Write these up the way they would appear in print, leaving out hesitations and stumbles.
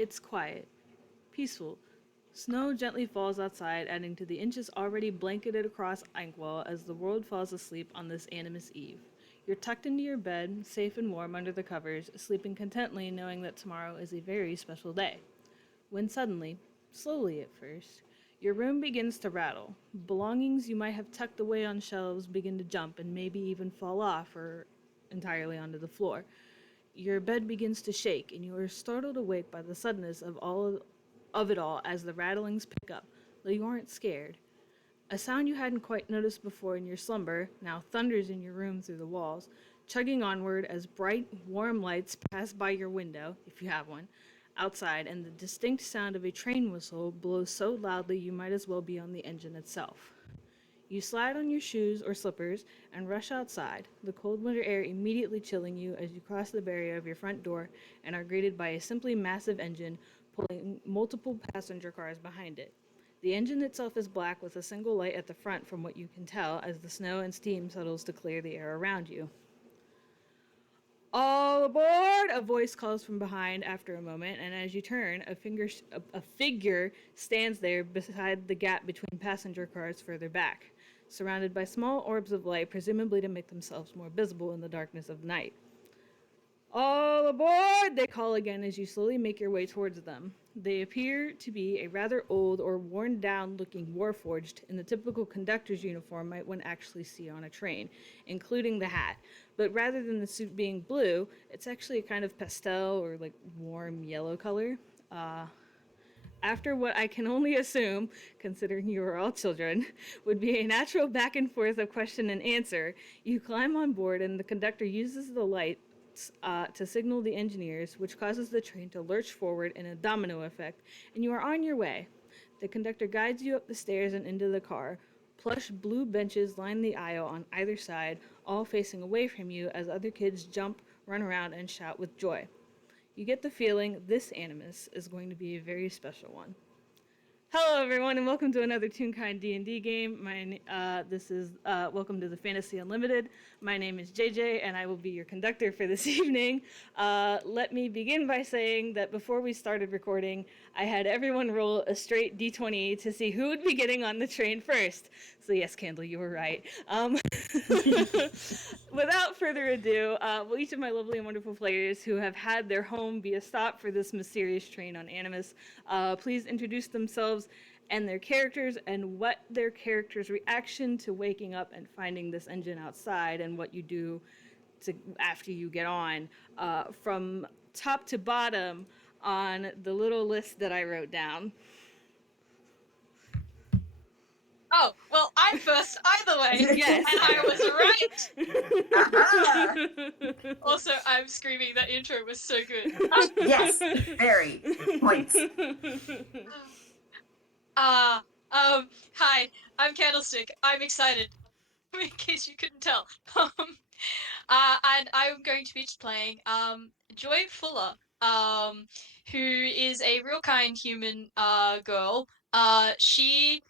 It's quiet, peaceful. Snow gently falls outside, adding to the inches already blanketed across Einquell as the world falls asleep on this Animas Eve. You're tucked into your bed, safe and warm under the covers, sleeping contently knowing that tomorrow is a very special day. When suddenly, slowly at first, your room begins to rattle. Belongings you might have tucked away on shelves begin to jump and maybe even fall off or entirely onto the floor. Your bed begins to shake, and you are startled awake by the suddenness of it all as the rattlings pick up, though you aren't scared. A sound you hadn't quite noticed before in your slumber now thunders in your room through the walls, chugging onward as bright, warm lights pass by your window, if you have one, outside, and the distinct sound of a train whistle blows so loudly you might as well be on the engine itself. You slide on your shoes or slippers and rush outside, the cold winter air immediately chilling you as you cross the barrier of your front door and are greeted by a simply massive engine pulling multiple passenger cars behind it. The engine itself is black with a single light at the front from what you can tell as the snow and steam settles to clear the air around you. All aboard! A voice calls from behind after a moment, and as you turn, a figure stands there beside the gap between passenger cars further back, surrounded by small orbs of light, presumably to make themselves more visible in the darkness of night. All aboard! They call again as you slowly make your way towards them. They appear to be a rather old or worn down looking warforged in the typical conductor's uniform might one actually see on a train, including the hat. But rather than the suit being blue, it's actually a kind of pastel or like warm yellow color. After what I can only assume, considering you are all children, would be a natural back and forth of question and answer, you climb on board and the conductor uses the lights to signal the engineers, which causes the train to lurch forward in a domino effect, and you are on your way. The conductor guides you up the stairs and into the car. Plush blue benches line the aisle on either side, all facing away from you as other kids jump, run around, and shout with joy. You get the feeling this Animus is going to be a very special one. Hello, everyone, and welcome to another Toonkind D&D game. This is welcome to the Fantasy Unlimited. My name is JayJay, and I will be your conductor for this evening. Let me begin by saying that before we started recording, I had everyone roll a straight D20 to see who would be getting on the train first. So yes, Candle, you were right. Without further ado, will each of my lovely and wonderful players who have had their home be a stop for this mysterious train on Animus, please introduce themselves and their characters and what their character's reaction to waking up and finding this engine outside and what you do after you get on, from top to bottom on the little list that I wrote down. Oh, well, I'm first either way. Yes. And I was right. Aha! Also, I'm screaming that intro was so good. Yes, very. Points. Hi, I'm Candlestick. I'm excited, in case you couldn't tell. And I'm going to be playing Joy Fuller, who is a real kind human girl. She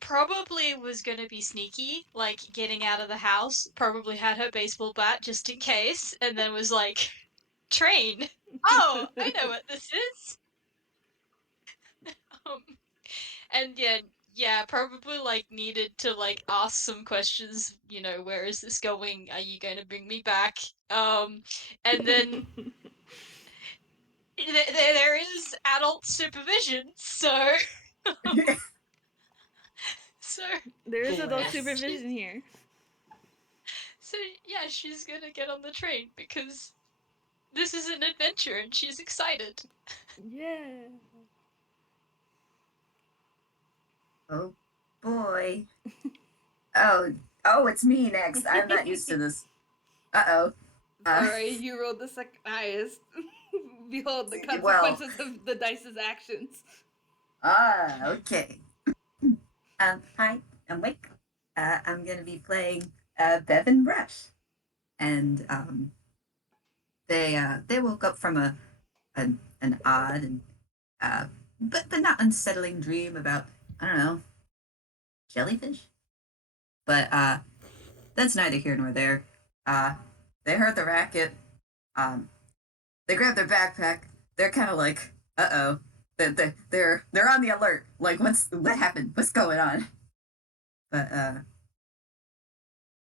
probably was gonna be sneaky, like getting out of the house, probably had her baseball bat just in case, and then was like, train. Oh, I know what this is. Um, and yeah, probably like needed to like ask some questions, where is this going? Are you going to bring me back? And then there is adult supervision, so so There is adult Yes. supervision here. so yeah, she's gonna get on the train because this is an adventure and she's excited. Yeah. Oh boy. Oh, it's me next. I'm not used to this. Uh-oh. Sorry, you rolled the second highest. Behold the Well. consequences of the dice's actions. Okay. Hi, I'm Wick. I'm gonna be playing Bevin Brush. And they woke up from an odd and but not unsettling dream about, I don't know, jellyfish. But that's neither here nor there. They heard the racket. They grabbed their backpack. they're kind of like, uh-oh. They're on the alert. Like, what happened? What's going on? But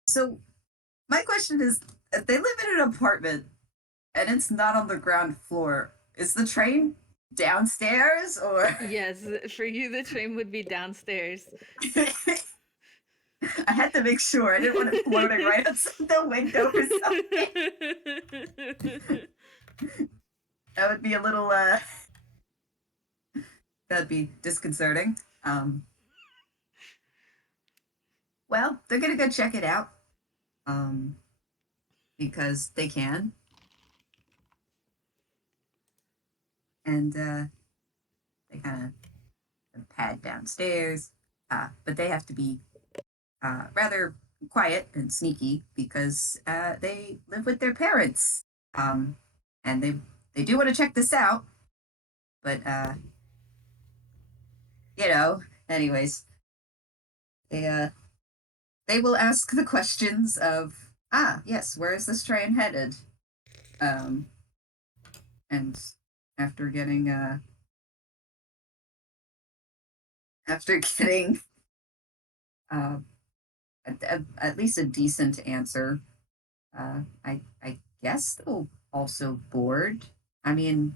so my question is, if they live in an apartment and it's not on the ground floor, is the train downstairs or? Yes, for you, the train would be downstairs. I had to make sure. I didn't want it floating right outside the window or something. That would be a little that'd be disconcerting. Well, they're gonna go check it out. Because they can. And they kind of pad downstairs. But they have to be rather quiet and sneaky because they live with their parents. And they do want to check this out, but anyways, they will ask the questions of yes, where is this train headed? And after getting at least a decent answer, I guess they'll also board. I mean,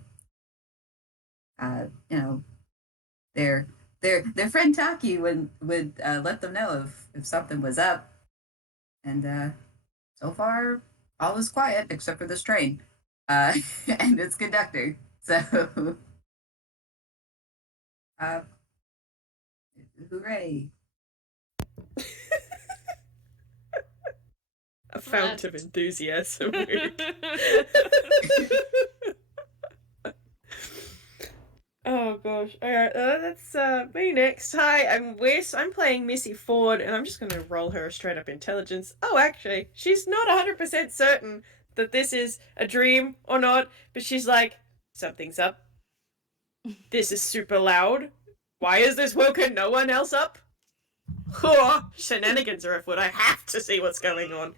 their friend Taki would let them know if something was up, and so far all is quiet except for this train, and its conductor. So, hooray! A fount of enthusiasm. Oh gosh. Alright, that's me next. Hi, I'm Whis. I'm playing Missy Forde, and I'm just gonna roll her a straight up intelligence. Oh, actually, she's not 100% certain that this is a dream or not, but she's like, something's up. This is super loud. Why is this woken no one else up? Shenanigans are afoot. I have to see what's going on.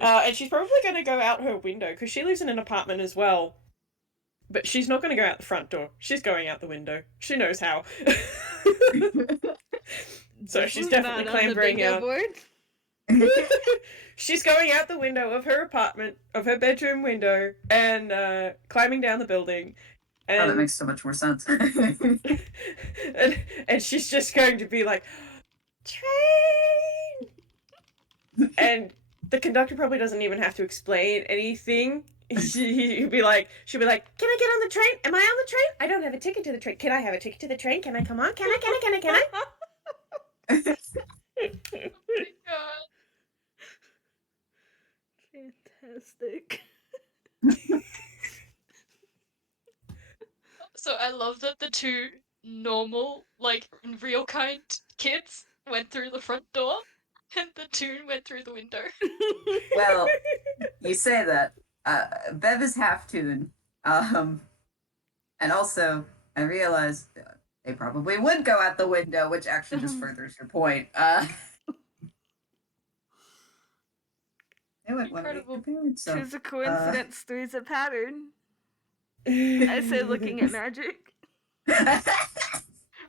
And she's probably going to go out her window, because she lives in an apartment as well. But she's not going to go out the front door. She's going out the window. She knows how. So she's definitely clambering out. She's going out the window of her apartment, of her bedroom window, and climbing down the building. And, that makes so much more sense. and she's just going to be like, train! And the conductor probably doesn't even have to explain anything. She'll be like, can I get on the train? Am I on the train? I don't have a ticket to the train. Can I have a ticket to the train? Can I come on? Can I? Oh my god. Fantastic. So I love that the two normal, like, Reelkind kids went through the front door, and the Toon went through the window. Well, you say that. Bev is half Toon. And also, I realized they probably would go out the window, which actually just furthers your point. They would want to meet their parents. So, Two's a coincidence, three's a pattern. I say looking at magic. Oh,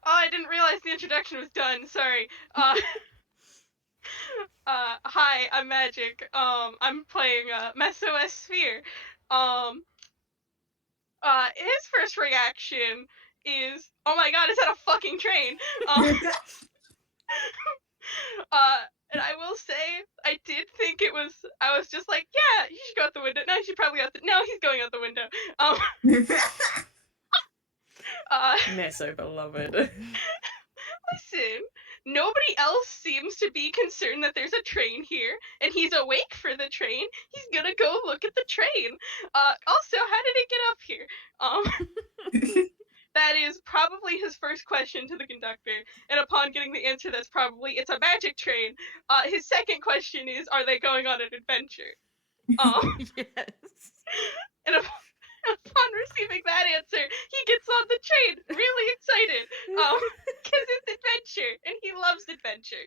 I didn't realize the introduction was done. Sorry. Hi, I'm Magic. I'm playing Messo as Fere. His first reaction is, "Oh my god, is that a fucking train?" And I will say, I did think it was. I was just like, "Yeah, you should go out the window." No, you should probably go out the. No, he's going out the window. Messo beloved. Listen, nobody else seems to be concerned that there's a train here, and he's awake for the train. He's gonna go look at the train. Also, how did it get up here? That is probably his first question to the conductor, and upon getting the answer that's probably, it's a magic train, his second question is, are they going on an adventure? Yes. And upon receiving that answer, he gets on the train, really excited, because it's adventure, and he loves adventure.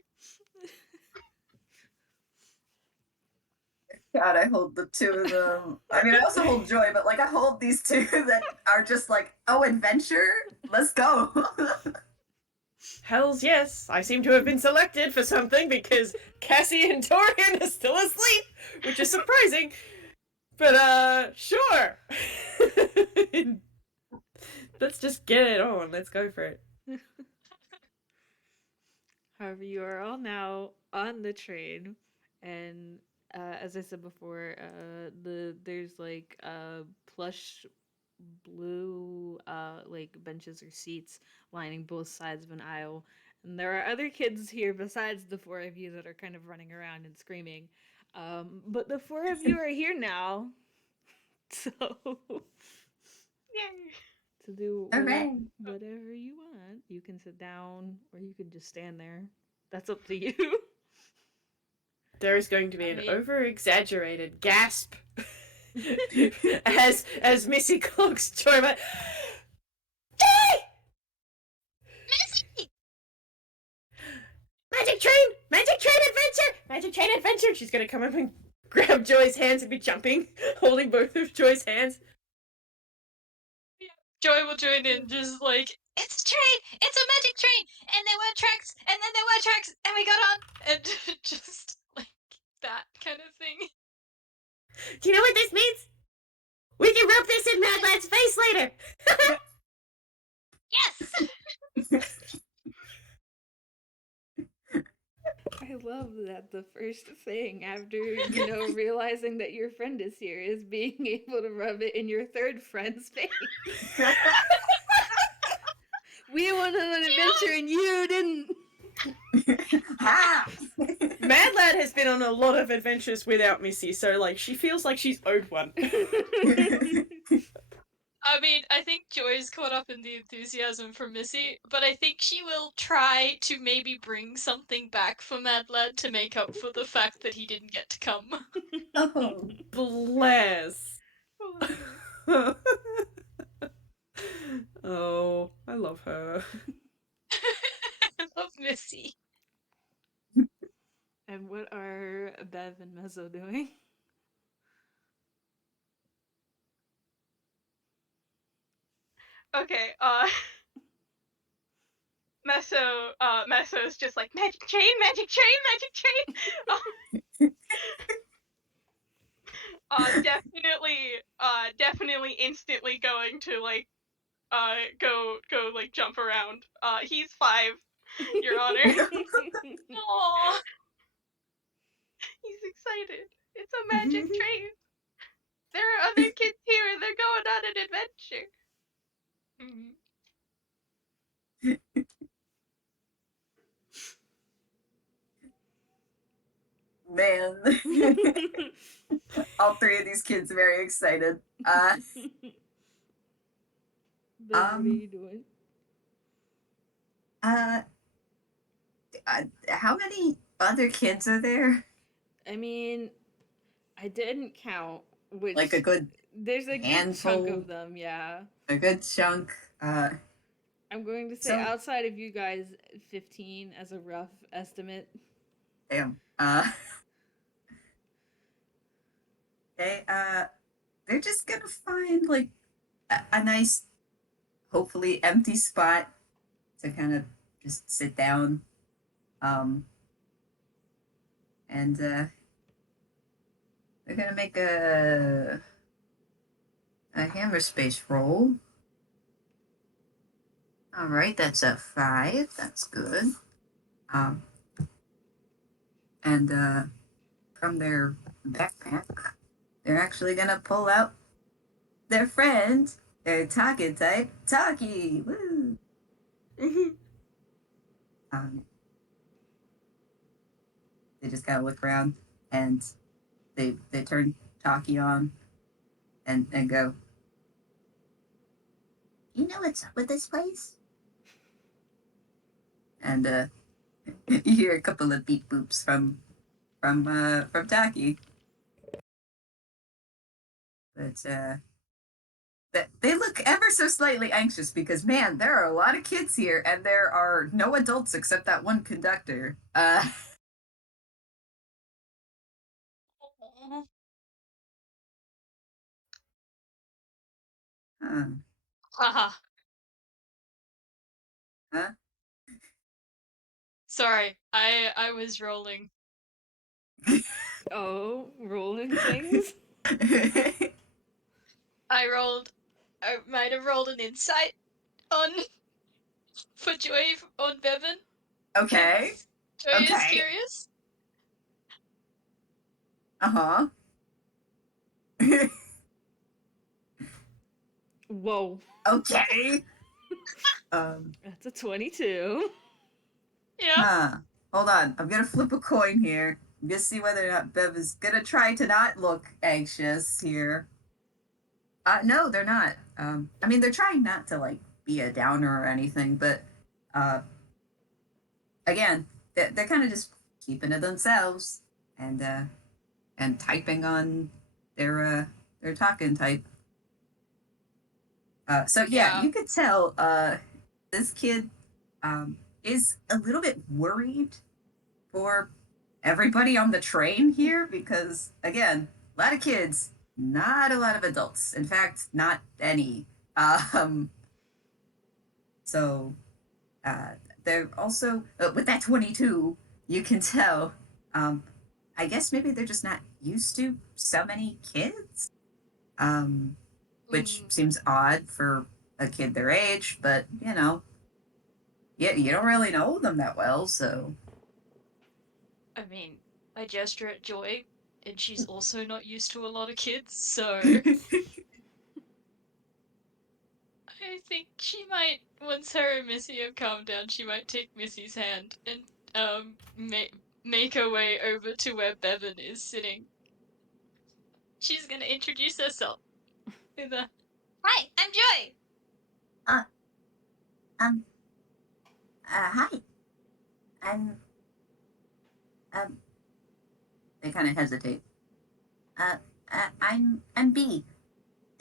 God, I hold the two of them. I mean, I also hold Joy, but like I hold these two that are just like, oh, adventure, let's go. Hells yes, I seem to have been selected for something because Cassie and Torian are still asleep, which is surprising. But sure. Let's just get it on. Let's go for it. However, you are all now on the train, and as I said before, there's like plush blue like benches or seats lining both sides of an aisle, and there are other kids here besides the four of you that are kind of running around and screaming. But the four of you are here now, so Yay. to do Hooray. whatever you want. You can sit down or you can just stand there. That's up to you. There is going to be I an mean- over-exaggerated gasp as Missy clocks Joy. Joy! Missy! Magic train adventure, magic train adventure. She's gonna come up and grab Joy's hands and be jumping, holding both of Joy's hands. Joy will join in, just like, it's a train! It's a magic train! And there were tracks! And then there were tracks! And we got on! And just, like, that kind of thing. Do you know what this means? We can rub this in Mad Lad's face later. Yes! I love that the first thing after, realizing that your friend is here is being able to rub it in your third friend's face. We went on an adventure and you didn't. Ha! Mad Lad has been on a lot of adventures without Missy, so like she feels like she's owed one. I mean, I think Joy's caught up in the enthusiasm for Missy, but I think she will try to maybe bring something back for Mad Lad to make up for the fact that he didn't get to come. Oh, Bless. Oh, I love her. I love Missy. And what are Bev and Messo doing? Okay, Messo's just like, magic chain, magic chain, magic chain! Definitely instantly going to, like, go, like, jump around. He's 5, Your Honor. Aww. He's excited. It's a magic train. There are other kids here and they're going on an adventure. Mhm. man. All three of these kids are very excited. Bev, what are you doing? How many other kids are there? I mean, I didn't count. Which Like a good there's a good handful? chunk of them, yeah. a good chunk. I'm going to say So- outside of you guys, 15 as a rough estimate. Damn. Okay, they're just gonna find like a nice, hopefully empty spot to kind of just sit down. And they're gonna make a hammer space roll. All right, that's a 5. That's good. And from their backpack, they're actually gonna pull out their friend, their talking type, Talkie. Woo! They just kind of look around and they turn Talkie on and go, "You know what's up with this place?" And you hear a couple of beep boops from Talkie. But they look ever so slightly anxious because, man, there are a lot of kids here and there are no adults except that one conductor. Aw. Haha. Huh? Sorry, I was rolling. Oh, rolling things? I might have rolled an insight on for Joy on Bevin. Okay. Joy is Okay. curious. Uh-huh. Whoa. Okay. That's a 22. Yeah. Hold on. I'm gonna flip a coin here. I'm gonna see whether or not Bev is gonna try to not look anxious here. No, they're not. I mean, they're trying not to like be a downer or anything, but uh, again, they're kind of just keeping to themselves and typing on their talking type. So yeah, Yeah. you could tell this kid is a little bit worried for everybody on the train here because again, a lot of kids, not a lot of adults. In fact, not any. Um, so uh, they're also with that 22. You can tell. I guess maybe they're just not used to so many kids. Which Mm, seems odd for a kid their age, but yeah, you don't really know them that well, so. I mean, I gesture at Joy, and she's also not used to a lot of kids, so I think she might, once her and Missy have calmed down, she might take Missy's hand and make her way over to where Bevin is sitting. She's gonna introduce herself with a, "Hi, I'm Joy." uh, um, hi. I'm, um, they kind of hesitate. Uh, I'm B.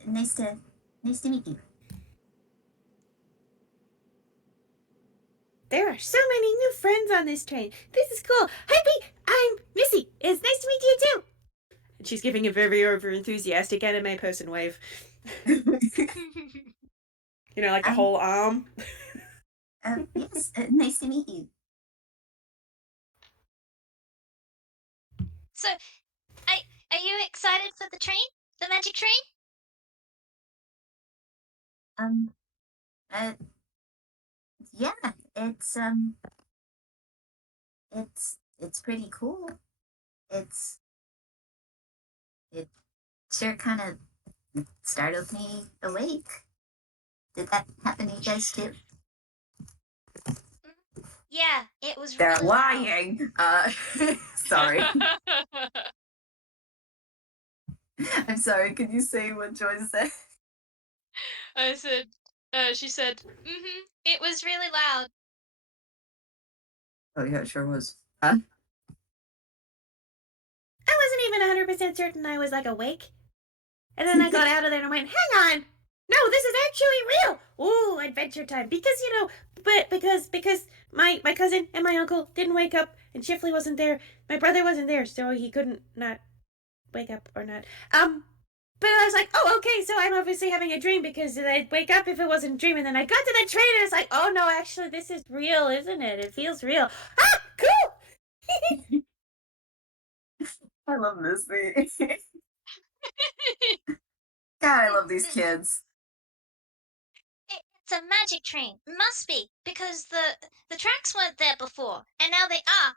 Nice to meet you. There are so many new friends on this train. This is cool. Hi, B. I'm Missy. It's nice to meet you too. And she's giving a very over enthusiastic anime person wave. You know, like the whole arm. Yes, nice to meet you. So, are you excited for the train? The magic train? Um, uh, yeah, it's pretty cool. It's, it sure kind of startled me awake. Did that happen to you guys too? Yeah, it was They're really lying. Sorry. I'm sorry. Can you say what Joy said? I said, she said, it was really loud. Oh yeah, it sure was. I wasn't even 100% certain I was like awake. And then I got out of there and I went, hang on. No, this is actually real. Ooh, adventure time. Because, but because my cousin and my uncle didn't wake up and Shifley wasn't there. My brother wasn't there, so he couldn't not wake up or not. But I was like, oh, okay, so I'm obviously having a dream because I'd wake up if it wasn't a dream. And then I got to the train and it's like, oh no, actually, this is real, isn't it? It feels real. Ah, cool! I love Missy. God, I love these kids. It's a magic train. Must be because the tracks weren't there before, and now they are.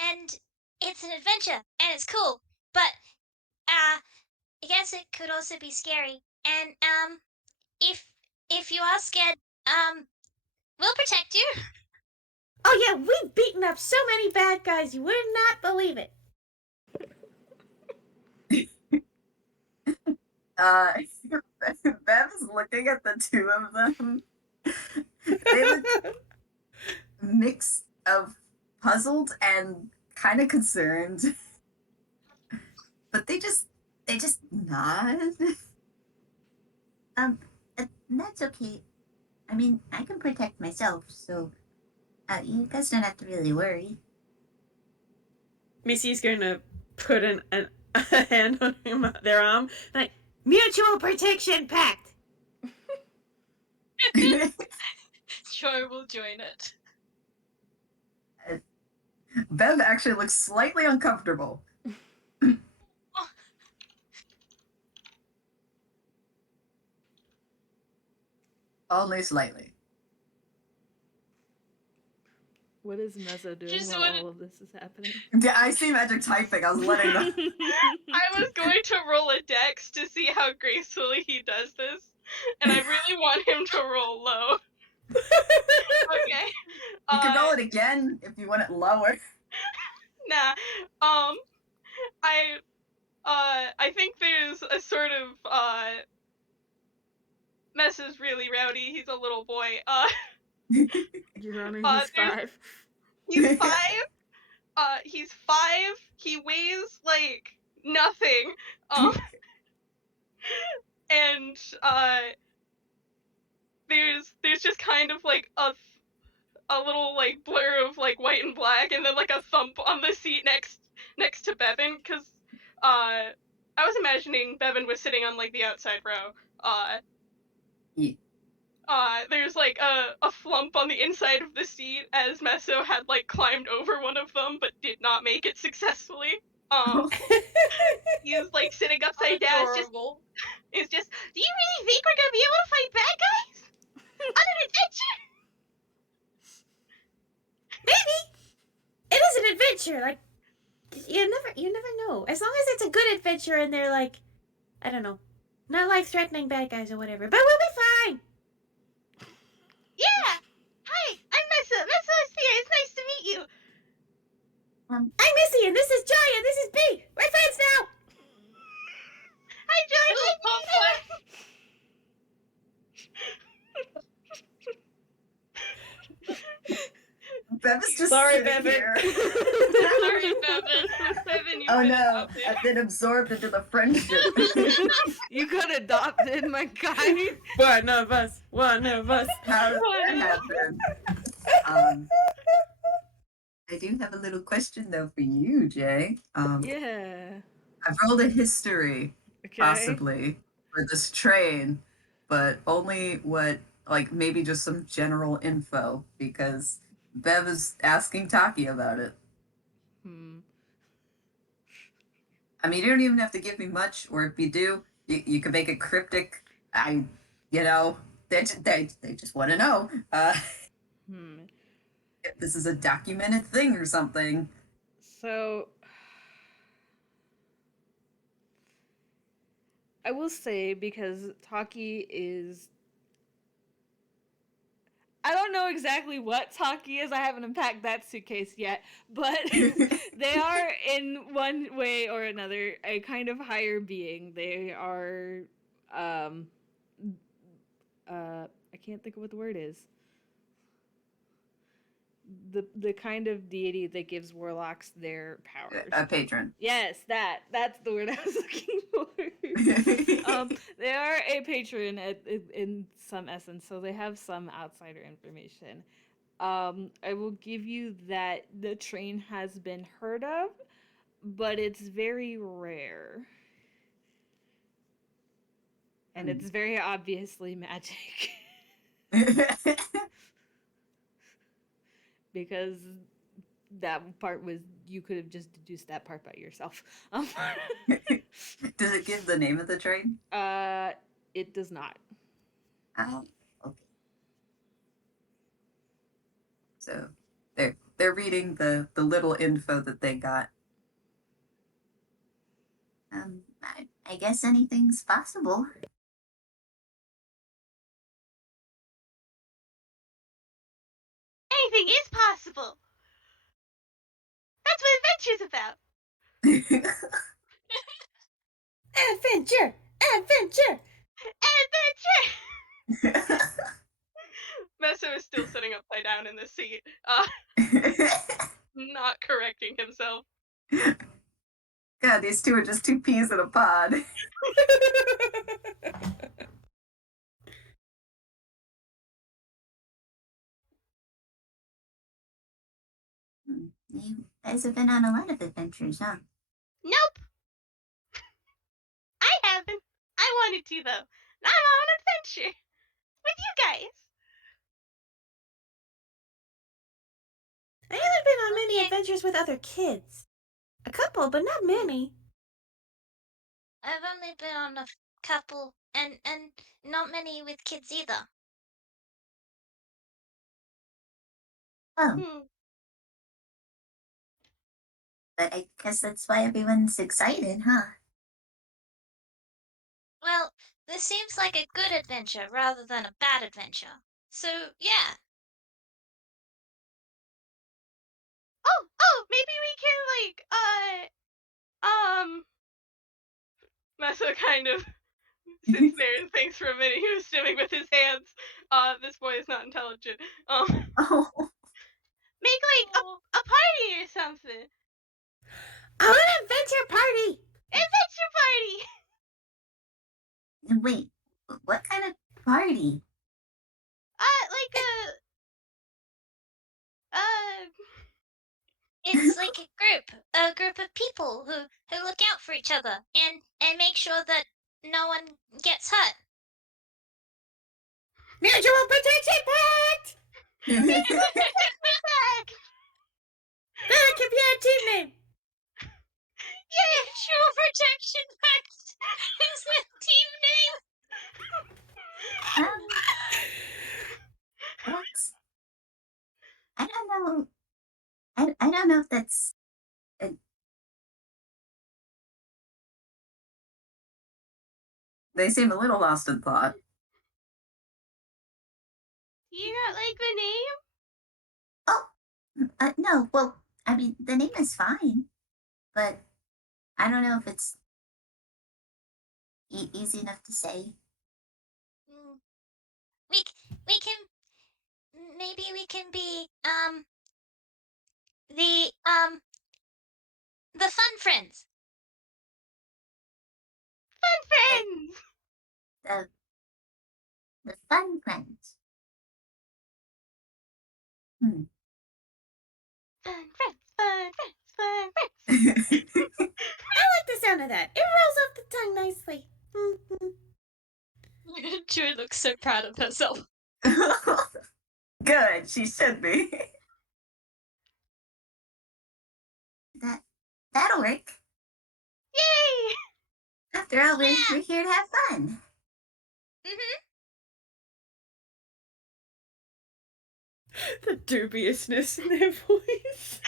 And it's an adventure, and it's cool. But I guess it could also be scary. And if you are scared, we'll protect you. Oh yeah, we've beaten up so many bad guys, you would not believe it. Uh, Bev is looking at the two of them. They look a mix of puzzled and kind of concerned, but they just nod. Um, that's okay. I mean, I can protect myself, so you guys don't have to really worry. Missy's going to put a hand on their arm. Like, Mutual protection pact. Joy will join it. Bev actually looks slightly uncomfortable. Only slightly. What is Messo doing Just while wanted- all of this is happening? Yeah, I see magic typing. I was letting them. I was going to roll a dex to see how gracefully he does this, and I really want him to roll low. Okay. You can roll it again if you want it lower. Nah. I think there's a sort of Mess is really rowdy. He's a little boy. Your Honor, Uh, he's there's- 5. He's 5. He's 5. He weighs like nothing. And there's just kind of like a little like blur of like white and black, and then like a thump on the seat next to Bevin, because I was imagining Bevin was sitting on like the outside row. There's like a flump on the inside of the seat as Messo had like climbed over one of them but did not make it successfully. He's like sitting upside down. Adorable. It's just, do you really think we're gonna be able to fight bad guys on an adventure? It is an adventure. Like you never know. As long as it's a good adventure and they're like, I don't know, not like threatening bad guys or whatever. But we'll be fine. Yeah. Hi, I'm Messo. Messo is here. It's nice to meet you. I'm Missy, and this is Joy, and this is B. We're friends now. Hi, Joy. Bev is just Sorry, sitting Bevin. here. Sorry, Bevin. Bevin, you've Oh been no, adopted. I've been absorbed into the friendship. You got adopted, my guy. One of us. How does that happen? I do have a little question though for you, Jay. Yeah. I've rolled a history, Okay. possibly, for this train, but only like maybe just some general info, because Bev is asking Taki about it. I mean, you don't even have to give me much, or if you do, you can make it cryptic. They just want to know if this is a documented thing or something. So, I will say, because Taki is... I don't know exactly what Taki is. I haven't unpacked that suitcase yet. But they are, in one way or another, a kind of higher being. They are... I can't think of what the word is. The kind of deity that gives warlocks their powers. A patron. Yes, that's the word I was looking for. They are a patron in some essence, so they have some outsider information. I will give you that the train has been heard of, but it's very rare. And it's very obviously magic. Because that part was, you could have just deduced that part by yourself. Does it give the name of the train? It does not. Oh, okay. So they're reading the little info that they got. I guess anything's possible. Anything is possible. That's what adventure's about. Adventure. Adventure. Messo is still sitting upside down in the seat, not correcting himself. God, these two are just two peas in a pod. You guys have been on a lot of adventures, huh? Nope. I haven't. I wanted to, though. I'm on an adventure with you guys. I haven't been on many Okay. adventures with other kids. A couple, but not many. I've only been on a couple, and not many with kids either. Oh, Hmm. but I guess that's why everyone's excited, huh? Well, this seems like a good adventure rather than a bad adventure. So, yeah. Oh, maybe we can, Messo kind of sits there and thinks for a minute. He was stimming with his hands. This boy is not intelligent. Oh, Make, like, a party or something. I want an adventure party! Adventure party! wait, what kind of party? Like It's like a group of people who look out for each other and make sure that no one gets hurt. Mutual protection pact! back! That could be our team name! Mutual protection pact is the team name. That's, I don't know. I don't know if that's. They seem a little lost in thought. Do you not like the name? Oh, no. Well, I mean, the name is fine, but I don't know if it's easy enough to say. Mm. We can maybe we can be the fun friends. Fun friends! The the fun friends. Hmm. Fun friends, fun friends, fun friends. I like the sound of that. It rolls off the tongue nicely. Joy looks so proud of herself. Good. She should be. That'll work. Yay! After all, we're here to have fun. The dubiousness in their voice.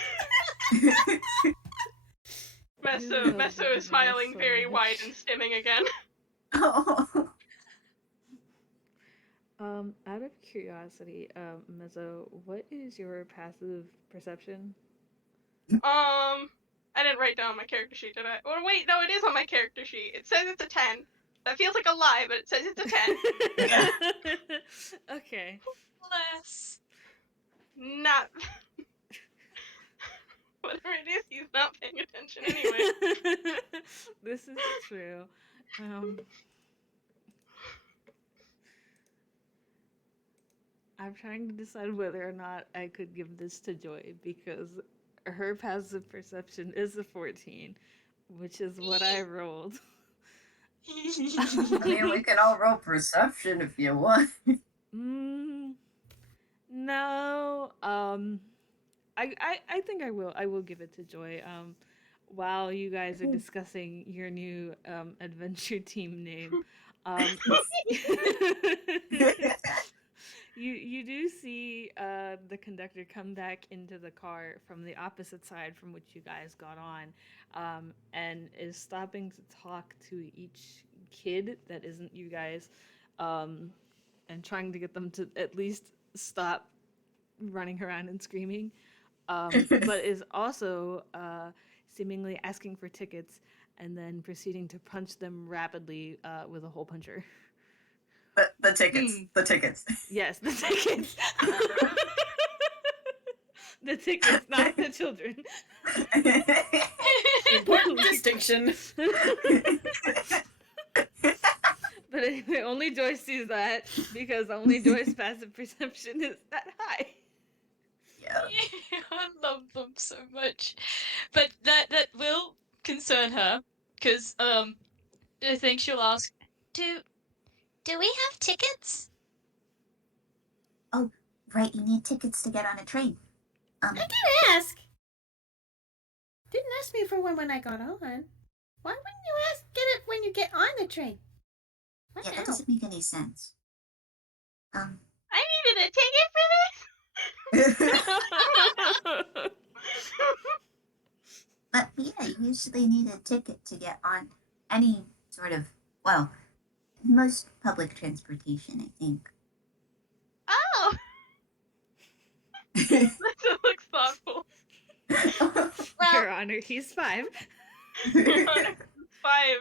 Messo is smiling very wide and stimming again. Oh. Out of curiosity, Mezzo, what is your passive perception? I didn't write down my character sheet, did I? Oh, wait, no, it is on my character sheet. It says it's a 10. That feels like a lie, but it says it's a 10. Okay. Bless. Not. Whatever it is, he's not paying attention anyway. This is true. I'm trying to decide whether or not I could give this to Joy because her passive perception is a 14, which is what I rolled. I mean, we can all roll perception if you want. No. I think I will. I will give it to Joy. While you guys are discussing your new adventure team name, you do see the conductor come back into the car from the opposite side from which you guys got on, and is stopping to talk to each kid that isn't you guys, and trying to get them to at least stop running around and screaming, but is also seemingly asking for tickets and then proceeding to punch them rapidly with a hole puncher. The tickets. The tickets. Yes, the tickets. The tickets, not the children. Important distinction. But anyway, only Joy sees that because only Joy's passive perception is that high. Yeah. I love them so much. But that will concern her, because I think she'll ask, do we have tickets? Oh, right, you need tickets to get on a train. I didn't ask. Didn't ask me for one when I got on. Why wouldn't you get it when you get on the train? What Yeah, now? that doesn't make any sense. I needed a ticket for this. But yeah, you usually need a ticket to get on any sort of, well, most public transportation, I think. Oh, that looks thoughtful. Well, Your Honor, he's 5. Your Honor, 5.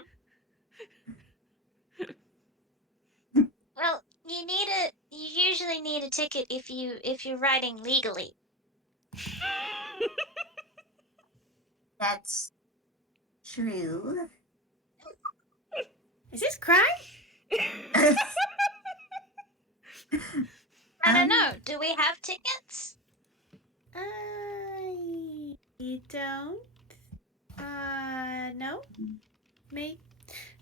well, you usually need a ticket if you're riding legally. That's true. Is this crime? I don't know. Do we have tickets? I don't. No. Me.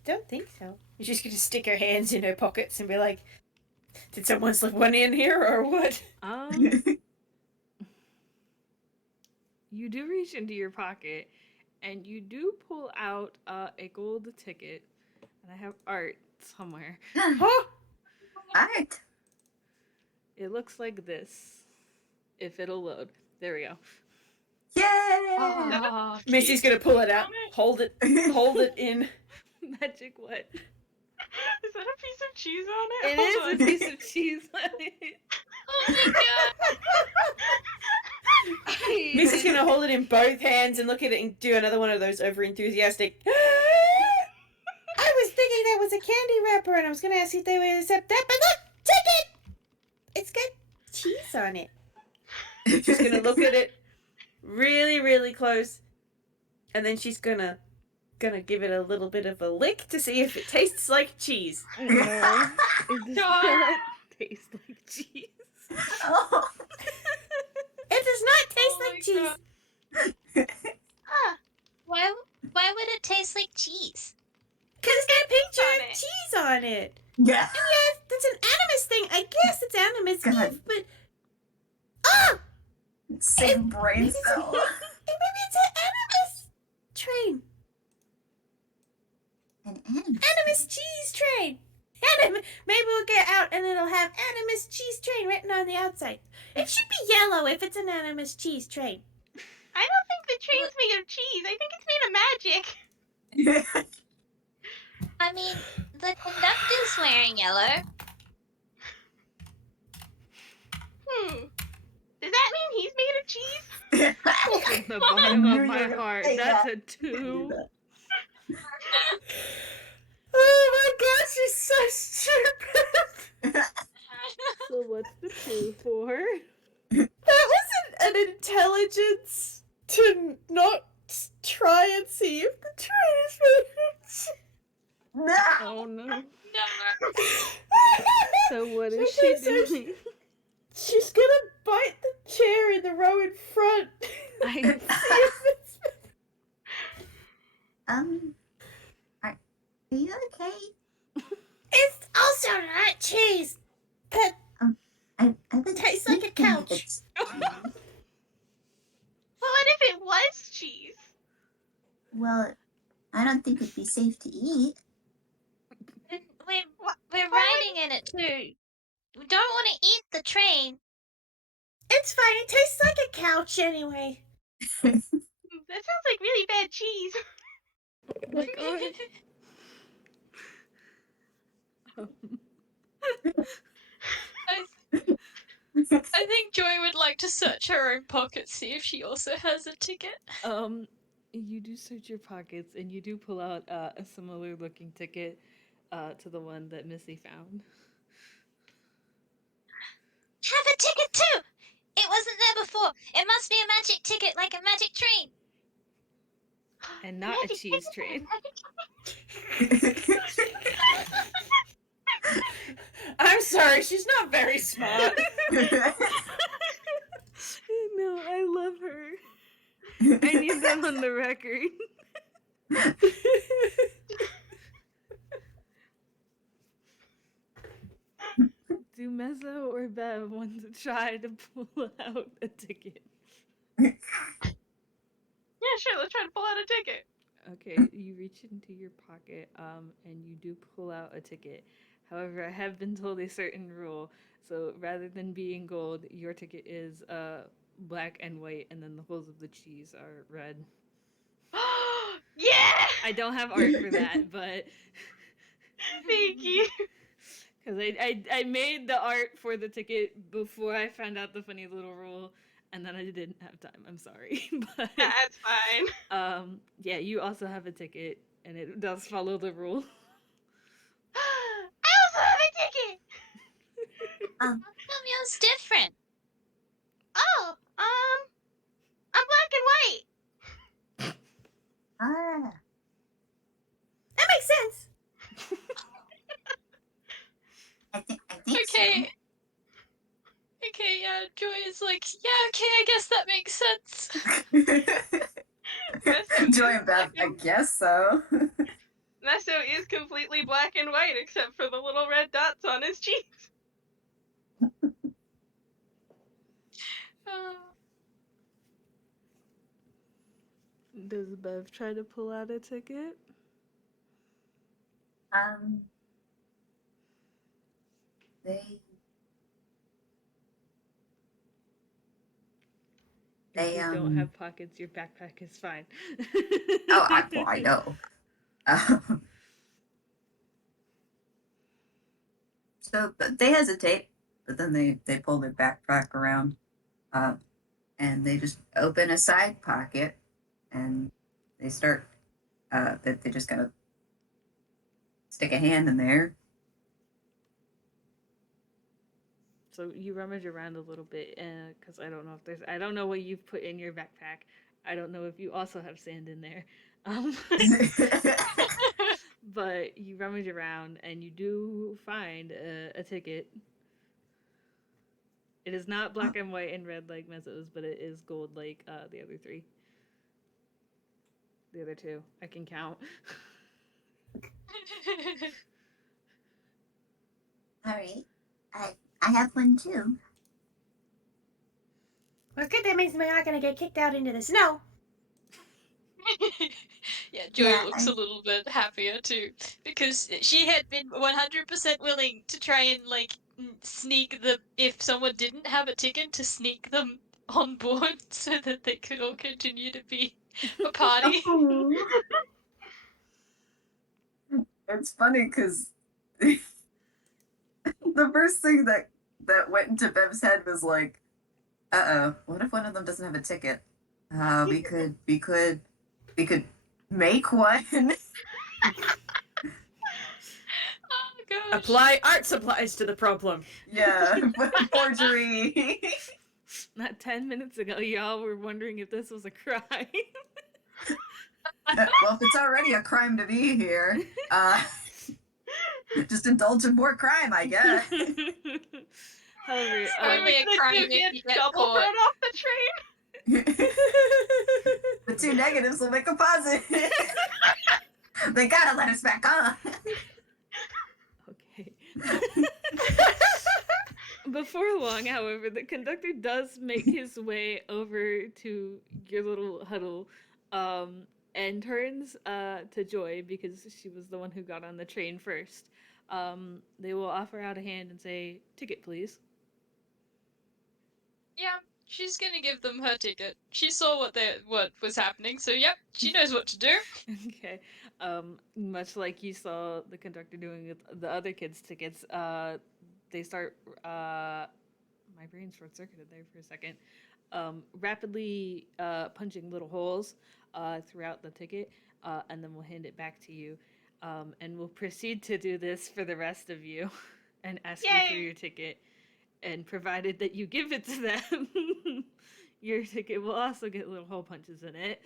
Don't think so. She's just gonna stick her hands in her pockets and be like, "Did someone slip one in here or what?" You do reach into your pocket, and you do pull out a gold ticket, and I have art somewhere. Huh? Art. It looks like this. If it'll load. There we go. Yay! Oh, Missy's gonna pull it out, hold it in. Magic what? Is that a piece of cheese on it? It Hold is on. a piece of cheese on it. oh my god. Missy's gonna hold it in both hands and look at it and do another one of those over enthusiastic. I was thinking that was a candy wrapper and I was gonna ask if they would accept that, but look, take it! It's got cheese on it. She's gonna look at it really, really close, and then she's gonna give it a little bit of a lick to see if it tastes like cheese. No, it does not taste like cheese. Oh. It does not taste Oh my like cheese. God. Huh. Why would it taste like cheese? Because it's got a picture on of it. cheese on it. Yeah. And yes, it's an Animas thing. I guess it's Animas God. Eve, but Same brain cell. maybe it's an Animas train. An anime. Animas cheese train. Maybe we'll get out and it'll have Animas cheese train written on the outside. It should be yellow if it's an Animas cheese train. I don't think the train's made of cheese. I think it's made of magic. I mean, the conductor's wearing yellow. Does that mean he's made of cheese? From the bottom knew of you my were gonna heart. say That's that. a 2. Oh my gosh, she's so stupid. So what's the 2 for? That wasn't an intelligence to not try and see if the train is made of cheese. No. Oh no. No. So what is Okay, she so doing? She's gonna bite the chair in the row in front. I See if it's... Are you okay? It's also not cheese. But I would Tastes like a think that couch. it's- Well, what if it was cheese? Well, I don't think it'd be safe to eat. We're riding in it too. We don't want to eat the train. it's fine. It tastes like a couch anyway. That sounds like really bad cheese. like, oh. I think Joy would like to search her own pocket, see if she also has a ticket. You do search your pockets and you do pull out a similar looking ticket to the one that Missy found. Have a ticket too. It wasn't there before. It must be a magic ticket, like a magic train. And not a cheese train. I'm sorry, she's not very smart. No, I love her. I need that on the record. Do Messo or Bev want to try to pull out a ticket? Yeah, sure. Let's try to pull out a ticket. Okay, you reach into your pocket, and you do pull out a ticket. However, I have been told a certain rule. So rather than being gold, your ticket is black and white, and then the holes of the cheese are red. Yeah! I don't have art for that, but Thank you. because I made the art for the ticket before I found out the funny little rule, and then I didn't have time. I'm sorry, but That's fine. yeah, you also have a ticket, and it does follow the rule. I also have a ticket! How come yours different? Oh, I'm black and white. Ah. That makes sense. I think Okay. Okay, yeah, Joy is like, yeah, okay, I guess that makes sense. so. Joy and Beth, I guess so. Messo is completely black and white except for the little red dots on his cheeks. Does Bev try to pull out a ticket? They If you don't have pockets, your backpack is fine. Oh, I know. So but they hesitate, but then they pull their backpack around, and they just open a side pocket, and they start. They just kind of stick a hand in there. So you rummage around a little bit, because I don't know if I don't know what you've put in your backpack. I don't know if you also have sand in there. But you rummage around and you do find a ticket. It is not black and white and red like Messo's, but it is gold like the other three. The other two. I can count. All right, I have one too. Well, good. That means we're not gonna get kicked out into the snow. Yeah, Joy Yeah, looks a little bit happier too, because she had been 100% willing to try and like sneak if someone didn't have a ticket, to sneak them on board so that they could all continue to be a party. It's funny because the first thing that went into Bev's head was like, what if one of them doesn't have a ticket? We could make one. Oh gosh. Apply art supplies to the problem. Yeah, forgery. Not 10 minutes ago, y'all were wondering if this was a crime. Well, if it's already a crime to be here, just indulge in more crime, I guess. However, It's only a crime if you get double caught. thrown off the train. The two negatives will make a positive. They gotta let us back on. okay. Before long, however, the conductor does make his way over to your little huddle, and turns to Joy because she was the one who got on the train first. They will offer out a hand and say, "Ticket, please." Yeah, she's gonna give them her ticket. She saw what was happening, so yep, she knows what to do. Okay. Much like you saw the conductor doing with the other kids' tickets, they start. My brain short circuited there for a second. Rapidly punching little holes throughout the ticket, and then we'll hand it back to you. And we'll proceed to do this for the rest of you and ask you for Yay! your ticket. And provided that you give it to them, your ticket will also get little hole punches in it.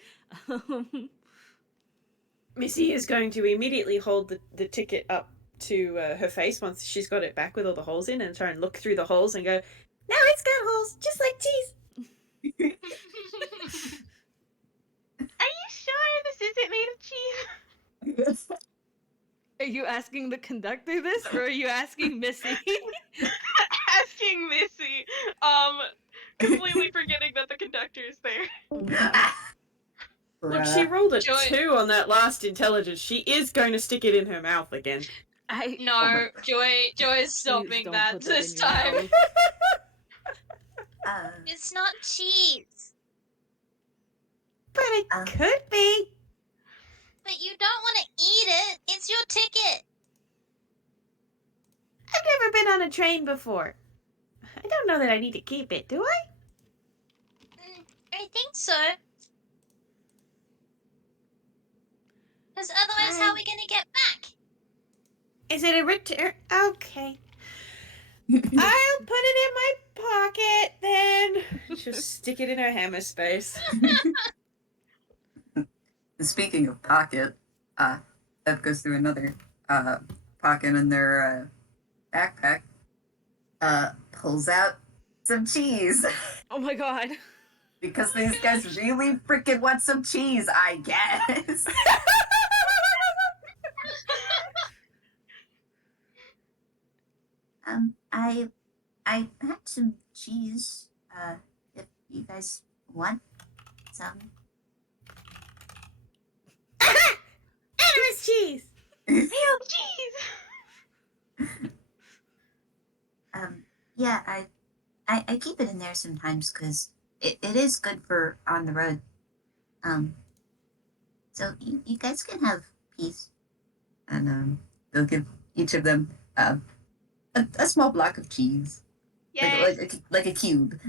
Missy is going to immediately hold the ticket up to her face once she's got it back with all the holes in, and try and look through the holes and go, "Now it's got holes, just like cheese." Are you sure this isn't made of cheese? Are you asking the conductor this, or are you asking Missy? fucking Missy. Completely forgetting that the conductor is there. Look, she rolled a Joy- 2 on that last intelligence. She is going to stick it in her mouth again. No, Joy is Please stopping don't that put that this in your time. mouth. It's not cheese. But it could be. But you don't want to eat it. It's your ticket. I've never been on a train before. I don't know that I need to keep it, do I? I think so. Because otherwise, how are we going to get back? Is it a return? Okay. I'll put it in my pocket then. Just stick it in her hammer space. Speaking of pocket, Bev goes through another pocket in their backpack, pulls out some cheese. Oh my god. Because these guys really freaking want some cheese, I guess. I had some cheese. If you guys want some. Animas cheese! Real cheese. Yeah, I keep it in there sometimes because it is good for on the road. So you guys can have peace. And they'll give each of them a small block of cheese. Yay. Like a cube.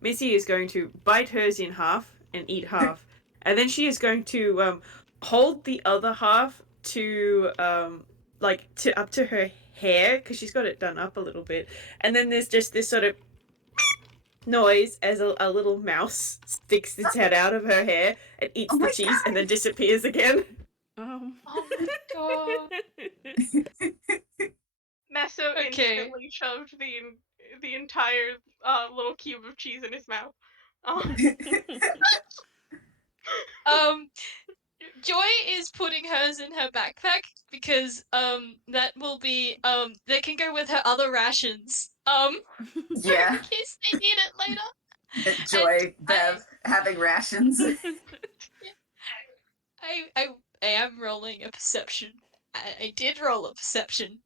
Missy is going to bite hers in half and eat half. And then she is going to hold the other half to up to her hair because she's got it done up a little bit. And then there's just this sort of noise as a little mouse sticks its head out of her hair and eats Oh the my cheese God. and then disappears again. Oh my god. Messo Okay. instantly shoved the entire little cube of cheese in his mouth. Joy is putting hers in her backpack because that will be they can go with her other rations. Yeah. In case they need it later. Joy, And Bev, having rations. I am rolling a perception. I did roll a perception.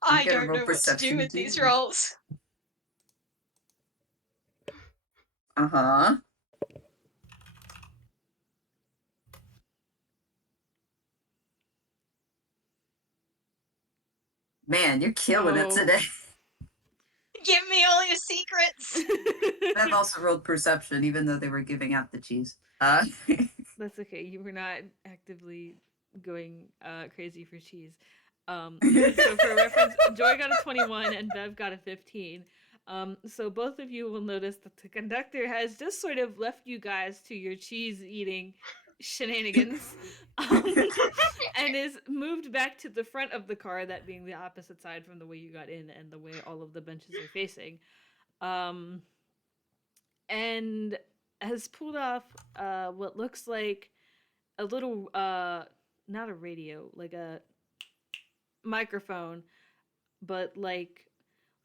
I gotta don't roll know what to do perception with these too. rolls. Uh-huh. Man, you're killing it Oh. today. Give me all your secrets. Bev also rolled perception, even though they were giving out the cheese. That's okay. You were not actively going crazy for cheese. So for reference, Joy got a 21 and Bev got a 15. So both of you will notice that the conductor has just sort of left you guys to your cheese eating shenanigans and is moved back to the front of the car, that being the opposite side from the way you got in and the way all of the benches are facing. And has pulled off what looks like a little not a radio, like a microphone, but like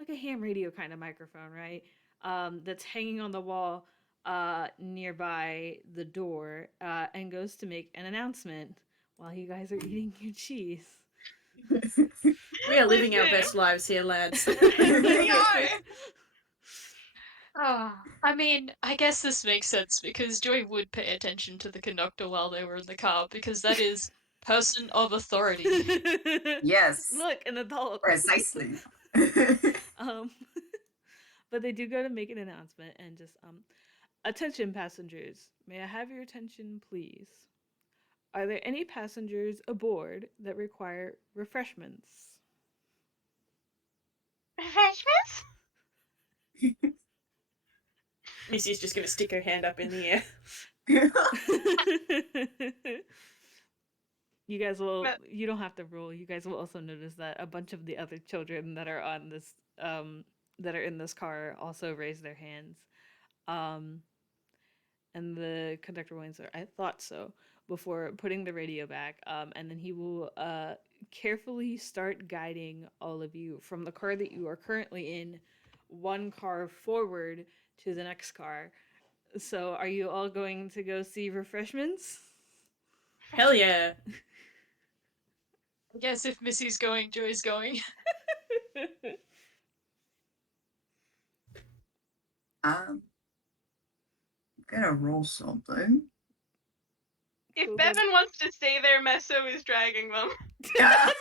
a ham radio kind of microphone, right? That's hanging on the wall nearby the door, and goes to make an announcement while you guys are eating your cheese. We are living our Listen. best lives here, lads. We are. I mean, I guess this makes sense because Joy would pay attention to the conductor while they were in the car because that is person of authority. Yes. Look, an adult. Precisely. But they do go to make an announcement and just attention passengers, may I have your attention please? Are there any passengers aboard that require refreshments? Refreshments? Missy's just going to stick her hand up in the air. You guys will, you don't have to roll. You guys will also notice that a bunch of the other children that are on this that are in this car also raise their hands. And the conductor will answer, I thought so, before putting the radio back. And then he will carefully start guiding all of you from the car that you are currently in, one car forward to the next car. So, are you all going to go see refreshments? Hell yeah. I guess if Missy's going, Joy's going. I'm gonna roll something. If Cool. Bevin wants to stay there, Messo is dragging them. Damn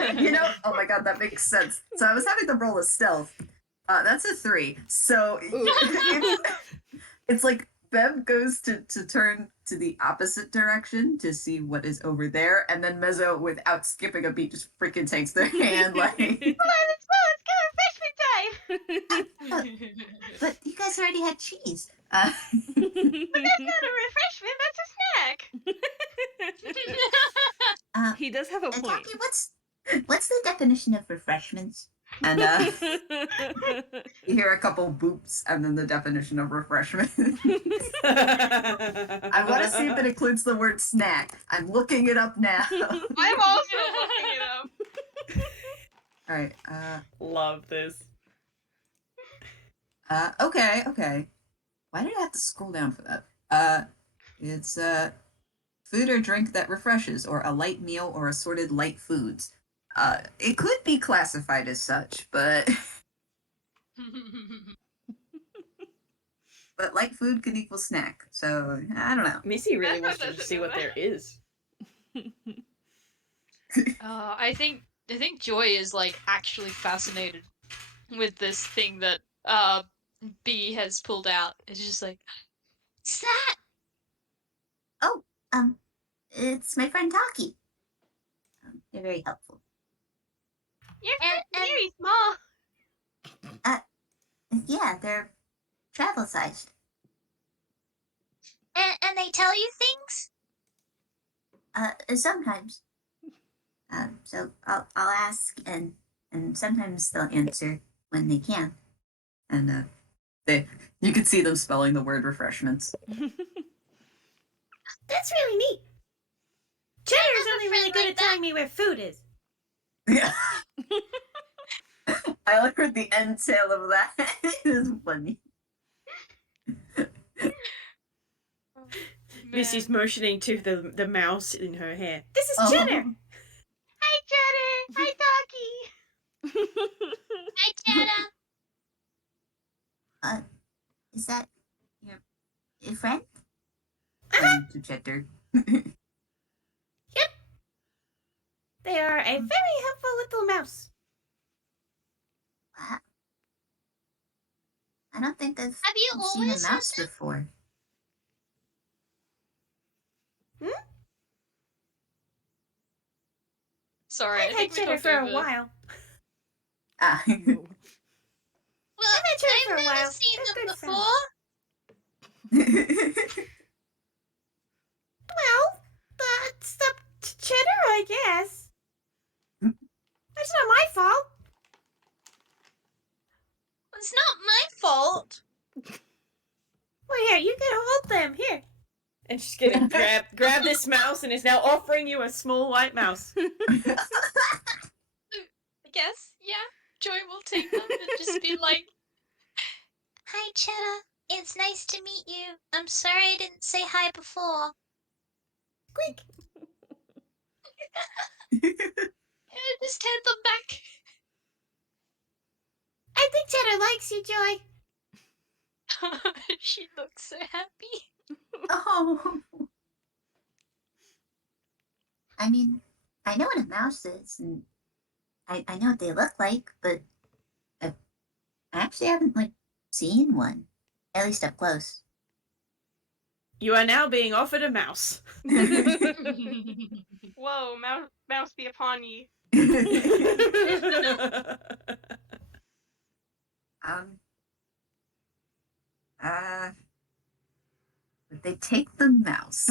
it. You know, oh my god, that makes sense. So I was having to roll a stealth. That's a 3. So it's like Bev goes to turn to the opposite direction to see what is over there, and then Mezzo, without skipping a beat, just freaking takes their hand like, Come on, let's go, refreshment time! but you guys already had cheese. But that's not a refreshment, that's a snack! He does have a point. Jackie, what's the definition of refreshments? And you hear a couple boops, and then the definition of refreshment. I want to see if it includes the word snack. I'm looking it up now. I'm also looking it up. All right. Love this. Okay. Why did I have to scroll down for that? It's food or drink that refreshes, or a light meal or assorted light foods. It could be classified as such, but light food could equal snack. So I don't know. Missy really Messo wants to doesn't see know what that. there is. I think Joy is like actually fascinated with this thing that B has pulled out. It's just like, What's that? Oh, it's my friend Taki. They're very helpful. You're And- very small. Yeah, they're travel sized. And they tell you things? Sometimes. So I'll ask, and sometimes they'll answer when they can. And you can see them spelling the word refreshments. That's really neat. Cheddar's only really good at telling me where food is. Yeah. I only heard the end tail of that. It is funny. Missy's motioning to the mouse in her hair. This is Oh. Cheddar. Hi, Cheddar. Hi, Taki. Hi, Cheddar. Is that your friend? To Cheddar. They are a very helpful little mouse. I don't think I've Have you seen a always had mouse them? before. sorry, I I've think had we Cheddar talked for a over. while. Ah. Well, had Cheddar for a I've never while. seen They're them good before. Well, that's up to Cheddar, I guess. That's not my fault. It's not my fault. Well, here, you can hold them. Here. And she's gonna grab this mouse and is now offering you a small white mouse. I guess, yeah. Joy will take them and just be like, Hi, Cheddar. It's nice to meet you. I'm sorry I didn't say hi before. Squeak. just hand them back. I think Cheddar likes you, Joy. She looks so happy. Oh. I mean, I know what a mouse is, and I know what they look like, but I actually haven't seen one, at least up close. You are now being offered a mouse. Whoa, mouse be upon ye. But they take the mouse.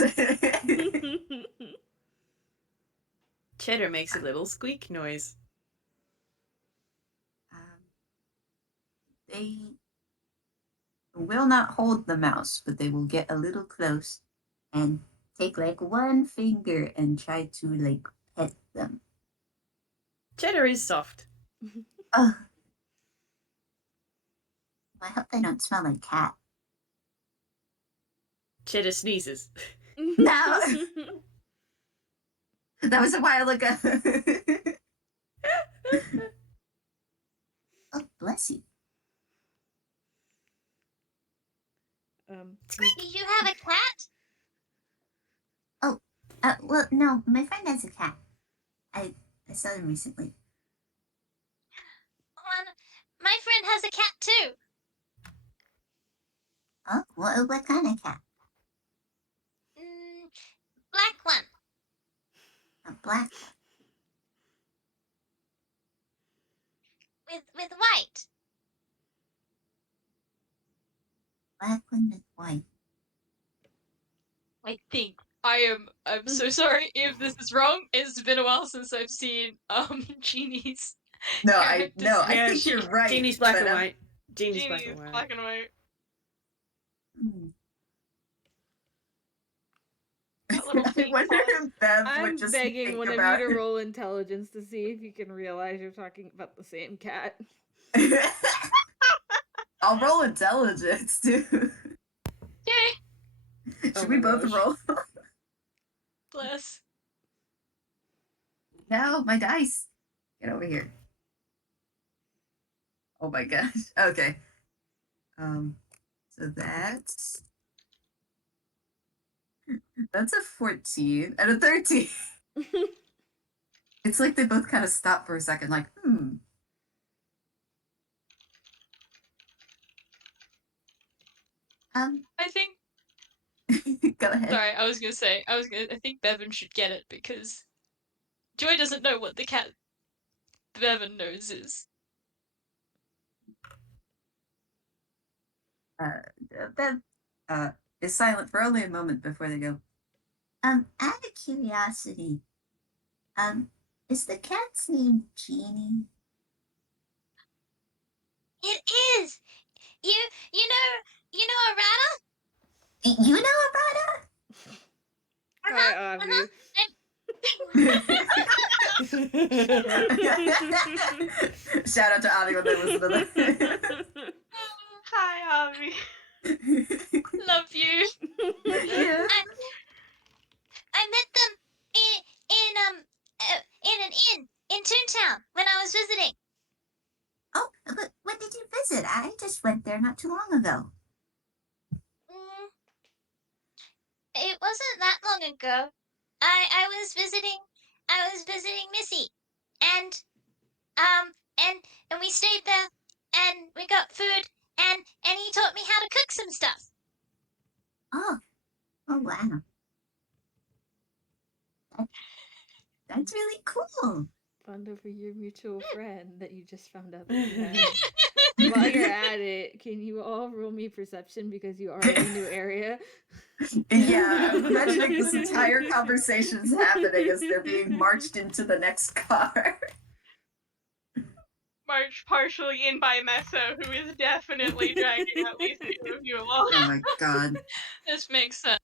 Cheddar makes a little squeak noise. They will not hold the mouse, but they will get a little close and take like one finger and try to like pet them. Cheddar is soft. Oh, I hope they don't smell like cat. Cheddar sneezes. No, that was a while ago. Oh, bless you. You have a cat? Oh, well, no, my friend has a cat. I saw him recently. My friend has a cat too. Oh, what kind of cat? Black one. A black With white. one with white. I think I'm so sorry if this is wrong. It's been a while since I've seen Genie's No, character I think sketch. you're right. Genie's black but, and white. Genie's black Genie's and white. black and white. That little I fake wonder claws. if Bev I'm would just begging think one of about you to roll intelligence to see if you can realize you're talking about the same cat. I'll roll intelligence too. Yay! Should we both gosh. roll? Bless. No, my dice. Get over here. Oh my gosh. Okay. So that's a 14 and a 13. It's like they both kind of stop for a second, like, I think. Go ahead. Sorry, I think Bevin should get it because Joy doesn't know what the cat Bevin knows is. Bev is silent for only a moment before they go. Out of curiosity, is the cat's name Jeannie? It is. You know a You know about Hi, Avi. Shout out to Avi when they listen to that. Hi, Avi. Love you. Yeah. I met them in an inn in Toontown when I was visiting. Oh, but when did you visit? I just went there not too long ago. It wasn't that long ago. I was visiting Missy, and and we stayed there, and we got food, and he taught me how to cook some stuff. Oh wow. That's really cool. Fond over your mutual friend that you just found out that you had. While you're at it, can you all roll me perception because you are in a new area? Yeah, I'm imagining this entire conversation is happening as they're being marched into the next car. Marched partially in by Messo, who is definitely dragging at least two of you along. Oh my god. This makes sense.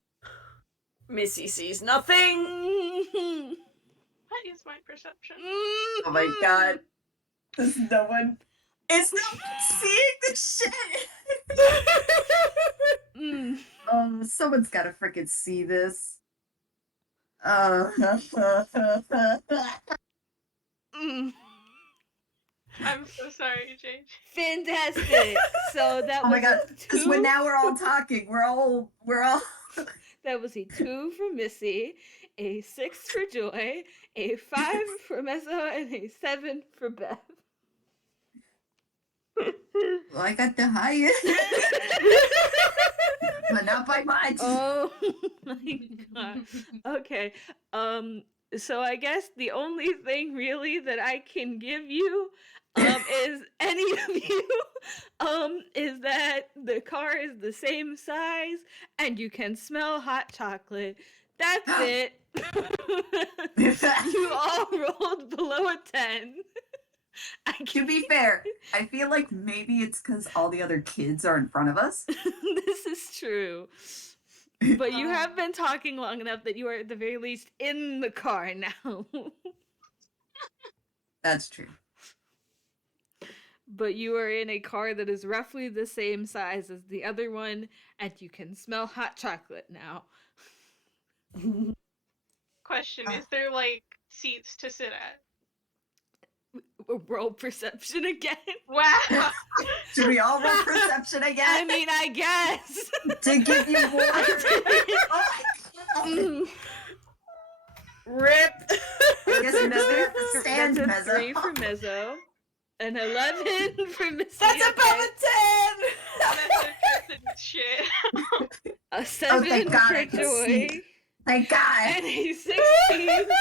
Missy sees nothing. What is my perception? Oh my god. There's no one. It's no one seeing this shit. Oh, someone's gotta freaking see this. I'm so sorry, JayJay. Fantastic. So that Oh was my god. a Because 2. when now we're all talking, we're all That was a 2 for Missy, a 6 for Joy, a 5 for Messo, and a 7 for Bev. well, I got the highest. But not by much. Oh my god. Okay. So I guess the only thing really that I can give you is any of you is that the car is the same size and you can smell hot chocolate. That's it. You all rolled below a 10. To be fair, I feel like maybe it's because all the other kids are in front of us. This is true. But you have been talking long enough that you are at the very least in the car now. That's true. But you are in a car that is roughly the same size as the other one, and you can smell hot chocolate now. Question: Is there like seats to sit at? Roll perception again. Wow. Should we all roll perception again? I mean, I guess. To give you more. Rip. I guess Mezzo have to stand, That's a Mezzo. 3 for Mezzo. An 11 for Missy. That's above a 10! Shit. A 7 thank God for I can Joy. see. Thank God. And a 16 for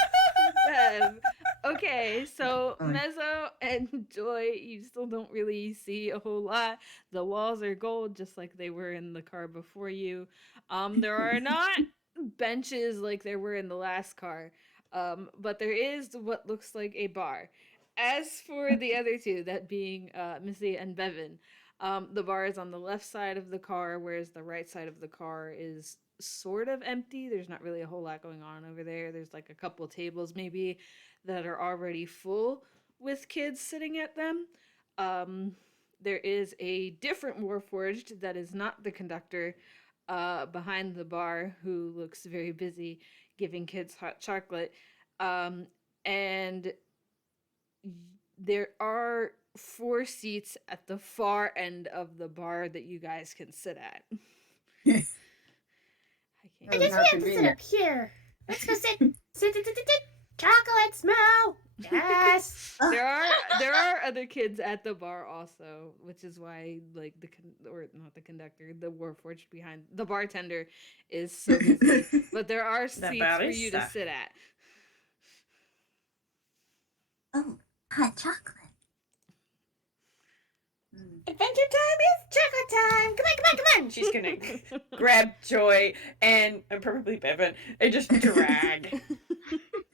Bev. Okay, so Fine. Mezzo and Joy, you still don't really see a whole lot. The walls are gold, just like they were in the car before you. There are not benches like there were in the last car, but there is what looks like a bar. As for the other two, that being Missy and Bevin, the bar is on the left side of the car, whereas the right side of the car is sort of empty. There's not really a whole lot going on over there. There's like a couple tables maybe that are already full with kids sitting at them. There is a different Warforged that is not the conductor behind the bar who looks very busy giving kids hot chocolate. And there are 4 seats at the far end of the bar that you guys can sit at. I I can't. guess we have to sit up here. Let's go sit. Sit. Chocolate smell. Yes. There are other kids at the bar also, which is why like or not the conductor, the Warforged behind the bartender is so busy. But there are seats for you to sit at. Oh, hot chocolate. Adventure time is chocolate time. Come on. She's gonna grab Joy and probably Bevin and just drag.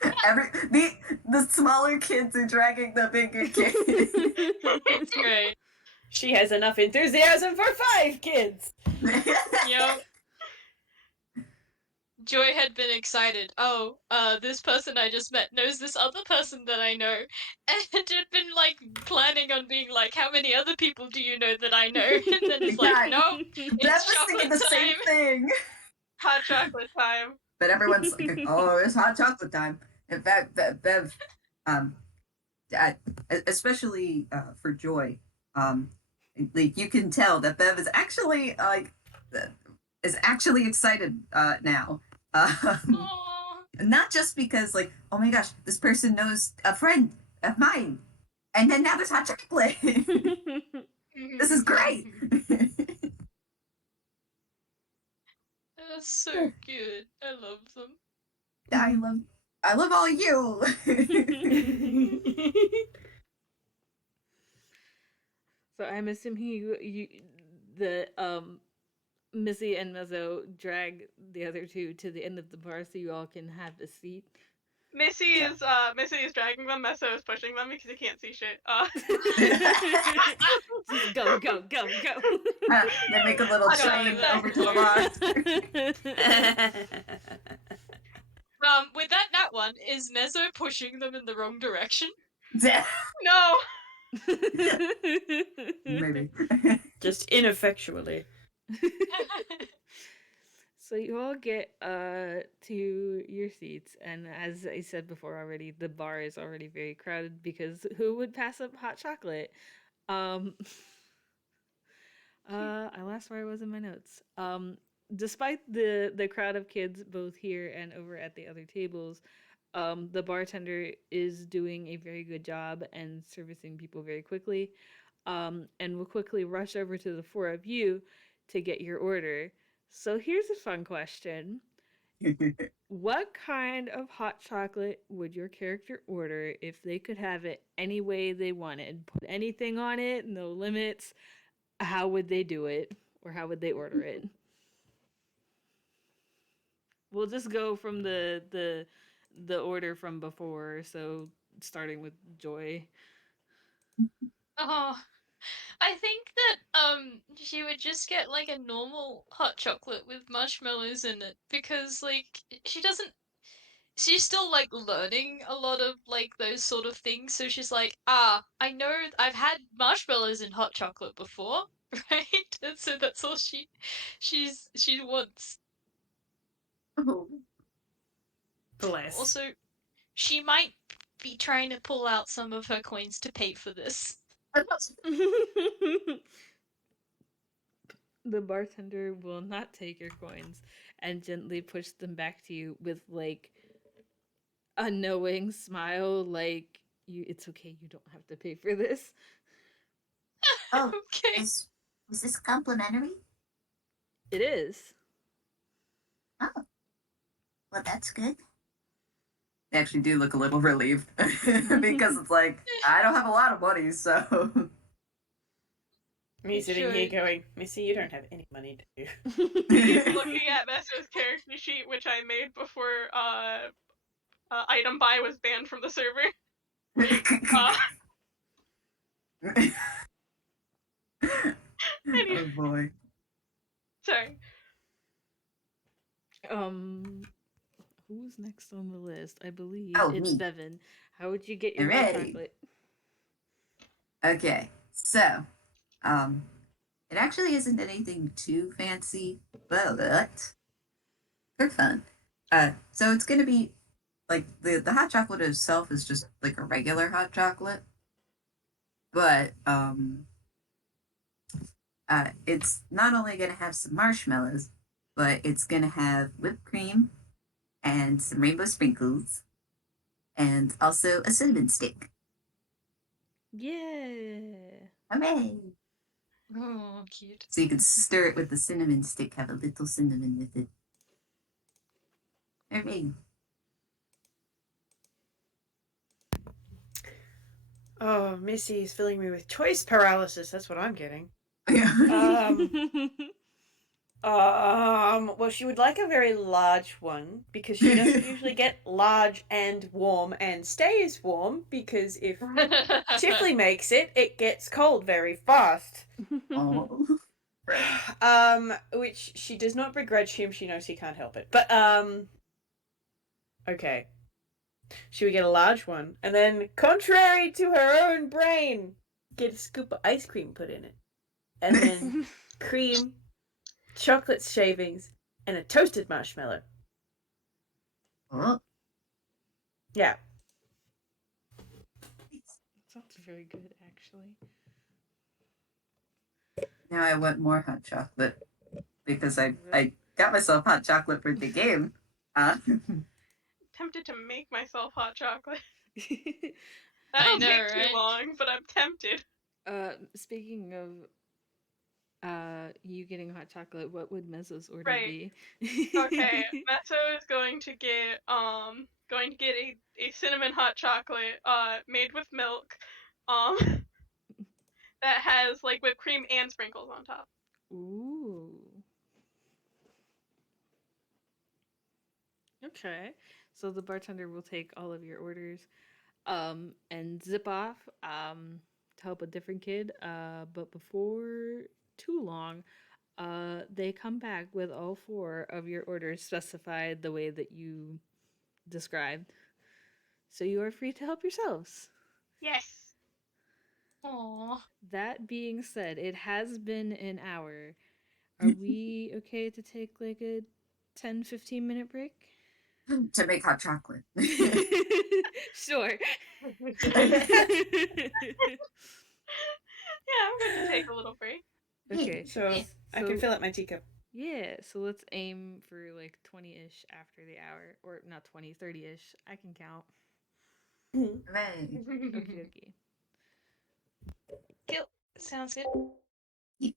The smaller kids are dragging the bigger kids. It's great. She has enough enthusiasm for 5 kids. Yep. Joy had been excited. Oh, this person I just met knows this other person that I know. And had been, like, planning on being like, how many other people do you know that I know? And then it's like, no, Bev it's was thinking the chocolate same time. thing. Hot chocolate time. But everyone's like, oh, it's hot chocolate time. In fact, Bev, especially for Joy, like you can tell that Bev is actually excited now. Aww. Not just because like, oh my gosh, this person knows a friend of mine, and then now there's hot chocolate. This is great. That's so good. I love them. I love all you. So I'm assuming Missy and Mezzo drag the other two to the end of the bar so you all can have a seat. Missy is dragging them. Messo is pushing them because he can't see shit. Just go. They make a little train over to the bar. With that nat one, is Meso pushing them in the wrong direction? No. Maybe. Just ineffectually. So you all get to your seats, and as I said before already, the bar is already very crowded because who would pass up hot chocolate? I lost where I was in my notes. Despite the crowd of kids both here and over at the other tables, the bartender is doing a very good job and servicing people very quickly, and will quickly rush over to the 4 of you to get your order. So here's a fun question. What kind of hot chocolate would your character order if they could have it any way they wanted? Put anything on it, no limits. How would they do it? Or how would they order it? We'll just go from the order from before, so starting with Joy. Oh, I think that she would just get like a normal hot chocolate with marshmallows in it because like she doesn't she's still like learning a lot of like those sort of things, so she's like, I know I've had marshmallows in hot chocolate before, right? And so that's all she wants. Oh, Bless. Also, she might be trying to pull out some of her coins to pay for this. The bartender will not take your coins and gently push them back to you with like a knowing smile, like it's okay, you don't have to pay for this. oh, Okay. was this complimentary? It is. Oh, well, that's good. They actually do look a little relieved because it's like I don't have a lot of money, so. Me It sitting here should. going, Missy, you don't have any money, do you? He's looking at Messo's character sheet, which I made before item buy was banned from the server. Anyway, Oh boy. sorry. um who's next on the list? I believe Oh, it's me. Bevin. How would you get I'm your hot ready. chocolate? Okay, so um, it actually isn't anything too fancy, but for fun. So it's gonna be like the hot chocolate itself is just like a regular hot chocolate, but it's not only gonna have some marshmallows, but it's gonna have whipped cream and some rainbow sprinkles, and also a cinnamon stick. Yeah. Hooray! Oh, cute. So you can stir it with the cinnamon stick, have a little cinnamon with it. Hooray! Oh, Missy is filling me with choice paralysis. That's what I'm getting. Well, she would like a very large one because she doesn't usually get large and warm and stays warm because if Tifley makes it, it gets cold very fast. Oh. Which she does not begrudge him. She knows he can't help it. But okay. She would get a large one, and then, contrary to her own brain, get a scoop of ice cream put in it, and then cream, chocolate shavings, and a toasted marshmallow. Oh. Yeah. Sounds very good, actually. Now I want more hot chocolate because I got myself hot chocolate for the game. Tempted to make myself hot chocolate. I That'll know, take too right? long, but I'm tempted. Speaking of you getting hot chocolate, what would Messo's order Right. be? Okay, Messo is going to get a cinnamon hot chocolate made with milk um that has like whipped cream and sprinkles on top. Ooh. Okay. So the bartender will take all of your orders and zip off to help a different kid. But before too long, they come back with all four of your orders specified the way that you described. So you are free to help yourselves. Yes. Aww. That being said, it has been an hour. Are we okay to take like a 10-15 minute break? To make hot chocolate. Sure. Yeah, I'm going to take a little break. Okay. So I can fill up my teacup. Yeah, so let's aim for like 20-ish after the hour. Or not 20, 30-ish. I can count. Hooray. Okay, okay. Cool. Sounds good. Hmm.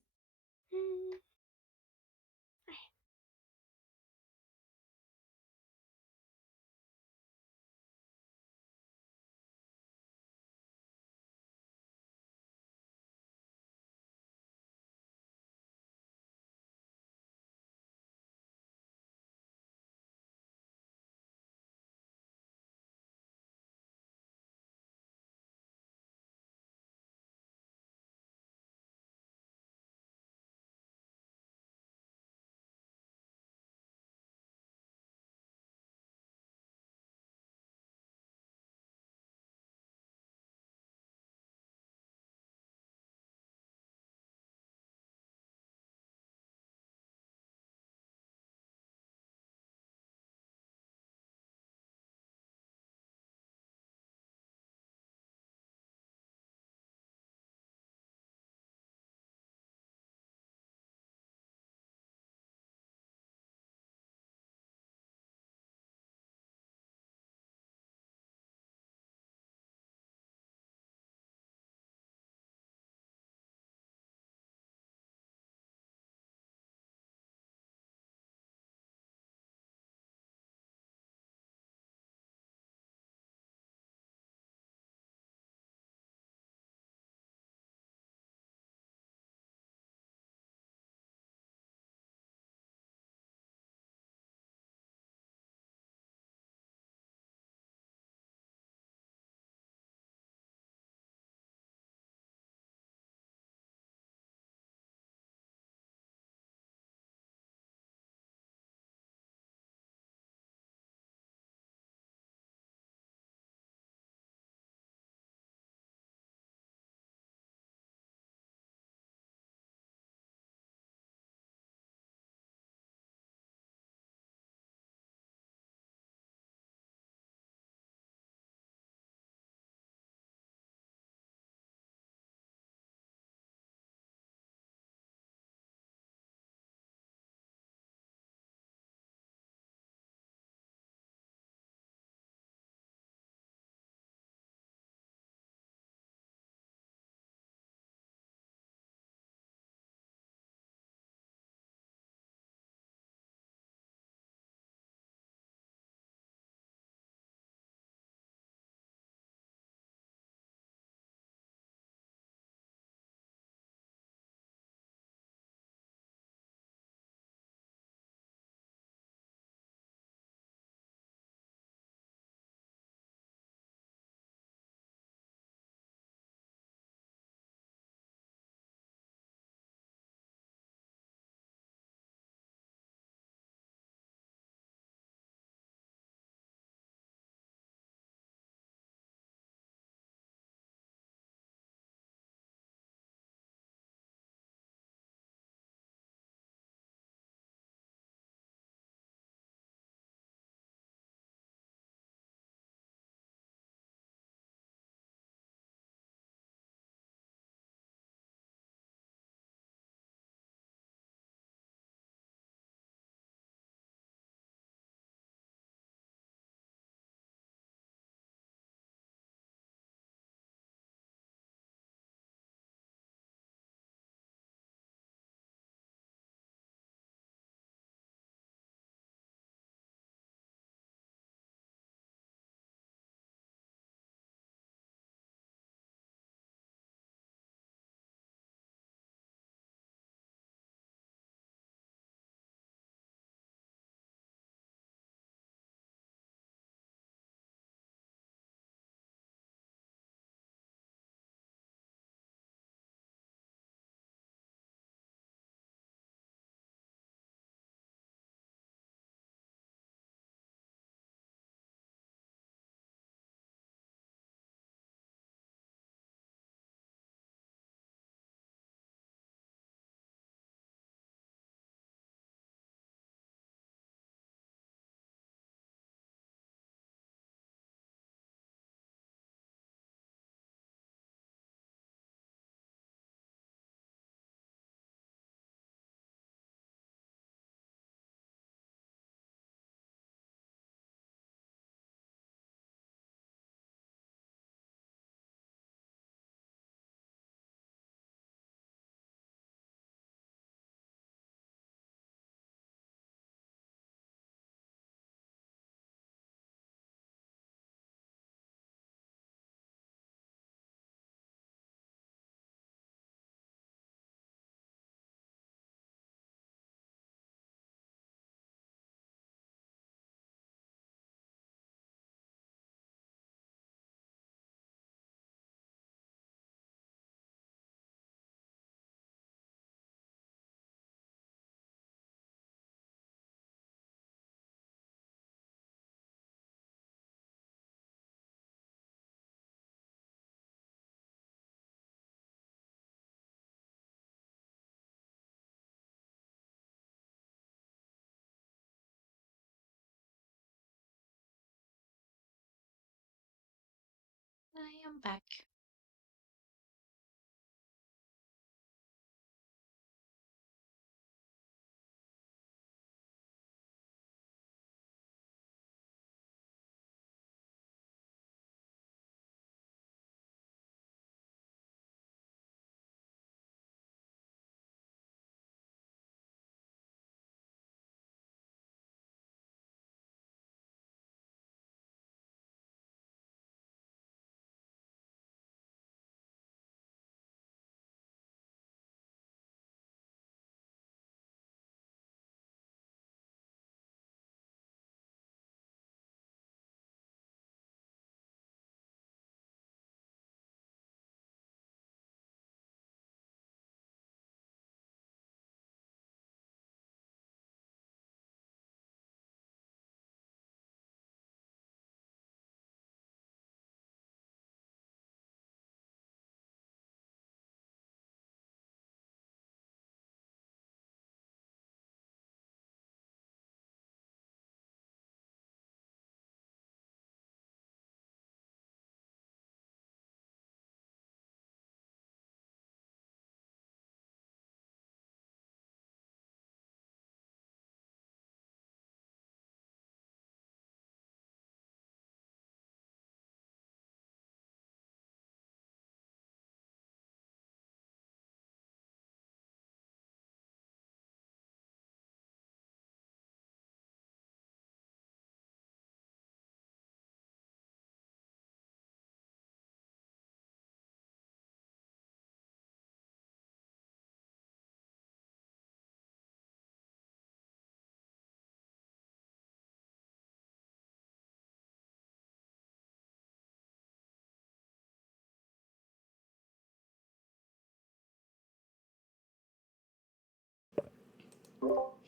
I am back.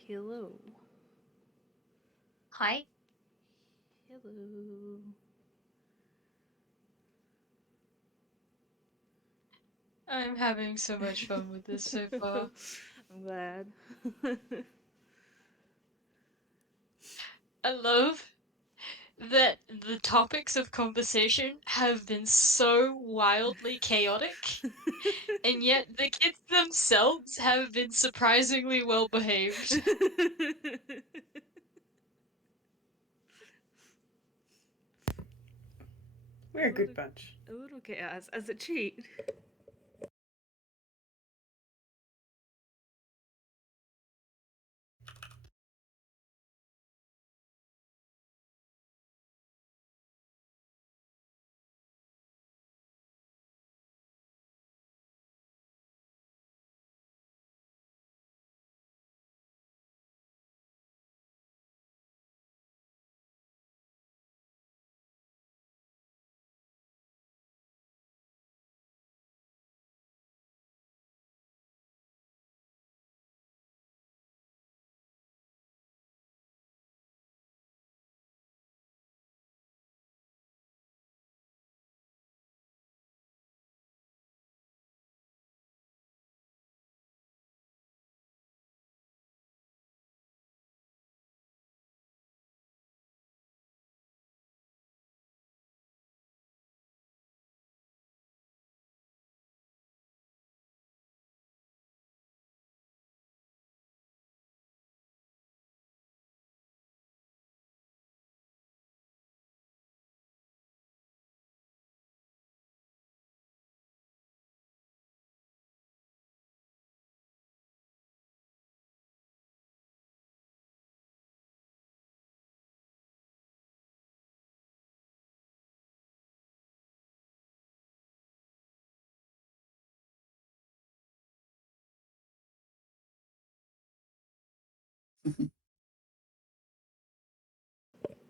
Hello. Hi. Hello. I'm having so much fun with this so far. I'm glad. I love that the topics of conversation have been so wildly chaotic, and yet the kids themselves have been surprisingly well behaved. We're a good bunch. A little chaos as a treat.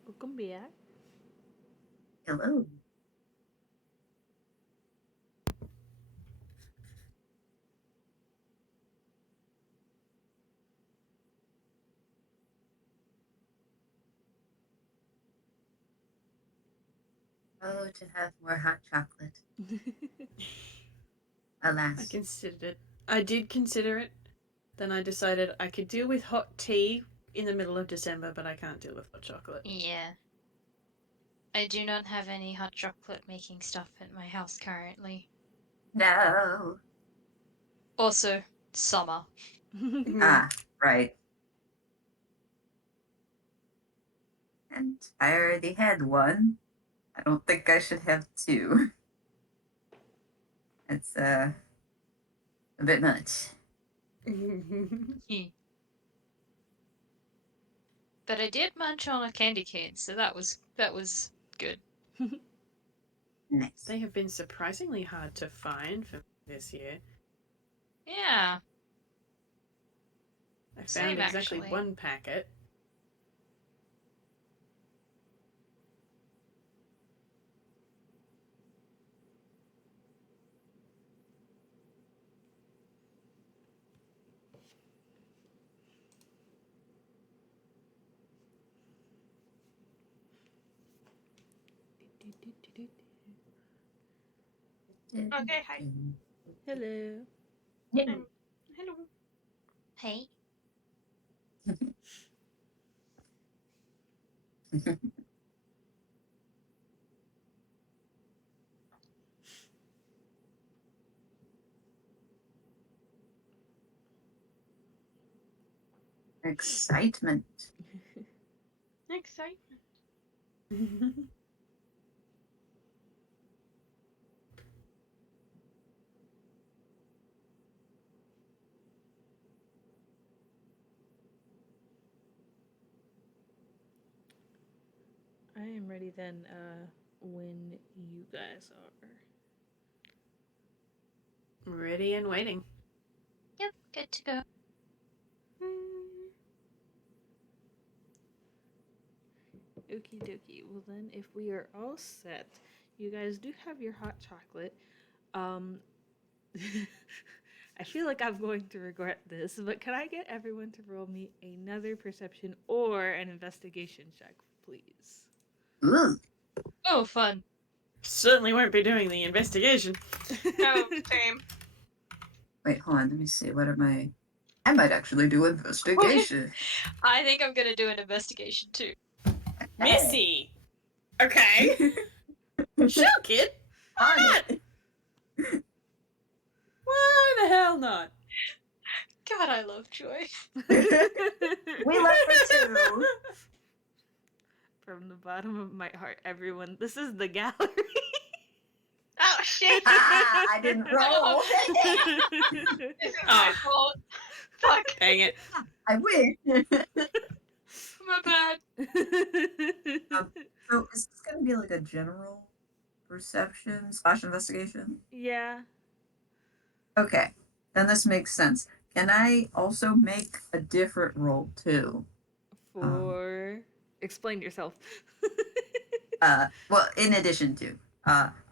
Welcome back. Hello. Oh, to have more hot chocolate. Alas. I considered it. I did consider it. Then I decided I could deal with hot tea in the middle of December, but I can't deal with hot chocolate. Yeah. I do not have any hot chocolate making stuff at my house currently. No. Also, summer. Ah, right. And I already had one. I don't think I should have two. It's a bit much. But I did munch on a candy cane, so that was good. Nice. They have been surprisingly hard to find for this year. Yeah. I found Same, exactly actually. one packet. Okay, hi. Hello. Hello. Hey. Excitement. Excitement. I am ready then, when you guys are. Ready and waiting. Yep, good to go. Okie dokie. Well then, if we are all set, you guys do have your hot chocolate. I feel like I'm going to regret this, but can I get everyone to roll me another perception or an investigation check, please? Ooh. Oh, fun. Certainly won't be doing the investigation. Oh, same. Wait, hold on. Let me see. What am I? I might actually do investigation. I think I'm gonna do an investigation too. Missy! Okay. Sure, kid. Why not? Why the hell not? God, I love Joy. We left for two. From the bottom of my heart, everyone, this is the gallery. Oh shit! Ah, I didn't roll. This is my fault. Fuck. Dang it. I win. My bad. So is this gonna be like a general perception / investigation? Yeah. Okay, then this makes sense. Can I also make a different roll too? For explain yourself. Well, in addition to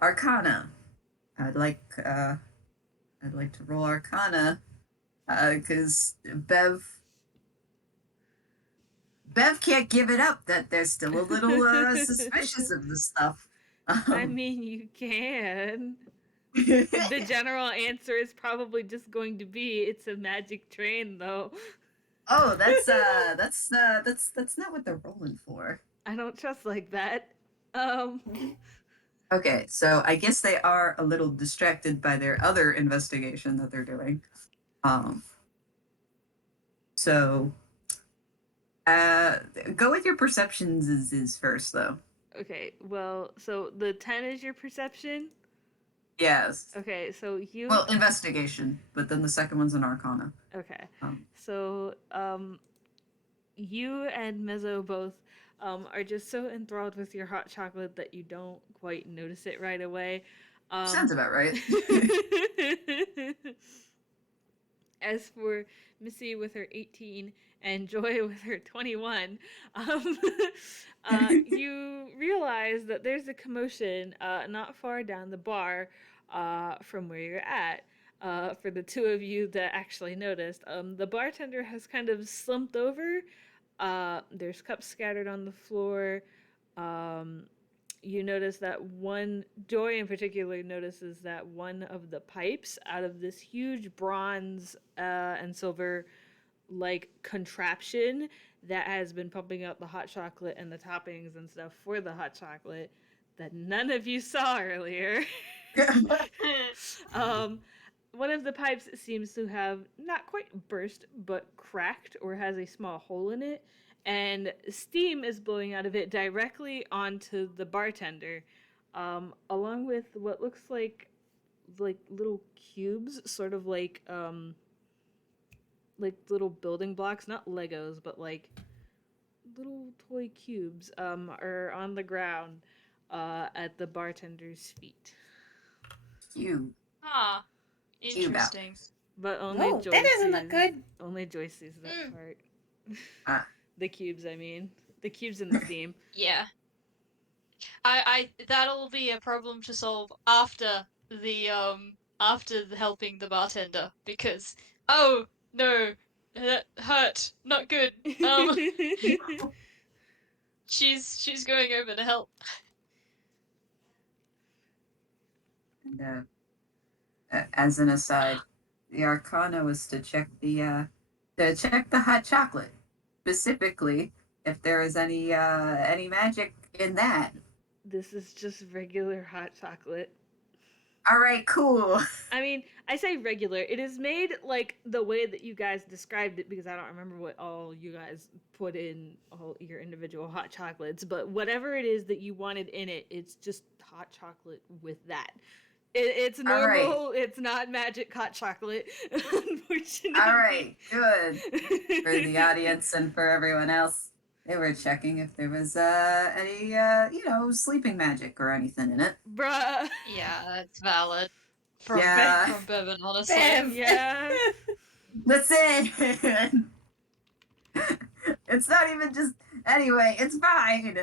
Arcana, I'd like to roll Arcana, because Bev can't give it up that they're still a little suspicious of this stuff. I mean, you can. The general answer is probably just going to be it's a magic train, though. Oh, that's not what they're rolling for. I don't trust like that. Okay, so I guess they are a little distracted by their other investigation that they're doing. So go with your perceptions is first though. Okay, well, so the 10 is your perception. Yes. Okay, so you. Well, investigation, but then the second one's an Arcana. Okay. So, you and Messo both are just so enthralled with your hot chocolate that you don't quite notice it right away. Sounds about right. As for Missy with her 18 and Joy with her 21, you realize that there's a commotion not far down the bar from where you're at. For the two of you that actually noticed, the bartender has kind of slumped over. There's cups scattered on the floor. You notice that Joy in particular notices that one of the pipes out of this huge bronze and silver like contraption that has been pumping out the hot chocolate and the toppings and stuff for the hot chocolate that none of you saw earlier. One of the pipes seems to have not quite burst, but cracked or has a small hole in it, and steam is blowing out of it directly onto the bartender, along with what looks like little cubes, sort of like little building blocks, not Legos, but like little toy cubes, are on the ground, at the bartender's feet. You. Ah, Cube out. interesting. But only Oh, Joyce that doesn't look sees- good. Only Joyce sees that Mm. part. Ah. The cubes, I mean. The cubes in the theme. Yeah. I that'll be a problem to solve after the helping the bartender because oh no, that hurt, not good. She's going over to help. And as an aside, the Arcana was to check the hot chocolate, specifically if there is any magic in that. This is just regular hot chocolate. All right, cool. I mean, I say regular. It is made like the way that you guys described it because I don't remember what all you guys put in all your individual hot chocolates, but whatever it is that you wanted in it, it's just hot chocolate with that. It's All right. normal. It's not magic hot chocolate, unfortunately. All right, good. For the audience and for everyone else, they were checking if there was any sleeping magic or anything in it. Bruh. Yeah, that's valid. From Yeah. from Bevin, honestly. Bam. Yeah. Listen, it's not even just. Anyway, it's fine.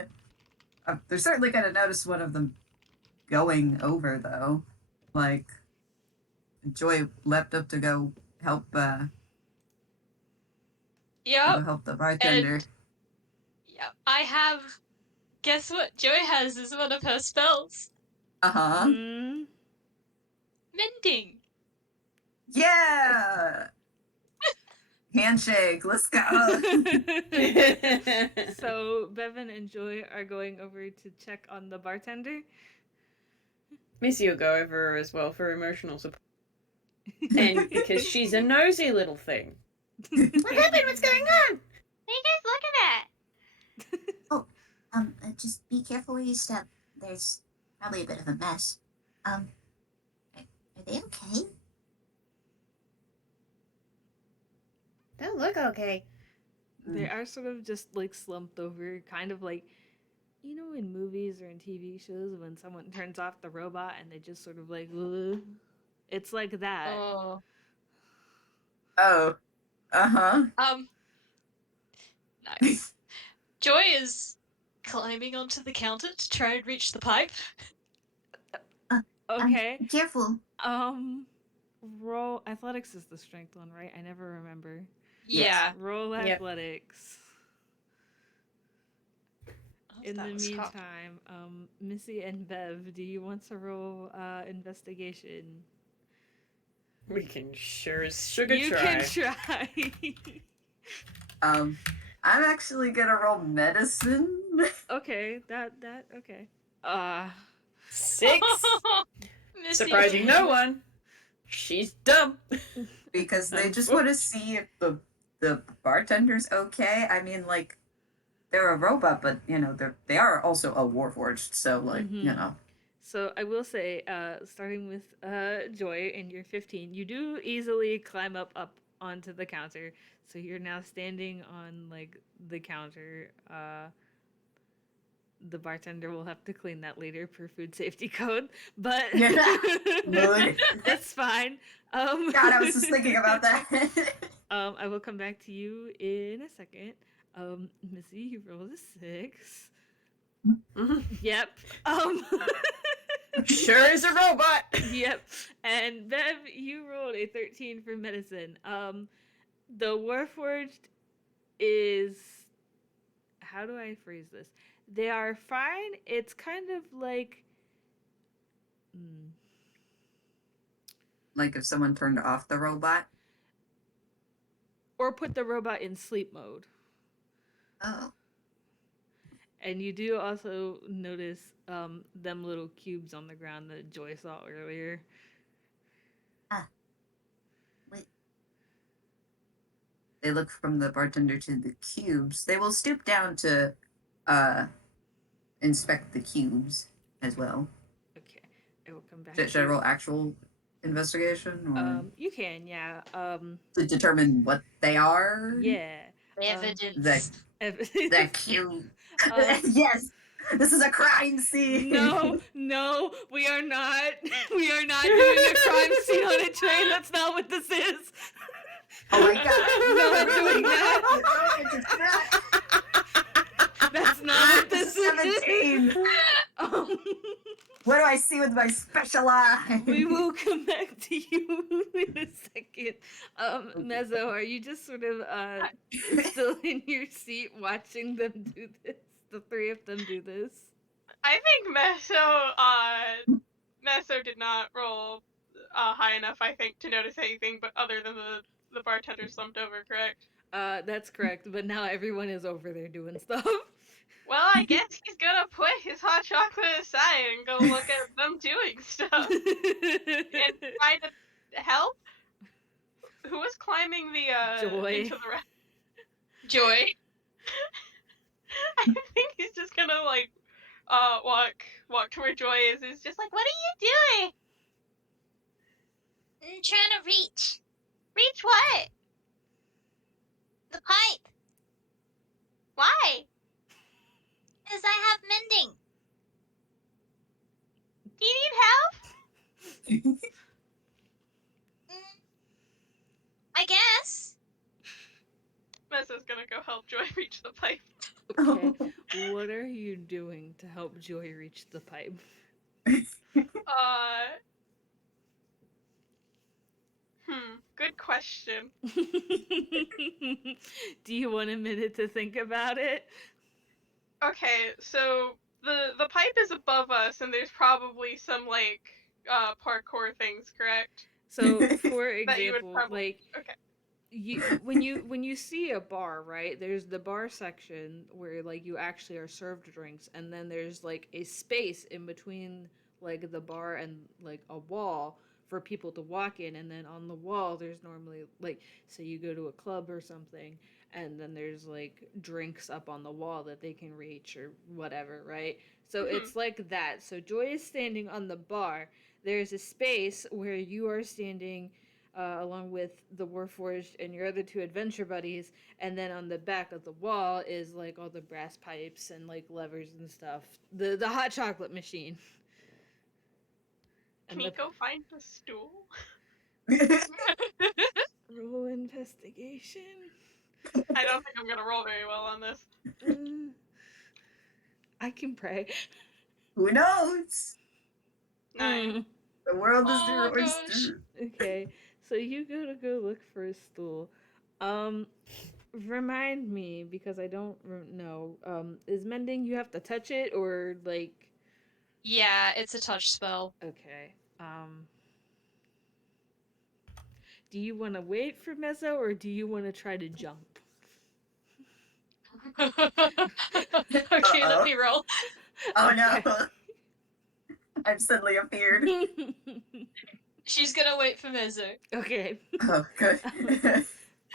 They're certainly gonna notice one of them going over though. Like, Joy leapt up to go help. Yep. Help the bartender. Yep. I have. Guess what? Joy has as one of her spells. Uh-huh. Mm. Mending. Yeah. Handshake. Let's go. So Bevin and Joy are going over to check on the bartender. Missy will go over as well for emotional support. And because she's a nosy little thing. What happened? What's going on? What are you guys looking at? Just be careful where you step. There's probably a bit of a mess. Are they okay? Don't look okay. They are sort of just like slumped over, kind of like, you know, in movies or in TV shows when someone turns off the robot and they just sort of like, ugh. It's like that. Oh. Oh. Uh-huh. Nice. Joy is climbing onto the counter to try and reach the pipe. Okay. Careful. Roll athletics is the strength one, right? I never remember. Yeah. Roll Yep. athletics. Oh, In that the was tough. meantime, Missy and Bev, do you want to roll investigation? We can sure as sugar You try. can try. I'm actually gonna roll medicine. Okay, that okay. 6. Missy. Surprising no one. She's dumb. Because they just want to see if the bartender's okay. I mean, like, they're a robot, but they are also a warforged. So like, Mhm. So I will say, starting with Joy, and you're 15, you do easily climb up onto the counter. So you're now standing on like the counter. The bartender will have to clean that later per food safety code, but Mood. it's fine. God, I was just thinking about that. I will come back to you in a second. Missy, you rolled a 6. Yep. Sure is a robot. Yep. And Bev, you rolled a 13 for medicine. The Warforged is, how do I phrase this? They are fine. It's kind of like, Like if someone turned off the robot. or put the robot in sleep mode. Oh. And you do also notice them little cubes on the ground that Joy saw earlier. Wait. They look from the bartender to the cubes. They will stoop down to inspect the cubes as well. Okay, I will come back. Should I roll actual investigation or You can, yeah. to determine what they are? Yeah. Evidence. The cube. Um, Yes, this is a crime scene. No, we are not. We are not doing a crime scene on a train. That's not what this is. Oh my god. Not doing that. That's not what this is. 17. What do I see with my special eye? We will come back to you in a second. Mezzo, are you just sort of still in your seat watching them do this? The three of them do this? I think Messo did not roll high enough, I think, to notice anything but other than the bartender slumped over, correct? That's correct, but now everyone is over there doing stuff. Well, I guess he's gonna put his hot chocolate aside and go look at them doing stuff and try to help. Who was climbing the Joy. into the Joy. I think he's just gonna like walk to where Joy is. Is just like, what are you doing? I'm trying to reach Reach what? the pipe, Why? because I have mending. Do you need help? I guess. Messo's gonna go help Joy reach the pipe. Okay, what are you doing to help Joy reach the pipe? Good question. Do you want a minute to think about it? Okay, so the pipe is above us, and there's probably some like parkour things, correct? So, for That you would example, probably like okay. when you see a bar, right? There's the bar section where like you actually are served drinks, and then there's like a space in between like the bar and like a wall for people to walk in, and then on the wall there's normally like, say you go to a club or something, and then there's like drinks up on the wall that they can reach or whatever, right? So it's like that. So Joy is standing on the bar. There's a space where you are standing along with the Warforged and your other two adventure buddies, and then on the back of the wall is like all the brass pipes and like levers and stuff. The hot chocolate machine. Can And you go find the stool? roll investigation. I don't think I'm gonna roll very well on this. I can pray. Who knows? 9. The world is Oh your my gosh. oyster. Okay, so you go look for a stool. Remind me, because I don't know. Is mending, you have to touch it or like? Yeah, it's a touch spell. Okay. Do you want to wait for Messo or do you want to try to jump? Okay, let me roll. Oh no. I've suddenly appeared. She's gonna wait for Meso. Okay. Oh, good.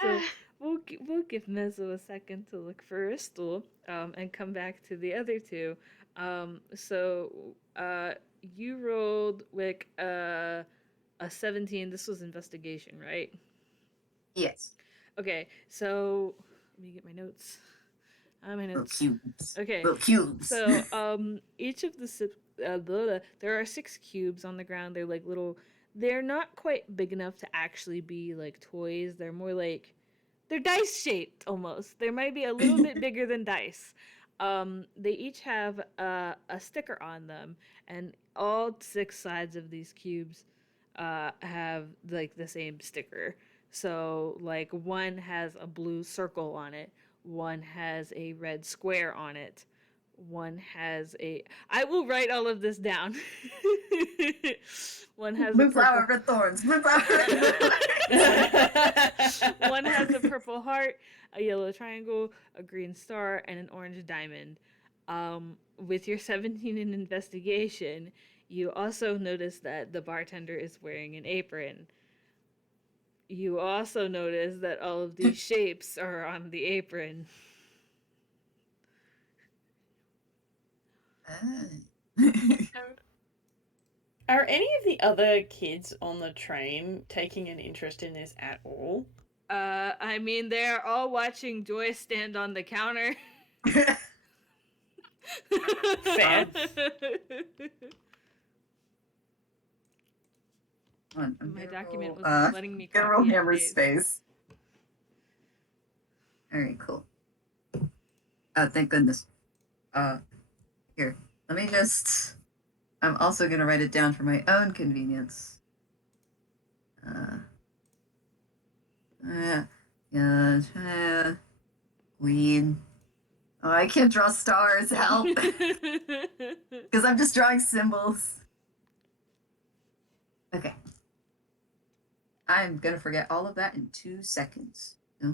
So we'll give Meso a second to look for a stool, and come back to the other two. You rolled Wick a 17. This was investigation, right? Yes. Okay, so let me get my notes. My Little notes. cubes. Okay. Little cubes. So, each of there are 6 cubes on the ground. They're like little. They're not quite big enough to actually be like toys. They're more like, they're dice shaped almost. They might be a little bit bigger than dice. They each have a sticker on them, and all 6 sides of these cubes have like the same sticker. So like one has a blue circle on it, one has a red square on it, One has a. I will write all of this down. One has Blue a flower purple. red thorns. Blue flower red thorns. One has a purple heart, a yellow triangle, a green star, and an orange diamond. With your 17 in investigation, you also notice that the bartender is wearing an apron. You also notice that all of these shapes are on the apron. Are any of the other kids on the train taking an interest in this at all? I mean, they're all watching Joy stand on the counter. Fair. My document was roll, not letting me gonna roll copy and hammer paste. space. Alright, cool. Thank goodness. Here. Let me just... I'm also gonna write it down for my own convenience. Queen. Oh, I can't draw stars, help! Because I'm just drawing symbols. Okay. I'm gonna forget all of that in 2 seconds. No,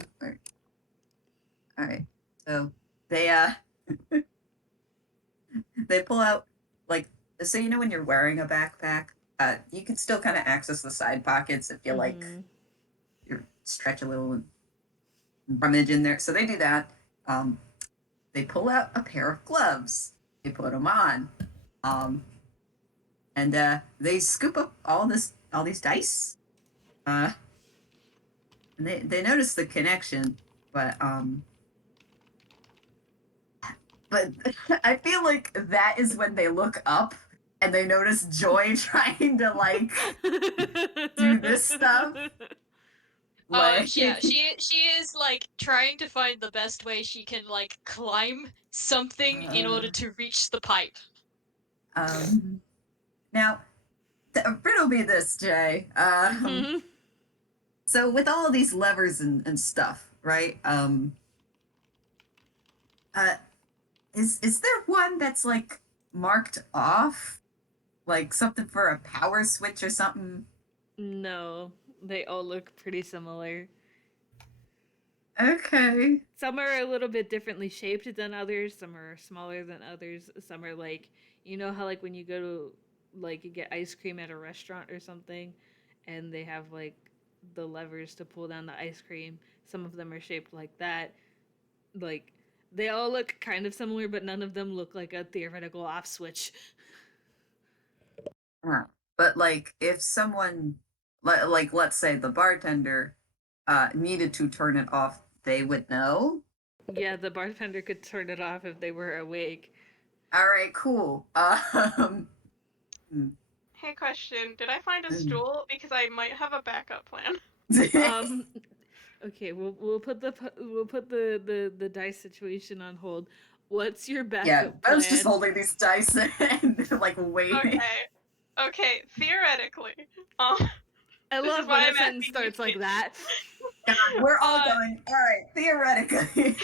Alright. So they they pull out, like, so you know when you're wearing a backpack, you can still kind of access the side pockets if you like you stretch a little and rummage in there. So they do that. They pull out a pair of gloves. They put them on. And they scoop up all these dice. And they notice the connection, but I feel like that is when they look up and they notice Joy trying to like do this stuff. Like, Yeah, she is like trying to find the best way she can like climb something in order to reach the pipe. Now, riddle me this, Jay. So with all of these levers and stuff, right? Is there one that's like marked off, like something for a power switch or something? No, they all look pretty similar. Okay. Some are a little bit differently shaped than others. Some are smaller than others. Some are like, you know how like when you go to like you get ice cream at a restaurant or something, and they have like the levers to pull down the ice cream. Some of them are shaped like that. Like they all look kind of similar, but none of them look like a theoretical off switch. But like if someone like let's say the bartender needed to turn it off, they would know. Yeah, the bartender could turn it off if they were awake. All right, cool. Hey, question. Did I find a stool? Because I might have a backup plan. Okay, we'll put the dice situation on hold. What's your backup yeah, plan? I was just holding these dice and like waiting. Okay. Theoretically, I this love is why when a I'm sentence asking starts like that. God, we're all going. All right, theoretically.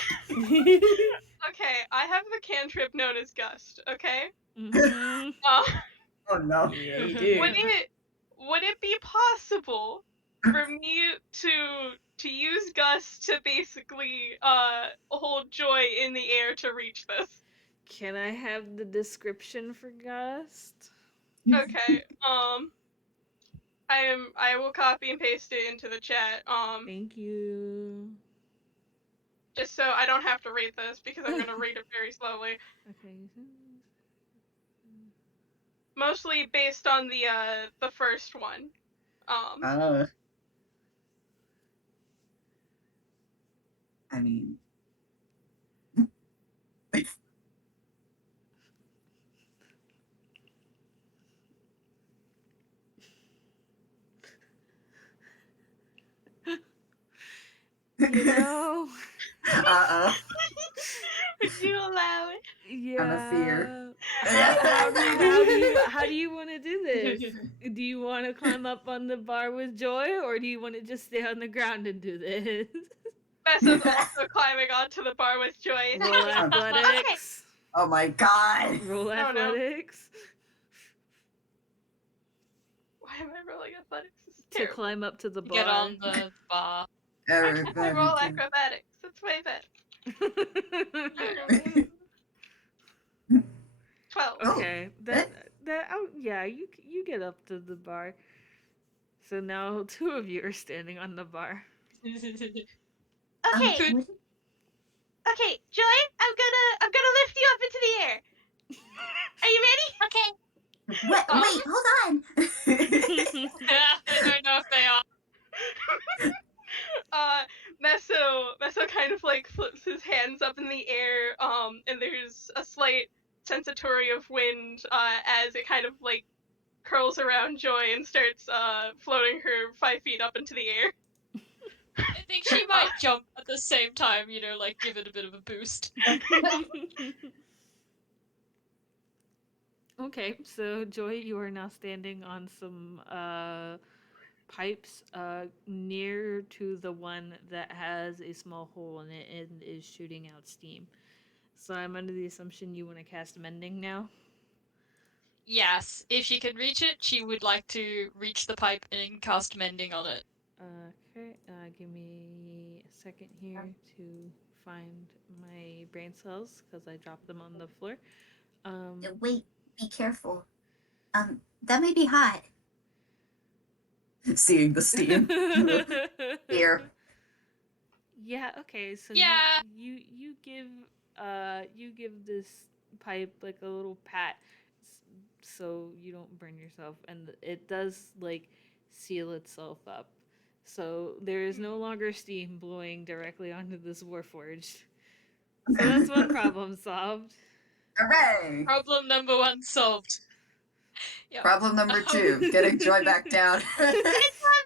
Okay, I have the cantrip known as Gust. Okay. Mhm. Oh no. Yeah, you do. Would it be possible for me to use Gust to basically hold Joy in the air to reach this? Can I have the description for Gust? Okay. I will copy and paste it into the chat. Thank you. Just so I don't have to read this because I'm gonna read it very slowly. Okay. Mostly based on the first one. I mean. You know. Would you allow it? Yeah. I'm a fear. How do you want to do this? Do you want to climb up on the bar with Joy, or do you want to just stay on the ground and do this? Messo's also climbing onto the bar with Joy. Roll athletics. Oh my god. Roll no. athletics Why am I rolling athletics? This is to terrible. climb up to the bar. Get on the bar. Why can't I roll Everybody. acrobatics? That's way better. 12. Okay, that- yeah, you get up to the bar. So now 2 of you are standing on the bar. Okay, Good. what- okay, Joy, I'm gonna lift you up into the air. Are you ready? Okay. What? Oh. Wait, hold on. I don't know if they are. Messo kind of like flips his hands up in the air, and there's a slight sensatory of wind, as it kind of like curls around Joy and starts, floating her 5 feet up into the air. I think she might jump at the same time, you know, like give it a bit of a boost. Okay, so Joy, you are now standing on some pipes near to the one that has a small hole in it and is shooting out steam. So I'm under the assumption you want to cast Mending now. Yes, if she can reach it, she would like to reach the pipe and cast mending on it. Okay, give me a second here to find my brain cells because I dropped them on the floor. Wait, be careful. That may be hot. Seeing the steam. Here. Yeah. Okay. So Yeah. you give this pipe like a little pat, so you don't burn yourself, and it does like seal itself up. So there is no longer steam blowing directly onto this warforged. So that's one problem solved. Hooray! Problem number 1 solved. Yep. Problem number 2, getting Joy back down. Good job,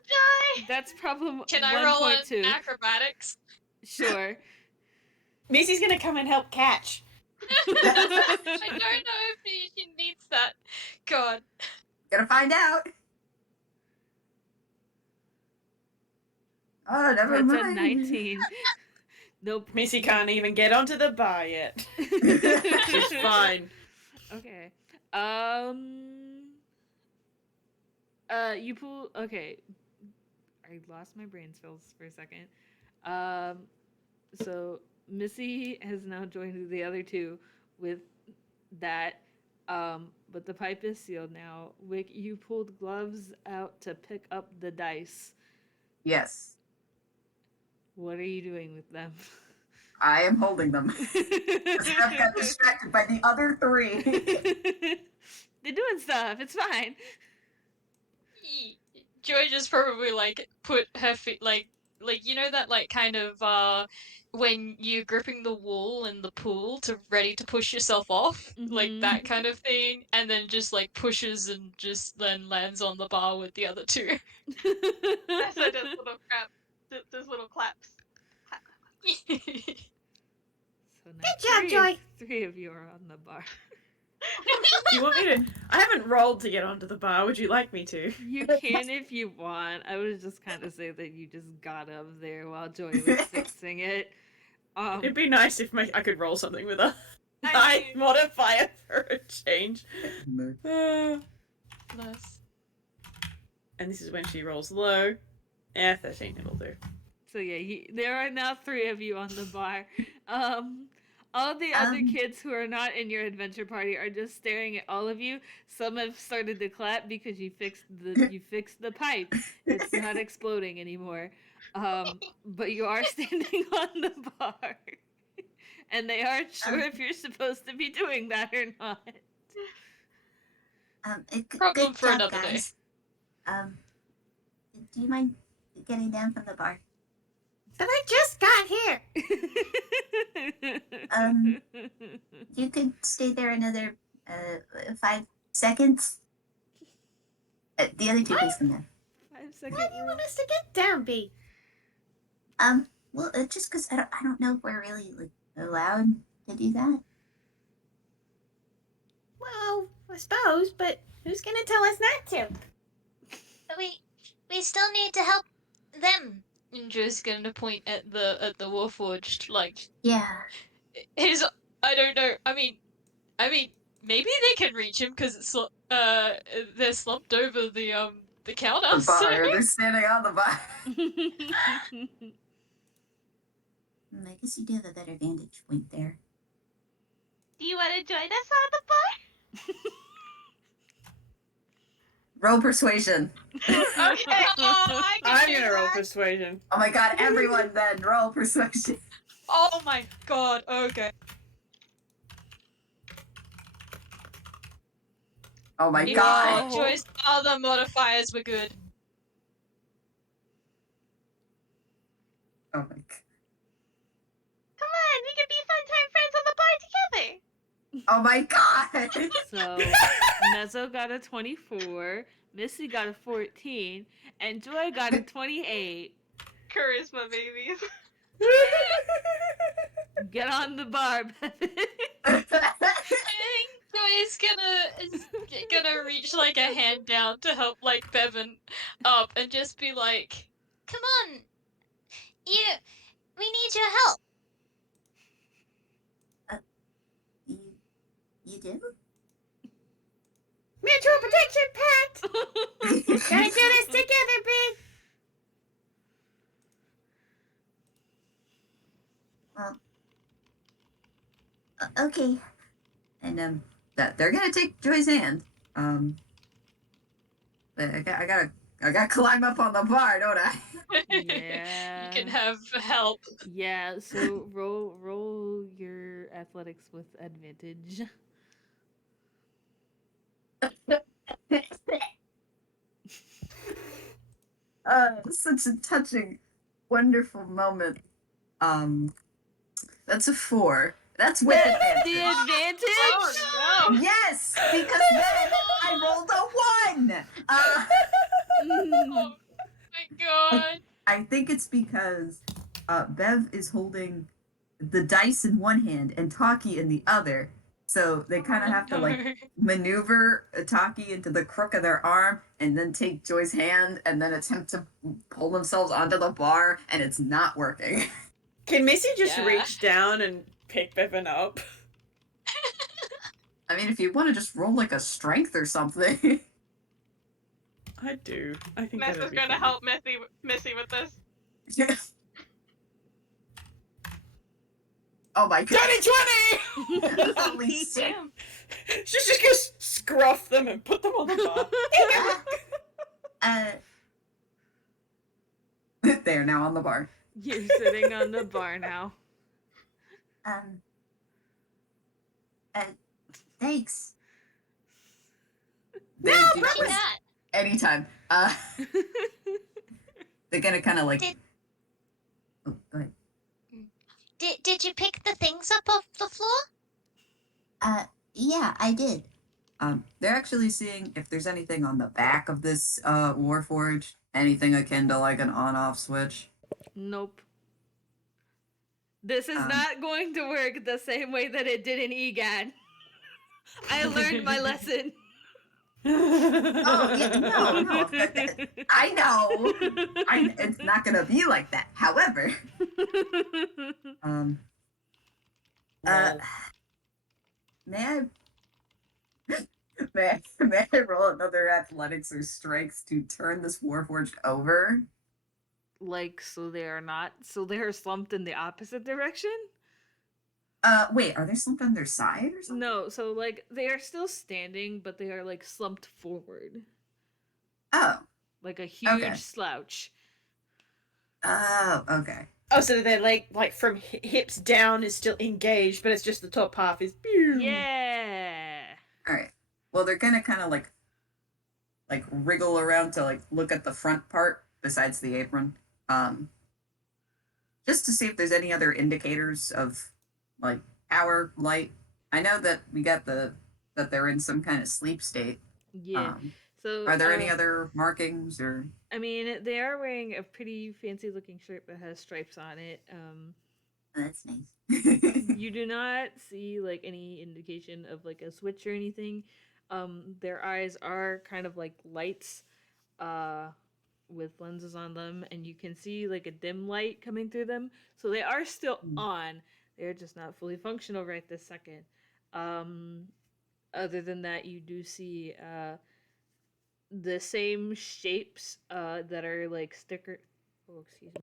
Joy! That's problem Can I roll an 1.2. acrobatics? Sure. Missy's gonna come and help catch. I don't know if she needs that. God. Gonna find out. Oh, never That's mind. a 19. Nope. Missy can't even get onto the bar yet. She's fine. Okay. You pull. Okay. I lost my brain cells for a second. So Missy has now joined the other 2 with that. But the pipe is sealed now. Wick, you pulled gloves out to pick up the dice. Yes, What are you doing with them? I am holding them. Because I've got distracted by the other 3. They're doing stuff. It's fine. Joy just probably like put her feet like you know that like kind of when you're gripping the wall in the pool to ready to push yourself off, like Mhm. that kind of thing, and then just like pushes and just then lands on the bar with the other 2. Messo does little does little claps. Clap. So now Good job, Joy. 3 of you are on the bar. Do you want me to? I haven't rolled to get onto the bar. Would you like me to? You can if you want. I was just kind of say that you just got up there while Joy was fixing it. It'd be nice if I could roll something with a I high mean- modifier for a change. Nice. And this is when she rolls low. 13 it'll do. So yeah, there are now 3 of you on the bar. All the other kids who are not in your adventure party are just staring at all of you. Some have started to clap because you fixed the pipe. It's not exploding anymore. But you are standing on the bar. And they aren't sure if you're supposed to be doing that or not. Problem Good for job, another day. guys. Do you mind getting down from the bar? And I just got here. You could stay there another 5 seconds. The other 2 please come down. 5-second Why do you rule. want us to get down, B? Well, just because I don't know if we're really like allowed to do that. Well, I suppose, but who's gonna tell us not to? We still need to help them. And Joy's gonna point at the Warforged, like Yeah. his I don't know. I mean, I mean, maybe they can reach him because it's they're slumped over the counter. The So bar. They're standing on the bar. I guess you do have a better vantage point there. Do you want to join us on the bar? Roll persuasion. Okay. I can I'm do gonna roll that. persuasion. Oh my god, everyone then roll persuasion. Oh my god. Okay. Oh my If god. Joy's other modifiers were good. Oh my god. Come on, we can be fun time friends on the bar together. Oh my god. So Messo got a 24, Missy got a 14, and Joy got a 28. Charisma, babies. Get on the bar, Bevin. I think Joy's gonna reach like a hand down to help like Bevin up and just be like, Come on. We need your help. You do? Mutual protection pact. Gotta do this together, babe. Well, okay. And that they're gonna take Joy's hand. But I gotta climb up on the bar, don't I? Yeah. you can have help. Yeah, so roll your athletics with advantage. Such a touching, wonderful moment. That's a 4. That's with advantage. The advantage? Oh no. Yes, because then I rolled a 1. Oh my god. I think it's because Bev is holding the dice in one hand and Taki in the other. So they kind of have to like maneuver Taki into the crook of their arm and then take Joy's hand and then attempt to pull themselves onto the bar, and it's not working. Can Missy just Yeah. reach down and pick Bevin up? I mean, if you want to just roll like a strength or something. I do. I think Mess that'd is be gonna fun. help Missy with this. Oh my god. 20! Holy shit. Damn. She's just gonna scruff them and put them on the bar. They are now on the bar. You're sitting on the bar now. Thanks. They No, do that that She with got. anytime. They're gonna kind of like. Did- Oh, go ahead. Did you pick the things up off the floor? Yeah, I did. They're actually seeing if there's anything on the back of this Warforge, anything akin to like an on-off switch. Nope. This is Um, not going to work the same way that it did in EGAD. I learned my lesson. Oh yeah, no, I know. It's not gonna be like that. However, Lol. may I may I roll another athletics or strength to turn this Warforged over? Like, so they are slumped in the opposite direction? Wait, are they slumped on their side or something? No, so like they are still standing, but they are like slumped forward. Oh. Like a huge Okay. slouch. Oh, okay. Oh, so their leg, like from hips down, is still engaged, but it's just the top half is. Yeah. Alright. Well, they're gonna kind of like wriggle around to like look at the front part besides the apron. Just to see if there's any other indicators of like power, light. I know that we got that they're in some kind of sleep state. Yeah. So Are there any other markings or? I mean, they are wearing a pretty fancy looking shirt that has stripes on it. That's nice. You do not see like any indication of like a switch or anything. Their eyes are kind of like lights with lenses on them, and you can see like a dim light coming through them. So they are still on. They're just not fully functional right this second. Other than that, you do see the same shapes that are like sticker. Oh, excuse me.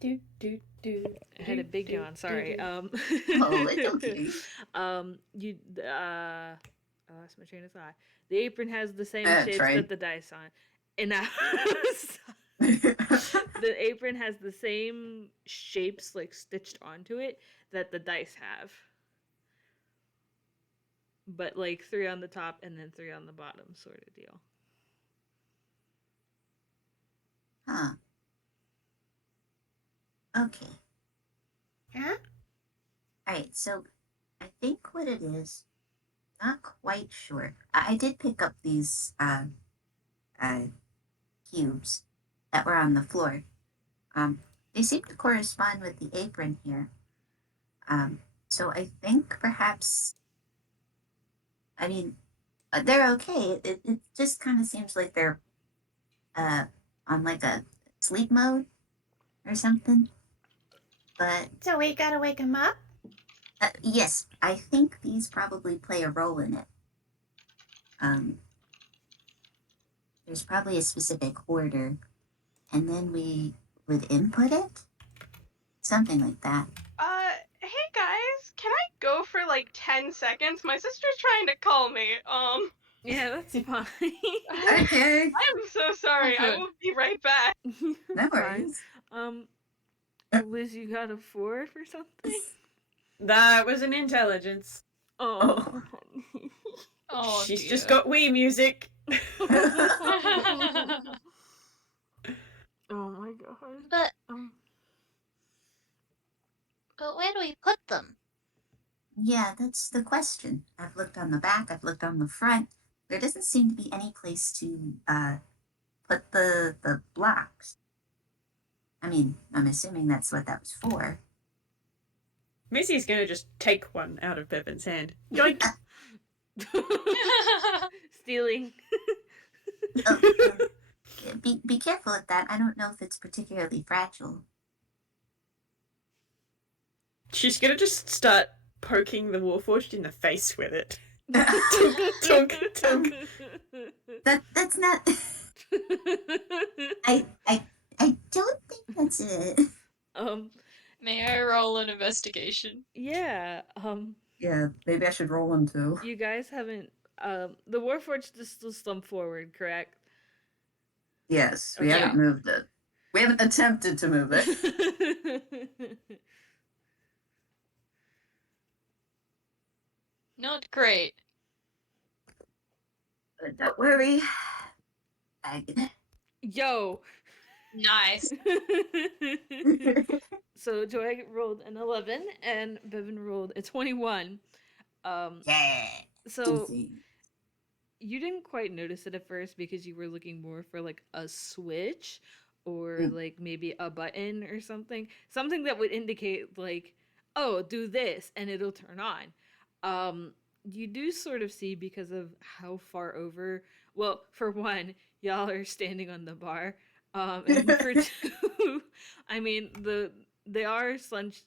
Do, do, do, I had a do, big do, yawn. Sorry. do. Oh, it's okay. You I lost my train of thought. The apron has the same That's shapes right. that the dice on, and the apron has the same shapes like stitched onto it that the dice have, but like 3 on the top and then 3 on the bottom, sort of deal. Huh. Okay. Huh? Alright, so I think what it is, not quite sure. I did pick up these cubes that were on the floor. They seem to correspond with the apron here. So I think perhaps, I mean, they're okay. It just kind of seems like they're on like a sleep mode or something. But So we gotta wake him up? yes, I think these probably play a role in it. There's probably a specific order, and then we would input it, something like that. Hey guys, can I go for like 10 seconds? My sister's trying to call me. Yeah, that's fine. Okay. I'm so sorry. I Okay. will be right back. No Fine. worries. Liz, you got a 4 for something? That was an intelligence. Oh. Oh, She's dear. just got Wii music. Oh my god. But Um, where do we put them? Yeah, that's the question. I've looked on the back, I've looked on the front. There doesn't seem to be any place to put the blocks. I mean, I'm assuming that's what that was for. Missy's gonna just take one out of Bevin's hand. Yoink! stealing. Oh, be careful with that. I don't know if it's particularly fragile. She's gonna just start poking the Warforged in the face with it. Tunk, tunk. That's not. I don't think that's it. May I roll an investigation? Yeah. Yeah, maybe I should roll one too. You guys haven't. The Warforged is still slumped forward, correct? Yes, we Okay. haven't moved it. We haven't attempted to move it. Not great. But don't worry. Yo. Nice. So Joy rolled an 11 and Bevin rolled a 21. Yeah. So Easy. you didn't quite notice it at first because you were looking more for like a switch or like maybe a button or something that would indicate like, oh, do this and it'll turn on. You do sort of see, because of how far over, well, for one, y'all are standing on the bar, and for two, I mean, they are slouched.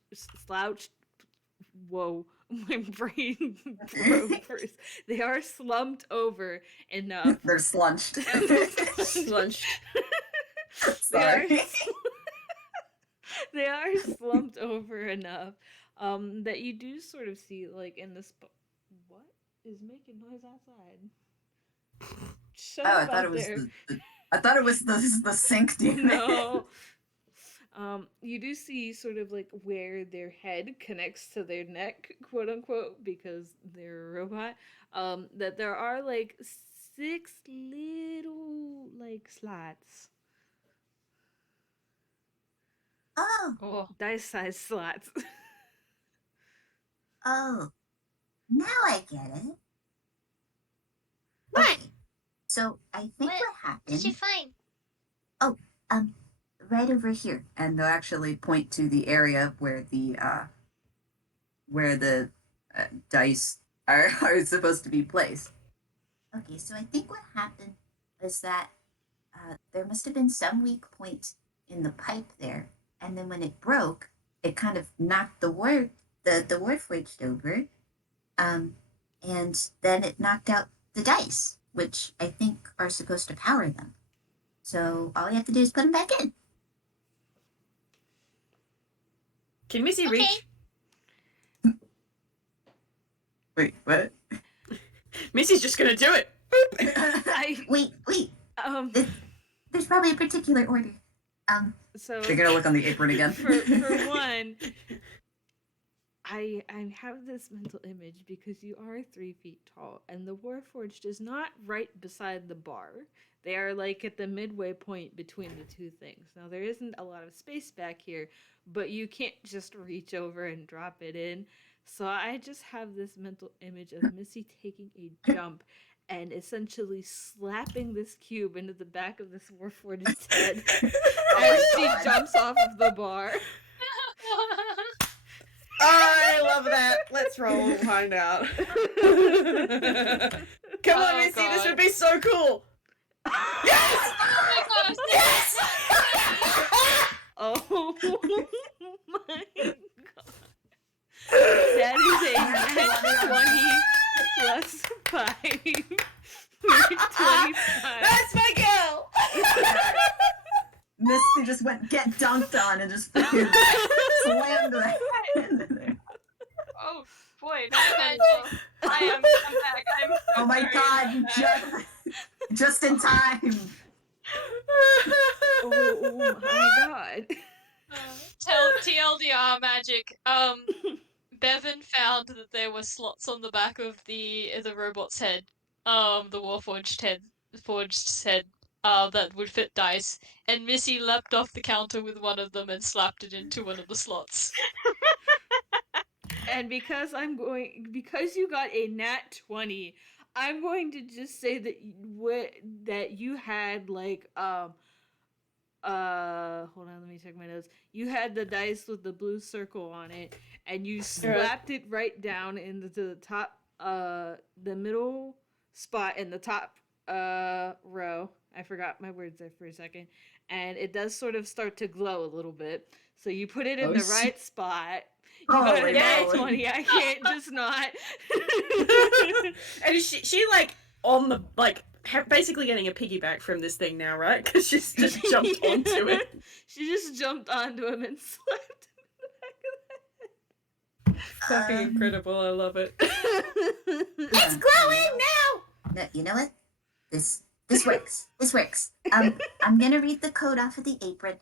Whoa, my brain broke first. They are slumped over enough. They're slunched. Slunched. Sorry. They are slumped over enough that you do sort of see, like, in this. What is making noise outside? Shut Oh, I up thought out it was there. I thought it was the sink demon. No. You do see sort of like where their head connects to their neck, quote unquote, because they're a robot. That there are like 6 little like slots, Oh, Oh. dice-sized slots. oh. Now I get it. What? Okay. So I think what Did you happened? find? Right over here. And they'll actually point to the area where the dice are supposed to be placed. Okay, so I think what happened was that there must have been some weak point in the pipe there, and then when it broke, it kind of knocked the the Warforged over, and then it knocked out the dice, which I think are supposed to power them. So all you have to do is put them back in. Can Missy Okay. reach? Wait, what? Missy's just gonna do it. Boop. Wait. Um, There's probably a particular order. so You're gonna look on the apron again. for one, I have this mental image because you are 3 feet tall, and the Warforged is not right beside the bar. They are like at the midway point between the two things. Now there isn't a lot of space back here, but you can't just reach over and drop it in. So I just have this mental image of Missy taking a jump and essentially slapping this cube into the back of this Warforged's head as she jumps off of the bar. I love that. Let's roll and find out. Come on, Oh, Missy, this God. would be so cool. Yes! Oh my gosh. Yes! Oh my god. That is a net 20 plus 5. 25. That's my girl! Misty just went get dunked on and just fucking slammed her head in there. Oh boy, that's magic. I'm back. Oh my sorry. god, just in time. Oh my god. TLDR magic. Bevin found that there were slots on the back of the robot's head. The Warforged head, that would fit dice. And Missy leapt off the counter with one of them and slapped it into one of the slots. And because you got a nat 20, I'm going to just say that you had like hold on, let me check my notes. You had the dice with the blue circle on it, and you slapped it right down into the top, the middle spot in the top row. I forgot my words there for a second. And it does sort of start to glow a little bit. So you put it in the right spot. You got a nat 20. I can't just not. And she like on the like basically getting a piggyback from this thing now, right? Because she's just jumped onto it. She just jumped onto him and slapped him in the back Fucking incredible! I love it. It's glowing now. No, you know what? This works. This works. I'm gonna read the code off of the apron.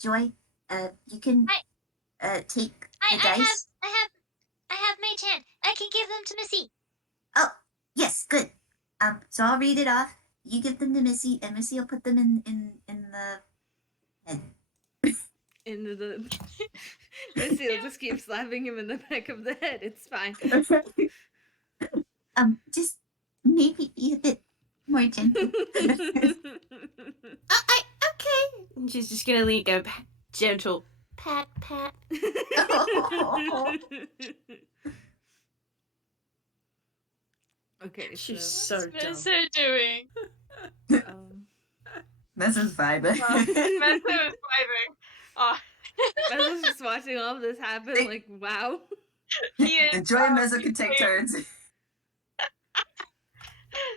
Joy, you can take the dice. I have mage hand. I can give them to Missy. Oh, yes, good. So I'll read it off. You give them to Missy, and Missy will put them in the head. into the. Missy will just keep slapping him in the back of the head. It's fine. Just maybe be a bit more gentle. Okay. And she's just gonna go gentle pat. Okay, She's so so What's dumb. Messo doing? Messo's vibing. Messo is vibing. I was just watching all of this happen, like, wow. He is. Enjoy Messo can take turns.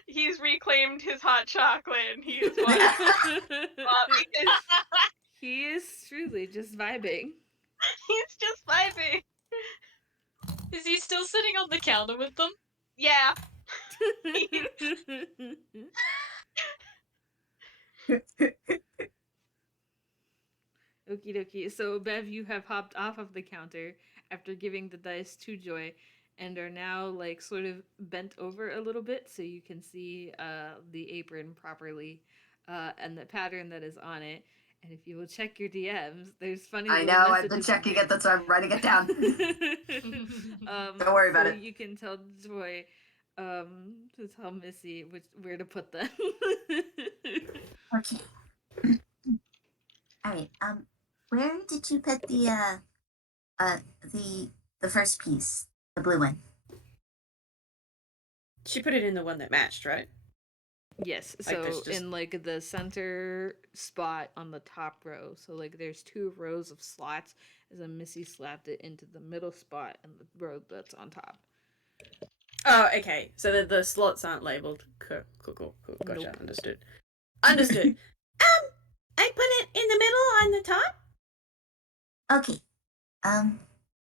He's reclaimed his hot chocolate, and he is vibing. Because He is truly just vibing. he's just vibing. Is he still sitting on the counter with them? Yeah. Okie dokie. So, Bev, you have hopped off of the counter after giving the dice to Joy and are now, like, sort of bent over a little bit so you can see the apron properly and the pattern that is on it. And if you will check your DMs, there's funny I little know, I've messages been in checking there. it, that's why I'm writing it down. Don't worry about so it. You can tell Joy to tell Missy where to put them. Okay. All right. Where did you put the first piece, the blue one? She put it in the one that matched, right? Yes, Like, so there's just- in like the center spot on the top row. So like there's 2 rows of slots as a Missy slapped it into the middle spot and the road that's on top. Oh, okay. So the slots aren't labeled. Cool. Gotcha. Nope. Understood. I put it in the middle on the top. Okay.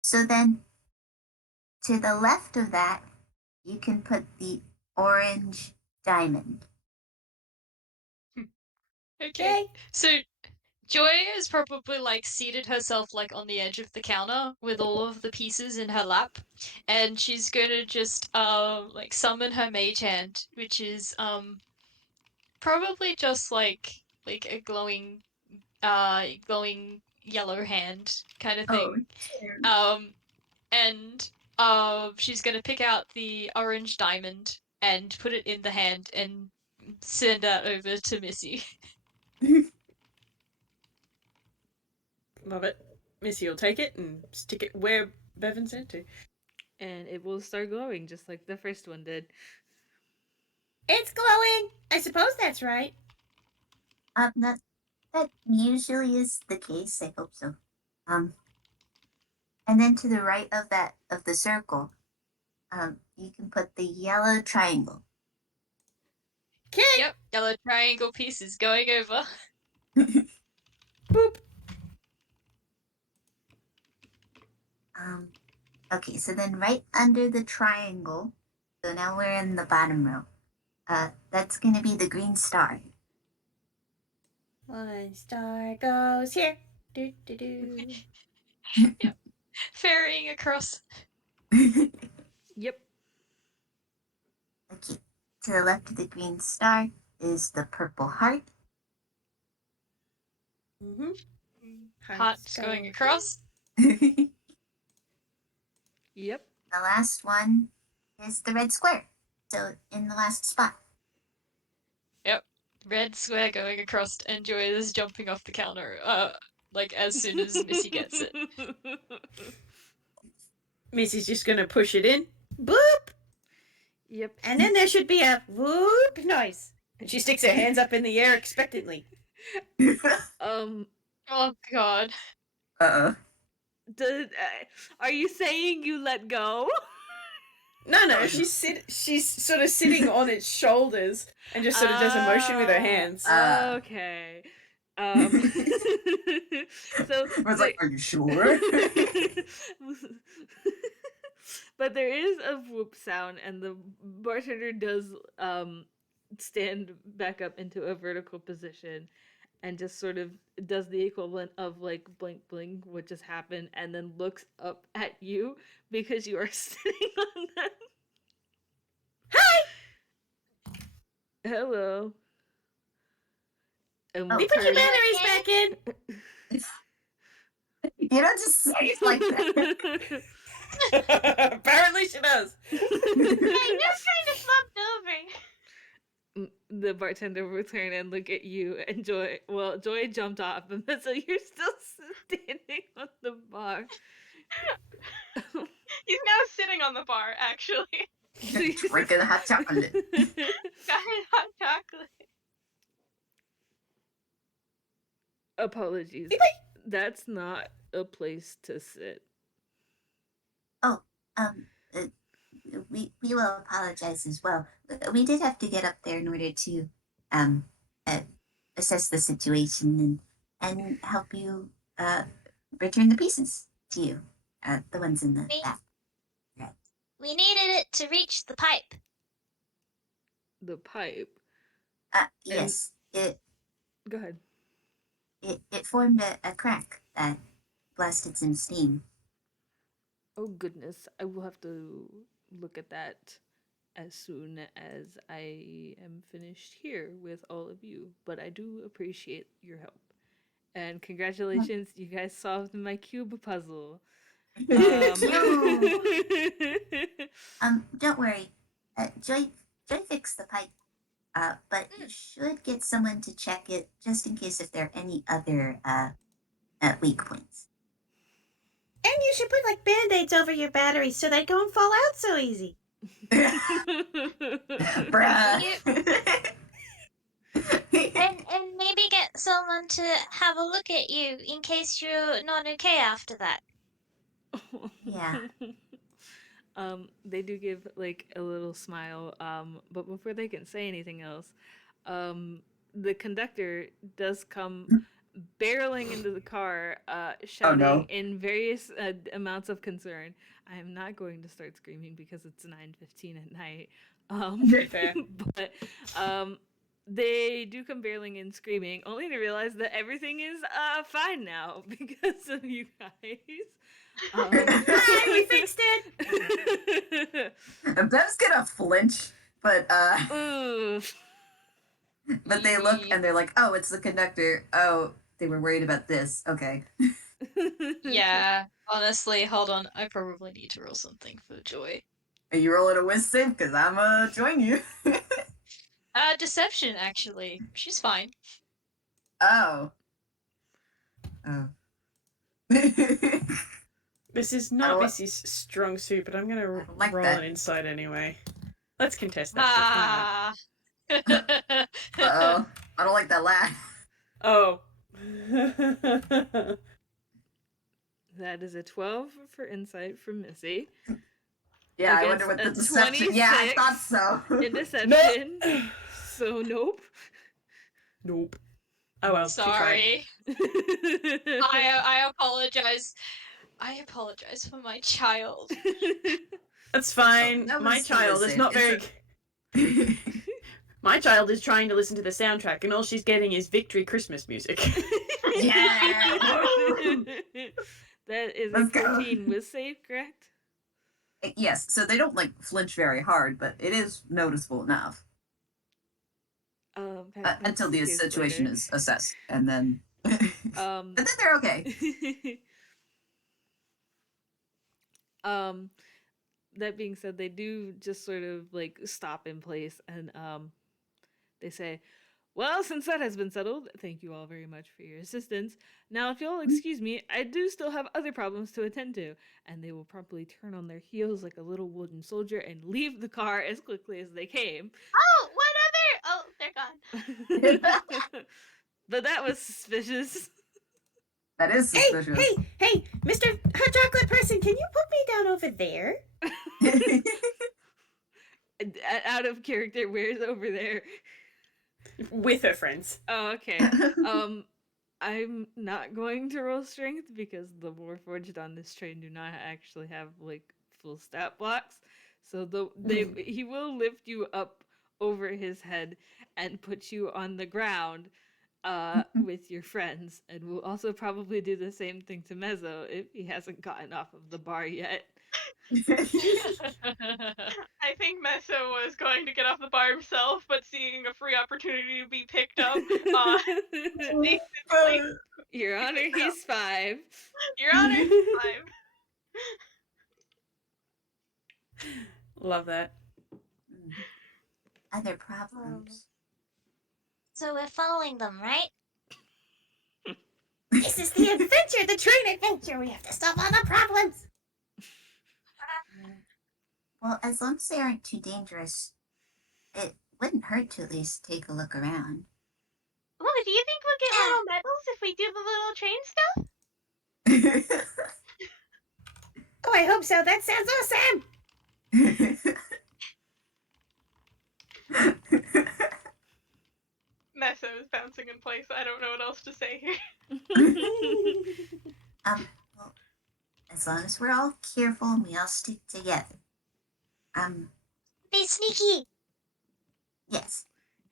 So then to the left of that, you can put the orange diamond. Okay. So Joy has probably like seated herself like on the edge of the counter with all of the pieces in her lap, and she's gonna just like summon her mage hand, which is probably just like a glowing yellow hand kind of thing. And she's gonna pick out the orange diamond and put it in the hand and send that over to Missy. Love it. Missy will take it and stick it where Bevin said to. And it will start glowing just like the first one did. It's glowing. I suppose that's right. That usually is the case. I hope so. And then to the right of the circle, you can put the yellow triangle. Okay. Yep, yellow triangle pieces going over. Boop. Okay, so then right under the triangle, so now we're in the bottom row. That's gonna be the green star. 1 star goes here. Do do do. Yep. Ferrying across. Yep. Okay, to the left of the green star is the purple heart. Mm-hmm. Heart's going across. The Yep. last one is the red square. So in the last spot. Yep. Red square going across, and Joy is jumping off the counter, like as soon as Missy gets it. Missy's just gonna push it in. Boop. Yep. And then there should be a whoop noise. And she sticks her hands up in the air expectantly. Oh god. Uh-oh. Are you saying you let go? No, she's sort of sitting on its shoulders and just sort of does a motion with her hands. Okay. So I was like, are you sure? but there is a whoop sound, and the bartender does stand back up into a vertical position and just sort of does the equivalent of like blink blink what just happened, and then looks up at you because you are sitting on them. Hi! Hello. And We put your batteries back in. You don't just say it like that. Apparently she does. Hey, you're kind of flopped over. The bartender will turn and look at you and Joy. Well, Joy jumped off, and so you're still standing on the bar. He's now sitting on the bar, actually. Drinking hot chocolate. Got hot chocolate. Apologies. That's not a place to sit. We will apologize as well. We did have to get up there in order to assess the situation and help you return the pieces to you, the ones in the back. We needed it to reach the pipe. The pipe. Yes, Go ahead. it formed a crack that blasted some steam. Oh goodness, I will have to look at that as soon as I am finished here with all of you. But I do appreciate your help. And congratulations, you guys solved my cube puzzle. Don't worry. Joy fixed the pipe. But you should get someone to check it just in case if there are any other weak points. And you should put like band-aids over your batteries so they don't fall out so easy. Bruh. And And maybe get someone to have a look at you in case you're not okay after that. Yeah. They do give like a little smile, but before they can say anything else, the conductor does come barreling into the car, shouting no. in various amounts of concern. I am not going to start screaming because it's 9:15 at night. Fair. But they do come barreling in screaming, only to realize that everything is fine now because of you guys. Hi, we fixed it! Bev's gonna flinch, but Oof. but they look and they're like, oh, it's the conductor. Oh, they were worried about this. Okay. Yeah, honestly, hold on. I probably need to roll something for Joy. Are you rolling a whiz save? Because I'm join you. Deception, actually. She's fine. Oh. Oh. This is I not don't- Missy's strong suit, but I'm gonna don't like roll that. an insight anyway. Let's contest that. Shit, why not? Ah. Uh-oh. I don't like that laugh. Oh. That is a 12 for insight from Missy. Yeah, I Against wonder what a the deception. Yeah, I 26 thought so. in deception. So nope. Nope. Oh well. she tried. Sorry. I apologize. I apologize for my child. That's fine. that My was the child whiz is not very. save. My child is trying to listen to the soundtrack, and all she's getting is victory Christmas music. Yeah. That is Let's a go. 13 with save, correct? Yes, so they don't like flinch very hard, but it is noticeable enough Pat, until the that's situation later. is assessed, and then Um, and then they're okay. That being said, they do just sort of like stop in place and they say, well, since that has been settled, thank you all very much for your assistance. Now, if you'll excuse me, I do still have other problems to attend to. And they will promptly turn on their heels like a little wooden soldier and leave the car as quickly as they came. Oh, what other? Oh, they're gone. But that was suspicious. That is suspicious. Hey, Mr. Hot Chocolate Person, can you put me down over there? Out of character, where's over there? With her friends. Oh, okay. I'm not going to roll strength because the Warforged on this train do not actually have like full stat blocks. So he will lift you up over his head and put you on the ground with your friends, and will also probably do the same thing to Messo if he hasn't gotten off of the bar yet. I think Messo was going to get off the bar himself, but seeing a free opportunity to be picked up, Your Honor, he's 5. Your Honor, 5. Love that. Other problems. So we're following them, right? This is the adventure, the train adventure. We have to solve all the problems. Well, as long as they aren't too dangerous, it wouldn't hurt to at least take a look around. Oh, do you think we'll get little medals if we do the little train stuff? Oh, I hope so. That sounds awesome. Messo is bouncing in place. I don't know what else to say here. Well, as long as we're all careful and we all stick together. Be sneaky. Yes.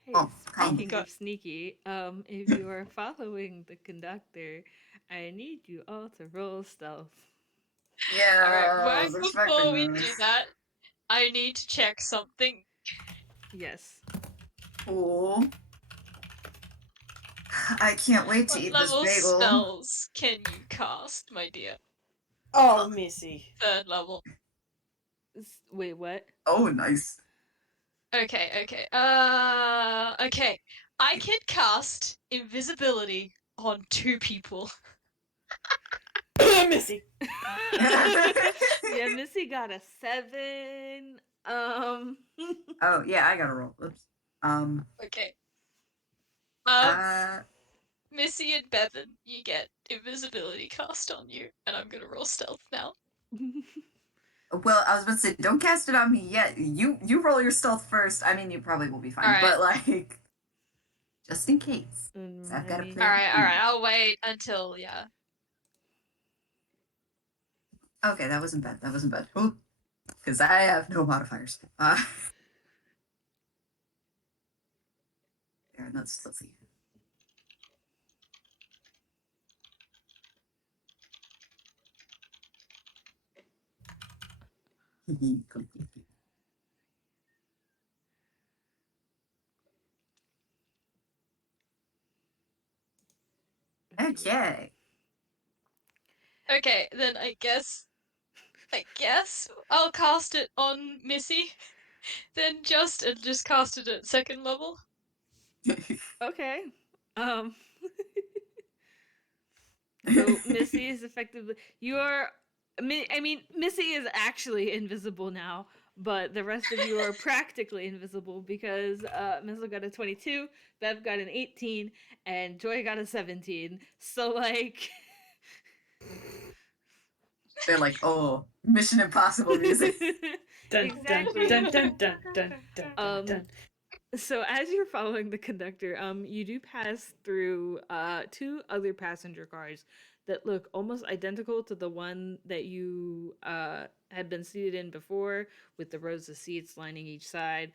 Hey, Oh, kind speaking of. of sneaky, if you are following the conductor, I need you all to roll stealth. Yeah. Alright, I was before we expecting do this. that, I need to check something. Yes. Cool. I can't wait to What eat this level bagel. spells can you cast, my dear? Oh, Missy. 3rd level. Wait, what? Oh, nice. Okay. Okay. I can cast invisibility on 2 people. Missy. Yeah, Missy got a 7. Oh, yeah, I gotta roll. Oops. Okay. Uh, Missy and Bevin, you get invisibility cast on you, and I'm gonna roll stealth now. well, I was about to say, don't cast it on me yet. You roll your stealth first. I mean, you probably will be fine, Alright. but like, just in case. So I've got to play. Alright, I'll wait until, yeah. Okay, that wasn't bad. That wasn't bad. Because I have no modifiers. There, let's see. Okay. Okay, then I guess I'll cast it on Missy. Then just cast it at second level. Okay. So Missy is effectively I mean, Missy is actually invisible now, but the rest of you are practically invisible because Messo got a 22, Bev got an 18, and Joy got a 17. So like They're like, oh, Mission Impossible music. Dun, Exactly. dun, dun, dun, dun, dun, dun, dun. So as you're following the conductor, you do pass through two other passenger cars that look almost identical to the one that you had been seated in before, with the rows of seats lining each side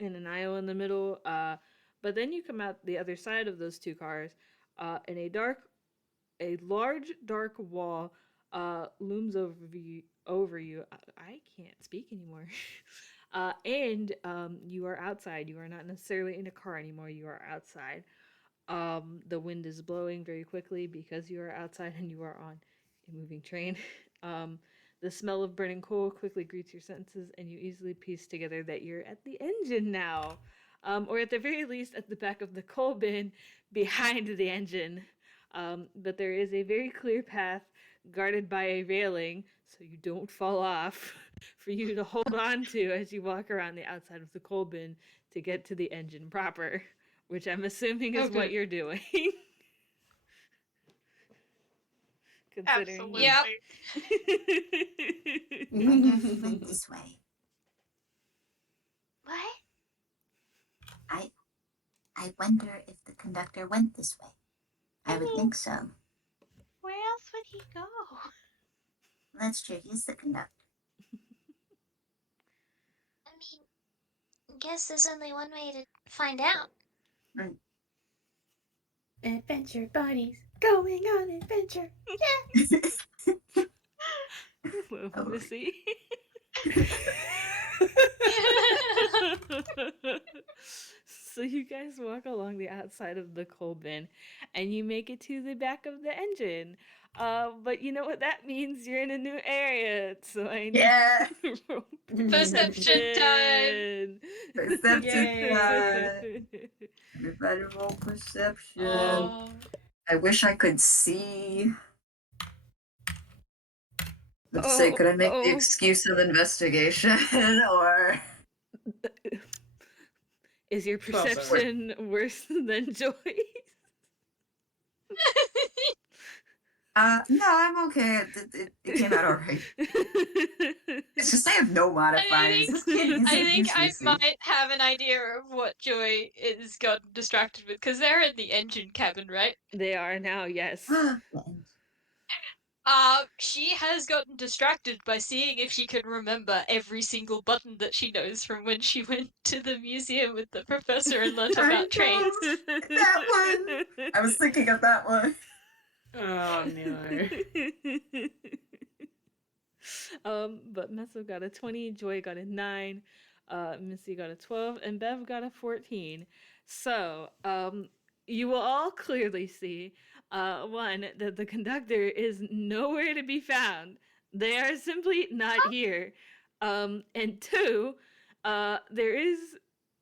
and an aisle in the middle. But then you come out the other side of those two cars, and a large dark wall looms over you. I can't speak anymore. And you are outside. You are not necessarily in a car anymore. You are outside. The wind is blowing very quickly because you are outside and you are on a moving train. The smell of burning coal quickly greets your senses, and you easily piece together that you're at the engine now. Or at the very least, at the back of the coal bin behind the engine. But there is a very clear path guarded by a railing so you don't fall off for you to hold on to as you walk around the outside of the coal bin to get to the engine proper, which I'm assuming is what Okay. you're doing. Considering Absolutely. Yep. I never went this way. What? I wonder if the conductor went this way. I would think so. Where else would he go? That's true. He's the conductor. I mean, guess there's only one way to find out. Adventure buddies going on adventure. Well, Oh. Missy. So you guys walk along the outside of the coal bin and you make it to the back of the engine. But you know what that means? You're in a new area. So I need Yeah. roll Perception time. Perception Yay. time. Everybody roll perception. Oh. I wish I could see. Let's say, could I make the excuse of investigation or? Is your Well, sorry. perception worse than Joy's? No, I'm okay. It came out alright. It's just I have no modifiers. This kid isn't I think I useless. might have an idea of what Joy is gotten distracted with, because they're in the engine cabin, right? They are now, yes. She has gotten distracted by seeing if she can remember every single button that she knows from when she went to the museum with the professor and learnt about trains. That one. I was thinking of that one. Oh no. But Messo got a 20, Joy got a 9, Missy got a 12, and Bev got a 14. So, you will all clearly see, one, that the conductor is nowhere to be found. They are simply not here. And two, there is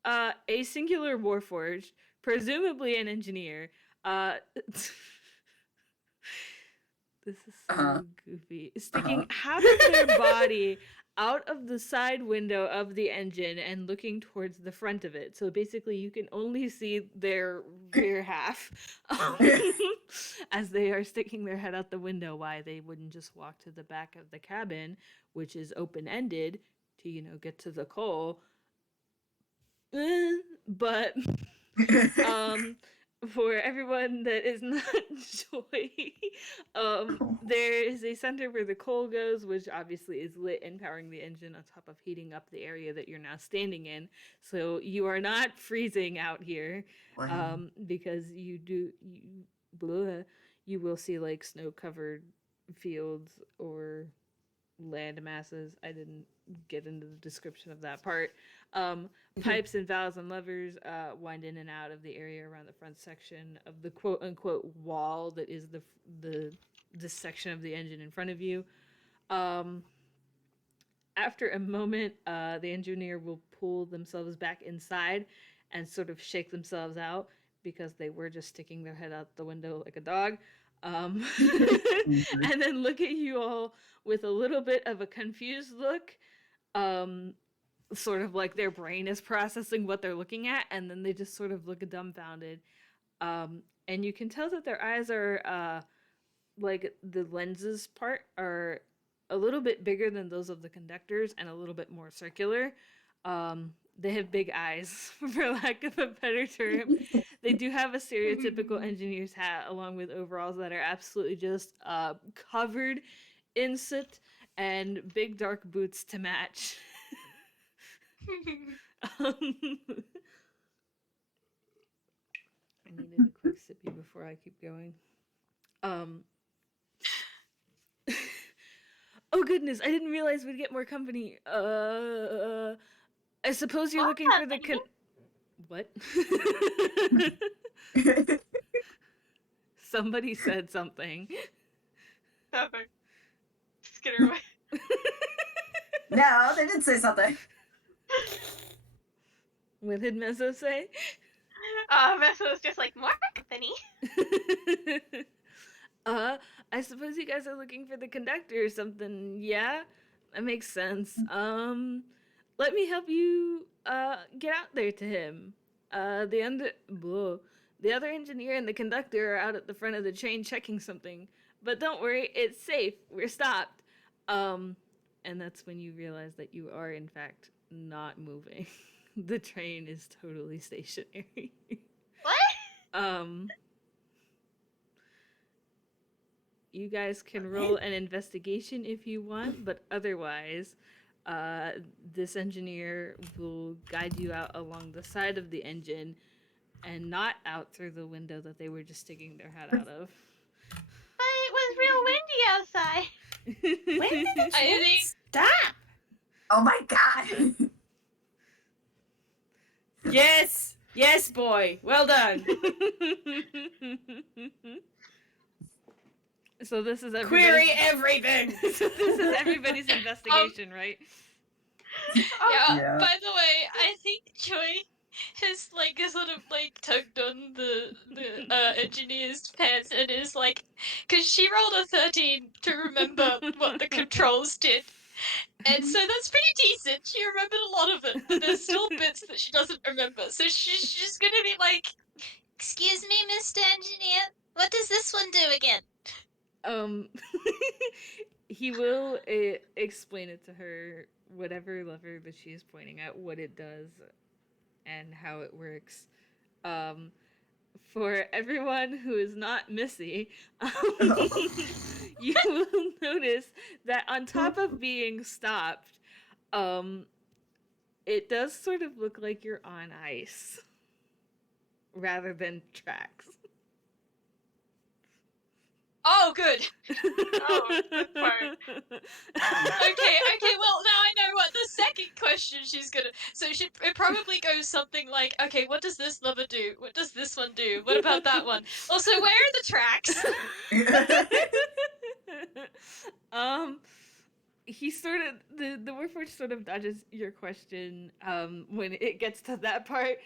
a singular warforged, presumably an engineer. This is so goofy. Sticking half of their body out of the side window of the engine and looking towards the front of it. So basically, you can only see their rear half as they are sticking their head out the window. Why they wouldn't just walk to the back of the cabin, which is open ended, to get to the coal. But for everyone that is not Joy, there is a center where the coal goes, which obviously is lit and powering the engine on top of heating up the area that you're now standing in. So you are not freezing out here, because you will see like snow-covered fields or land masses. I didn't get into the description of that part. Pipes and valves and levers wind in and out of the area around the front section of the quote-unquote wall that is this section of the engine in front of you. After a moment, the engineer will pull themselves back inside and sort of shake themselves out because they were just sticking their head out the window like a dog. And then look at you all with a little bit of a confused look, sort of like their brain is processing what they're looking at, and then they just sort of look dumbfounded. And you can tell that their eyes are, like the lenses part are a little bit bigger than those of the conductors and a little bit more circular. They have big eyes, for lack of a better term. They do have a stereotypical engineer's hat along with overalls that are absolutely just covered in soot and big dark boots to match. I needed a quick sippy before I keep going. Oh goodness, I didn't realize we'd get more company. I suppose you're looking for the What? Somebody said something. Nothing. Just get her away. No, they didn't say something. What did Messo say? Messo's just like, more company. I suppose you guys are looking for the conductor or something. Yeah, that makes sense. Let me help you get out there to him. The other engineer and the conductor are out at the front of the train checking something. But don't worry, it's safe. We're stopped. And that's when you realize that you are in fact not moving. The train is totally stationary. What? You guys can roll an investigation if you want, but otherwise, this engineer will guide you out along the side of the engine and not out through the window that they were just sticking their head out of. But it was real windy outside. When did the I train think- stop? Oh my god! Yes! Yes, boy! Well done! So this is Query everything! So this is everybody's investigation, right? Yeah. By the way, I think Joy has like sort of like tugged on the engineer's pants and is like, because she rolled a 13 to remember what the controls did, and so that's pretty decent. She remembered a lot of it, but there's still bits that she doesn't remember. So she's just gonna be like, Excuse me, Mr. Engineer. What does this one do again? He will explain it to her, whatever lever that she is pointing at, what it does, and how it works. For everyone who is not Missy, you will notice that on top of being stopped, it does sort of look like you're on ice rather than tracks. "Oh, good. Oh, that's fine. Okay. Well, now I know what the second question she's gonna. So it probably goes something like, okay, what does this lever do? What does this one do? What about that one? Also, where are the tracks?" He sort of the Warforged sort of dodges your question when it gets to that part,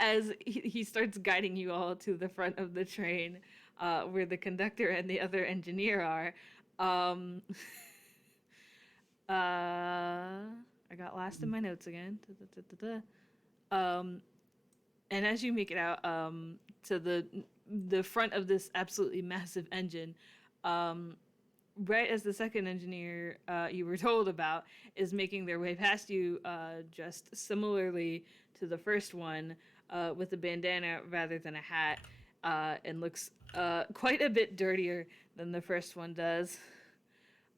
as he starts guiding you all to the front of the train, where the conductor and the other engineer are. I got lost in my notes again. And as you make it out to the front of this absolutely massive engine, right as the second engineer you were told about is making their way past you, just similarly to the first one, with a bandana rather than a hat, and looks quite a bit dirtier than the first one does.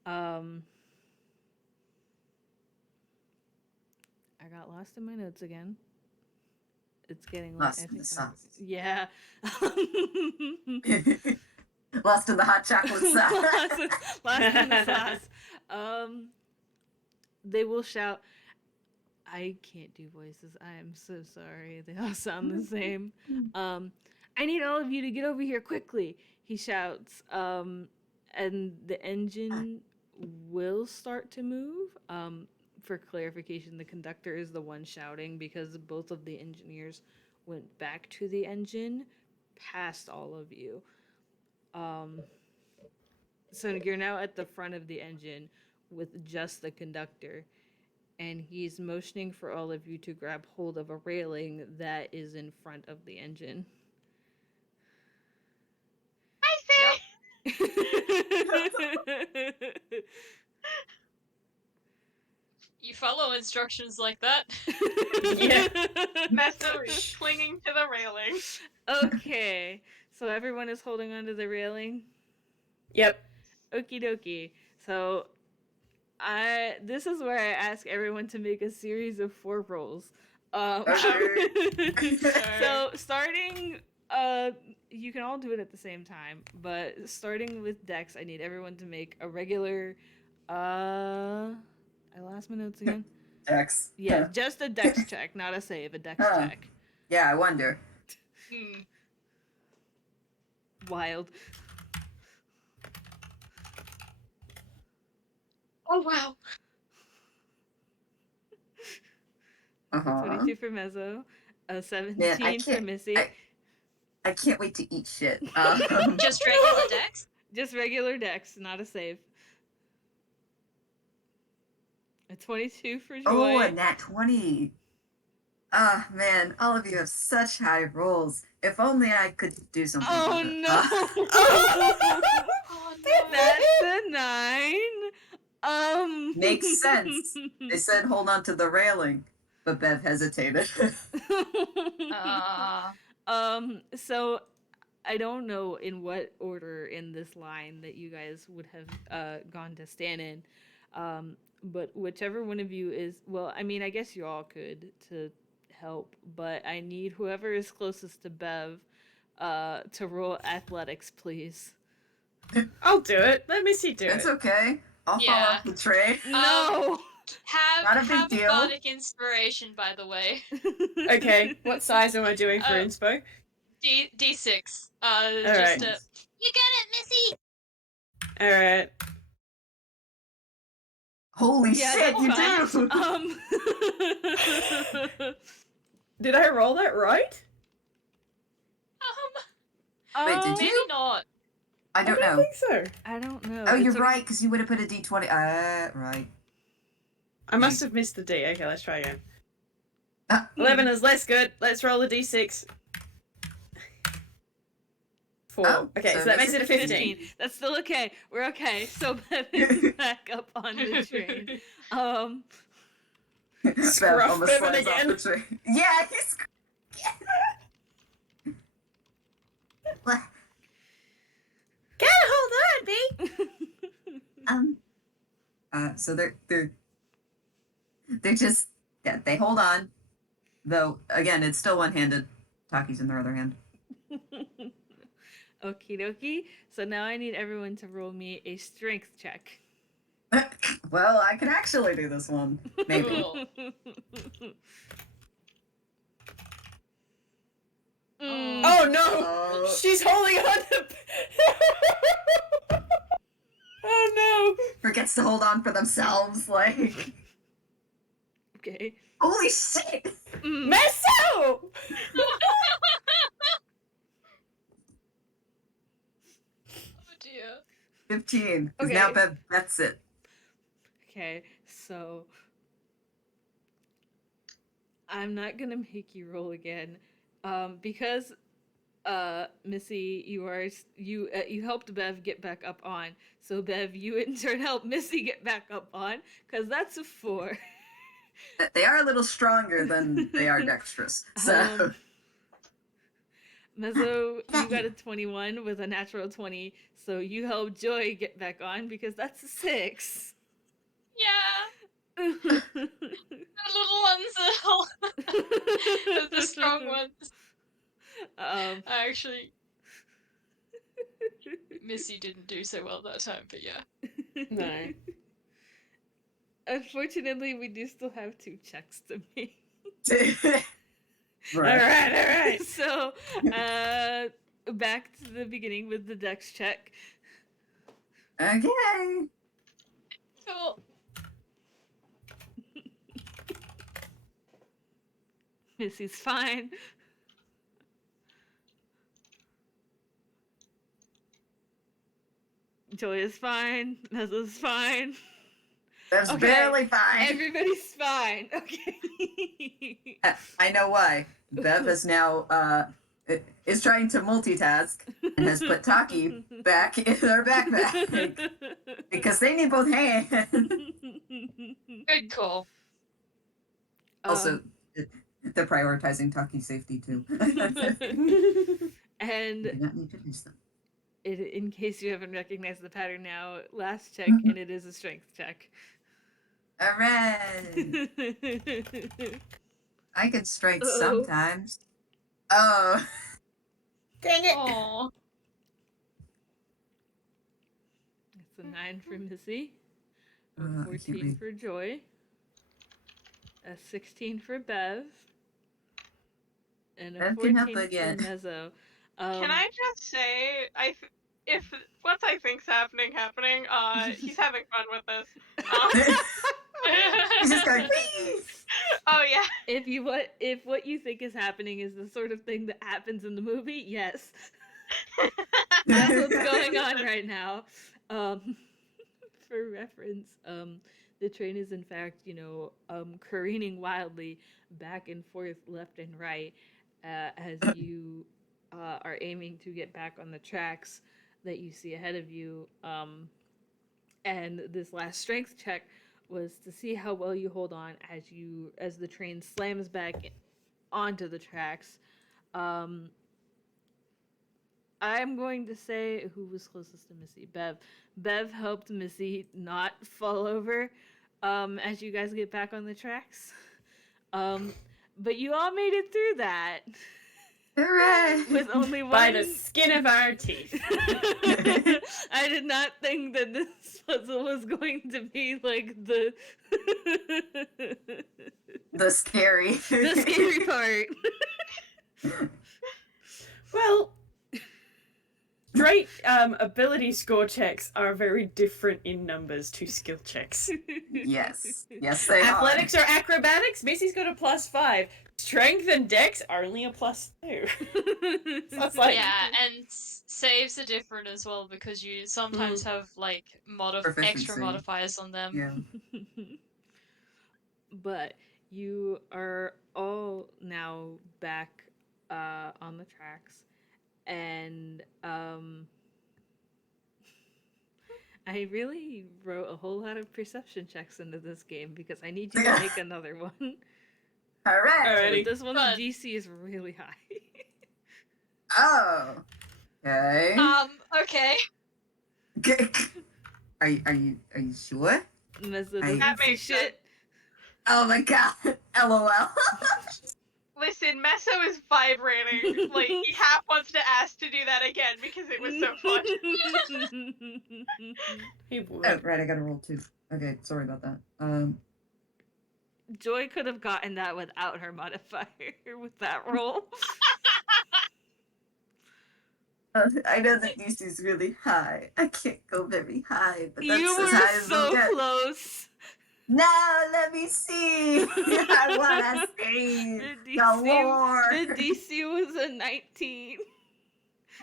I got lost in my notes again. It's getting late. Lost in the sauce. Yeah. Lost in the hot chocolate sauce. lost in the sauce. They will shout. I can't do voices. I am so sorry. They all sound the same. I need all of you to get over here quickly, he shouts. And the engine will start to move. For clarification, the conductor is the one shouting because both of the engineers went back to the engine past all of you. So you're now at the front of the engine with just the conductor, and he's motioning for all of you to grab hold of a railing that is in front of the engine. I see. You follow instructions like that? Yeah. Messo is clinging to the railing. Okay, so everyone is holding onto the railing. Yep. Okie dokie. So this is where I ask everyone to make a series of 4 rolls. Okay. So starting, you can all do it at the same time, but starting with Dex, I need everyone to make a regular. I lost my notes again. Dex. Yeah, just a Dex check, not a save. A Dex Huh. check. Yeah, I wonder. Wild. Oh wow. Uh-huh. 22 for Messo. 17 Man, I for can't- Missy. I can't wait to eat shit. Just regular dex? Just regular Dex, not a save. A 22 for Joy. Oh, and that 20. Ah, man, all of you have such high rolls. If only I could do something. Oh with it. no! Oh no. That's a 9. Makes sense. They said hold on to the railing, but Bev hesitated. So I don't know in what order in this line that you guys would have gone to stand in. But whichever one of you is, well, I mean, I guess you all could to help, but I need whoever is closest to Bev to roll athletics, please. I'll do it. Let Missy do It's it. okay. I'll Yeah. follow up the trade. No! Not a Have big deal. bardic inspiration, by the way. Okay, what size am I doing for Oh. inspo? D6. Just Alright. You got it, Missy! Alright. Holy Yeah, shit, that's you fine. do! Did I roll that right? Wait, did Maybe you? not. I don't know. think so. I don't know. Oh, It's you're a- right, because you would have put a d20. Right. I must have missed the D. Okay, let's try again. 11. 11 is less good. Let's roll a D6. 4. Oh, okay, so so that makes that's it a 15. That's still okay. We're okay. So Bev is back up on the train. Bev Scruff almost Bevin slides off again. the train. Yeah, he's... What? Can't hold on, B! So they're just, yeah, they hold on. Though, again, it's still one-handed. Taki's in their other hand. Okie dokie. So now I need everyone to roll me a strength check. Well, I can actually do this one. Maybe. Cool. Oh no! Oh. She's holding on to... Oh Forgets to hold on for themselves, like... Okay. Holy shit! no! Mm. Messo! Oh dear. 15. 'Cause Okay. now Bev bets it. Okay, so I'm not gonna make you roll again, because Missy, you helped Bev get back up on. So Bev, you in turn help Missy get back up on, because that's a 4. They are a little stronger than they are dexterous. So Messo, you got a 21 with a natural 20, so you help Joy get back on because that's a 6. Yeah, the little ones, the strong ones. Actually, Missy didn't do so well that time, but yeah. No. Unfortunately, we do still have 2 checks to make. right. All right. So, back to the beginning with the dex check. Okay. Cool. Missy's fine. Joy is fine. Messo's fine. That's Okay, barely fine. Everybody's fine. Okay. I know why. Bev is now is trying to multitask and has put Taki back in her backpack because they need both hands. Good call. Also, they're prioritizing Taki's safety too. And do not need to miss them. in case you haven't recognized the pattern now, last check, and it is a strength check. All right. I can strike sometimes. Oh. Dang it. Aww. It's a 9 for Missy, a I can't 14 read. for Joy, a 16 for Bev, and a Bev can 14 help for again. Mezzo. Can I just say, if what I think's happening, he's having fun with this. He's just going, "Whee!" Oh yeah. If what you think is happening is the sort of thing that happens in the movie, yes. That's what's going on right now. For reference, the train is in fact, careening wildly back and forth, left and right, as you are aiming to get back on the tracks that you see ahead of you. And this last strength check was to see how well you hold on as the train slams back onto the tracks. I'm going to say who was closest to Missy. Bev. Bev helped Missy not fall over as you guys get back on the tracks. But you all made it through that. Hooray! With only one. By the skin of our teeth. I did not think that this puzzle was going to be like the scary. the scary part. Well, great ability score checks are very different in numbers to skill checks. Yes, they Athletics or acrobatics, Missy's got a +5. Strength and dex are only a +2. So it's like, Yeah, and saves are different as well because you sometimes have like extra Proficiency. modifiers on them. Yeah. But you are all now back on the tracks, and I really wrote a whole lot of perception checks into this game because I need you to make another one. All right. Alrighty. This one's Fun. DC is really high. Oh. Okay. Okay. Are you sure? Mezzo That doesn't see makes shit. Oh my god. LOL. Listen, Messo is vibrating. Like, he half wants to ask to do that again because it was so fun. he would. Oh, right, I gotta roll 2. Okay, sorry about that. Joy could have gotten that without her modifier with that roll. I know that DC is really high. I can't go very high, but that's You as were high as so we'll get. close. No, let me see. I wanna see The the war. The DC was a 19.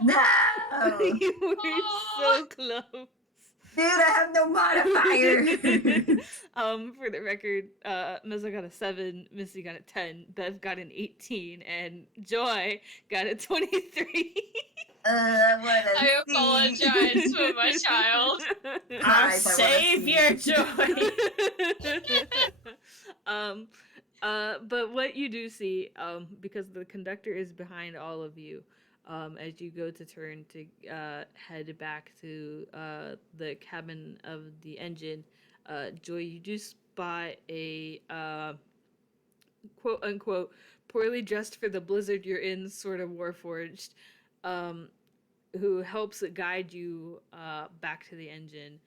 No. You were so close. Dude, I have no modifier. For the record, Messo got a 7, Missy got a 10, Bev got an 18, and Joy got a 23. What a I C. apologize for my child. Our Guys, I wanna savior, Joy. But what you do see, because the conductor is behind all of you, as you go to turn to head back to the cabin of the engine, Joy, you do spot a quote unquote poorly dressed for the blizzard you're in sort of warforged, who helps guide you back to the engine.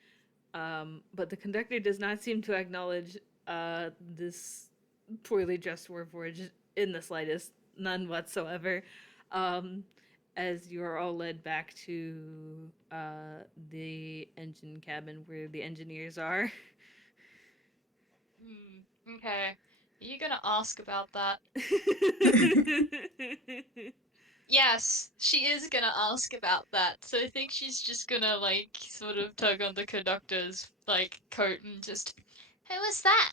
But the conductor does not seem to acknowledge this poorly dressed warforged in the slightest, none whatsoever. As you are all led back to the engine cabin where the engineers are. Okay. Are you gonna ask about that? Yes, she is gonna ask about that. So I think she's just gonna, like, sort of tug on the conductor's, like, coat and just, Who was that?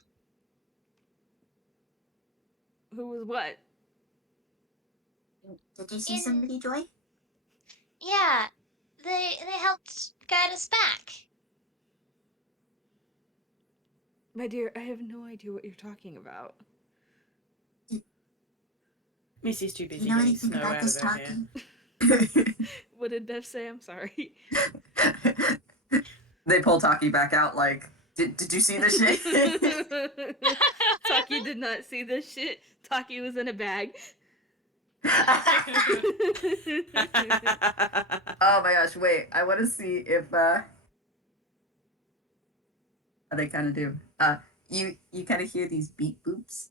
Who was what? Did you see In- somebody, Joy? Yeah, they helped guide us back. My dear, I have no idea what you're talking about. Missy's too Do busy you know getting anything snow about out this of her hair. talking? What did Bev say? I'm sorry. They pull Taki back out like, did you see this shit? Taki did not see this shit. Taki was in a bag. Oh my gosh, wait. I want to see if they kind of do. You kind of hear these beep boops.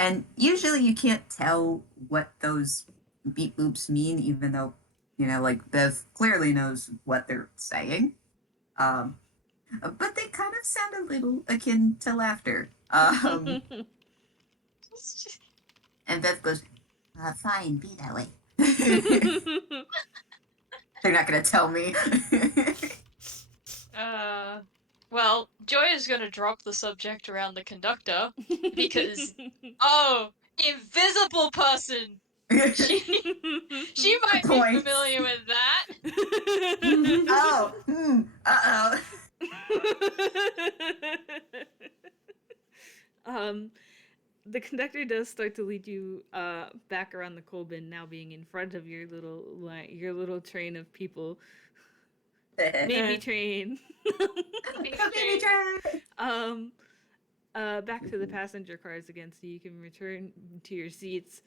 And usually you can't tell what those beep boops mean, even though, like Bev clearly knows what they're saying. But they kind of sound a little akin to laughter. And Bev goes, fine, be that way. They're not gonna tell me. well, Joy is gonna drop the subject around the conductor because, oh, invisible person! She might be Point. familiar with that. Oh, uh-oh. The conductor does start to lead you back around the coal bin, now being in front of your little train of people. Maybe train. Baby train. Back to the passenger cars again, so you can return to your seats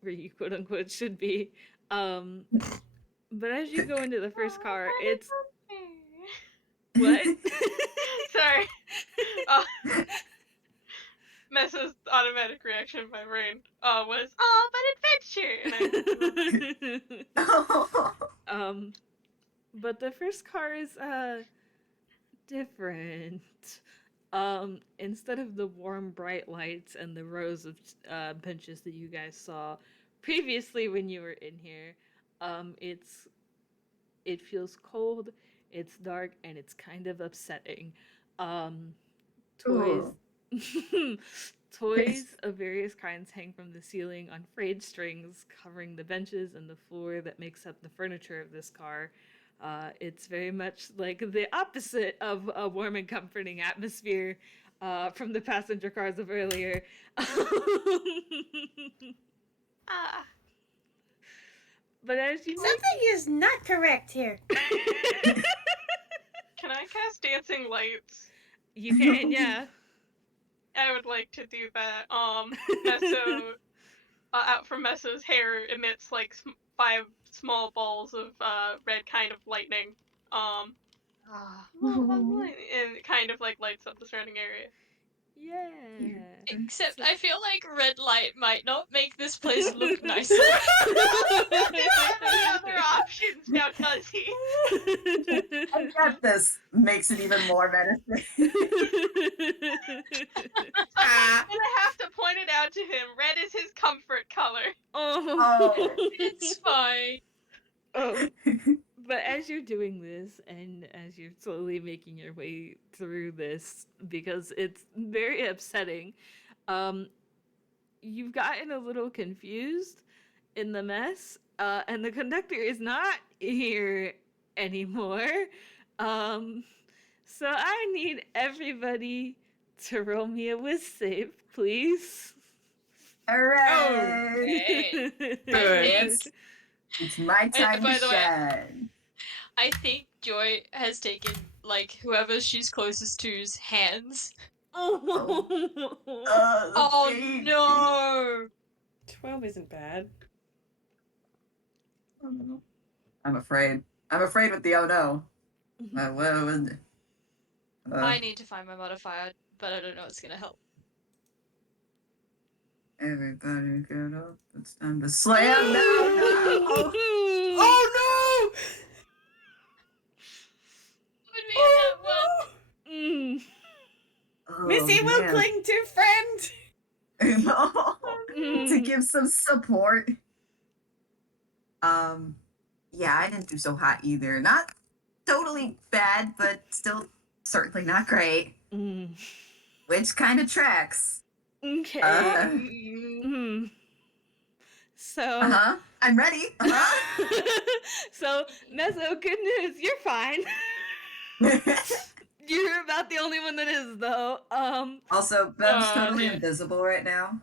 where you quote unquote should be. But as you go into the first car, it's what? Sorry. Messo's automatic reaction in my brain was, oh, but adventure! And But the first car is different. Instead of the warm bright lights and the rows of benches that you guys saw previously when you were in here, it feels cold, it's dark, and it's kind of upsetting. Toys Toys of various kinds hang from the ceiling on frayed strings, covering the benches and the floor that makes up the furniture of this car. It's very much like the opposite of a warm and comforting atmosphere from the passenger cars of earlier. But as you Something is not correct here. Can I cast dancing lights? You can, yeah. I would like to do that. Messo, out from Messo's hair emits like 5 small balls of red kind of lightning. And it kind of like lights up the surrounding area. Yeah. Except I feel like red light might not make this place look nicer. Any other options now, does he? I got this. Makes it even more menacing. And I have to point it out to him. Red is his comfort color. Oh. It's fine. Oh. But as you're doing this and slowly making your way through this because it's very upsetting. You've gotten a little confused in the mess, and the conductor is not here anymore. So I need everybody to roll me a whiz save, please. Hooray! Good. It's my time by to the way- shine. I think Joy has taken, like, whoever she's closest to's hands. The Oh pain. no! 12 isn't bad. Oh, no. I'm afraid. I'm afraid with the oh no. What was it? I need to find my modifier, but I don't know what's gonna help. Everybody get up. It's time to slam. No! Oh Would be that one. Mm. Oh, Missy will man. cling to friend! To give some support. Yeah, I didn't do so hot either. Not totally bad, but still certainly not great. Mm. Which kind of tracks. Okay. Mm. So. I'm ready. So, Messo, good news, you're fine. You're about the only one that is, though. Also, Bev's Oh, totally dear. invisible right now.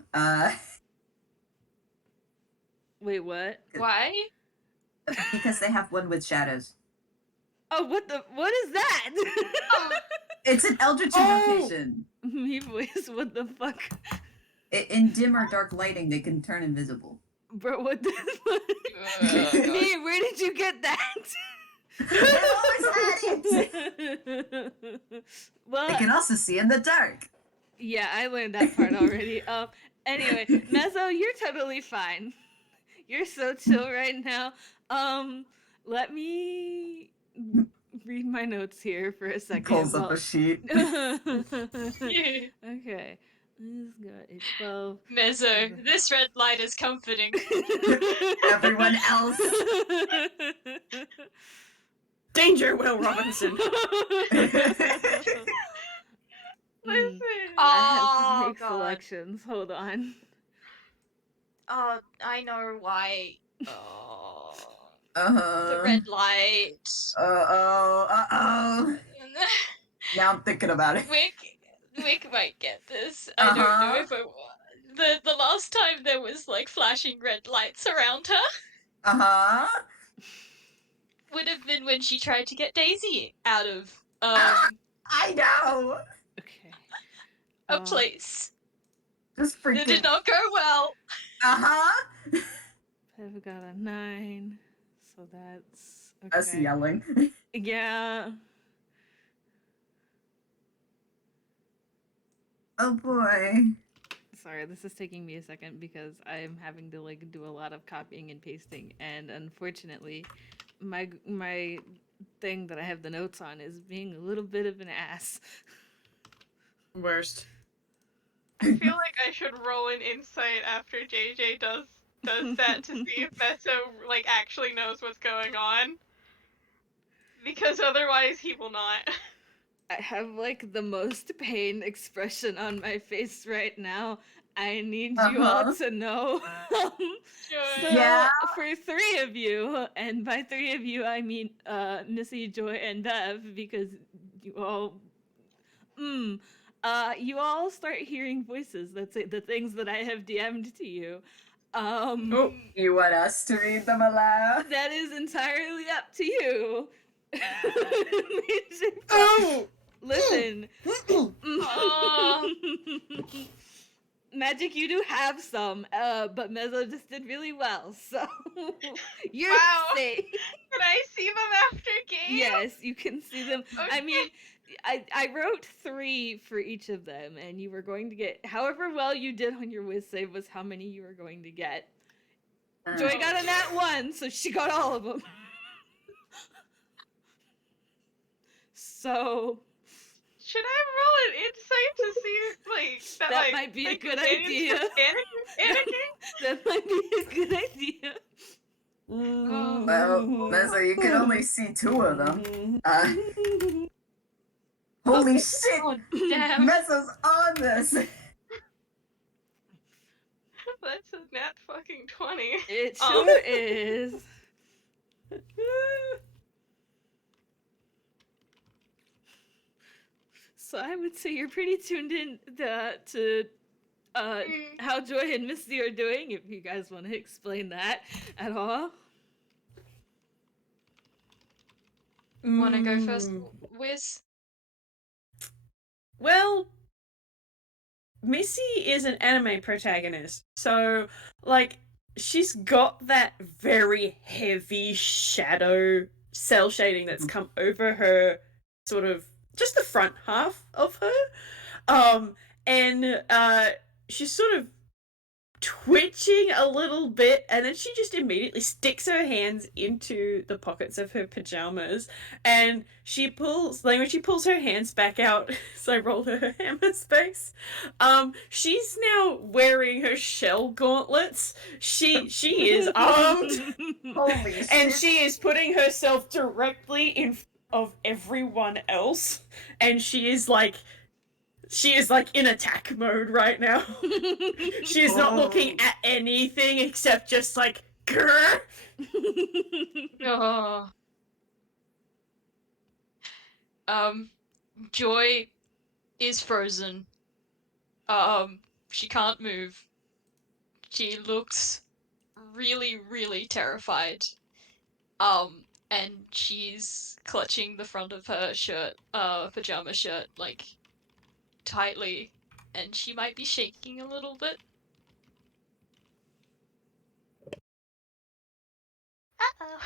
Wait, what? Why? Because they have one with shadows. Oh, what is that? It's an eldritch Oh! invocation. Me voice, what the fuck? In dim or dark lighting, they can turn invisible. Bro, what the God. Hey, where did you get that? I always had it. Well, They can also see in the dark. yeah, I learned that part already. Anyway, Messo, you're totally fine. You're so chill right now. Let me read my notes here for a second. Pulls up a sheet. Okay. This got a 12. Mezzo, this red light is comforting. Everyone else. Danger, Will Robinson! Listen. I have to Oh, make God. selections. Hold on. Oh, I know why. Oh, Uh-huh. the red light. Uh-oh. Now I'm thinking about it. Wick might get this. I don't know Uh-huh. if I the last time there was like flashing red lights around her Uh-huh. would have been when she tried to get Daisy out of I know. Okay. a place. Just It freaking. did not go well. Uh-huh. I've got a 9. So that's. Okay. Us yelling. Yeah. Oh boy. Sorry, this is taking me a second because I'm having to like do a lot of copying and pasting, and unfortunately, my thing that I have the notes on is being a little bit of an ass. Worst. I feel like I should roll an insight after JayJay does that to see if Messo like actually knows what's going on. Because otherwise he will not. I have like the most pain expression on my face right now. I need you all to know. So, Yeah. for 3 of you, and by 3 of you I mean Missy, Joy, and Bev, because you all you all start hearing voices. That's it, the things that I have DM'd to you. Oh, you want us to read them aloud? That is entirely up to you. Oh! Listen. Oh. Magic, you do have some, but Messo just did really well, so you're Wow. safe. Can I see them after game? Yes, you can see them. I Okay. mean, I wrote 3 for each of them, and you were going to get however well you did on your whiz save was how many you were going to get. Joy got a nat 1, so she got all of them. So Should I roll an insight to see if like that my might be a my good companion's idea. just panicking? That might be a good idea. Well, Messo, you can only see two of them. Holy shit! Oh, damn. Messo's on this! That's a nat fucking 20. It sure is. So I would say you're pretty tuned in to how Joy and Misty are doing, if you guys want to explain that at all. Want to go first, Whis? Well, Missy is an anime protagonist, so like she's got that very heavy shadow cell shading that's come over her, sort of just the front half of her, and she's sort of twitching a little bit, and then she just immediately sticks her hands into the pockets of her pajamas, and she pulls, like when she pulls her hands back out, so I rolled her hammer space, she's now wearing her shell gauntlets. She is armed. Holy shit. And she is putting herself directly in front of everyone else, and she is like in attack mode right now. She is not looking at anything except just like grr. Oh. Joy is frozen. She can't move. She looks really, really terrified. And she's clutching the front of her shirt, pajama shirt, like, tightly. And she might be shaking a little bit. Uh-oh.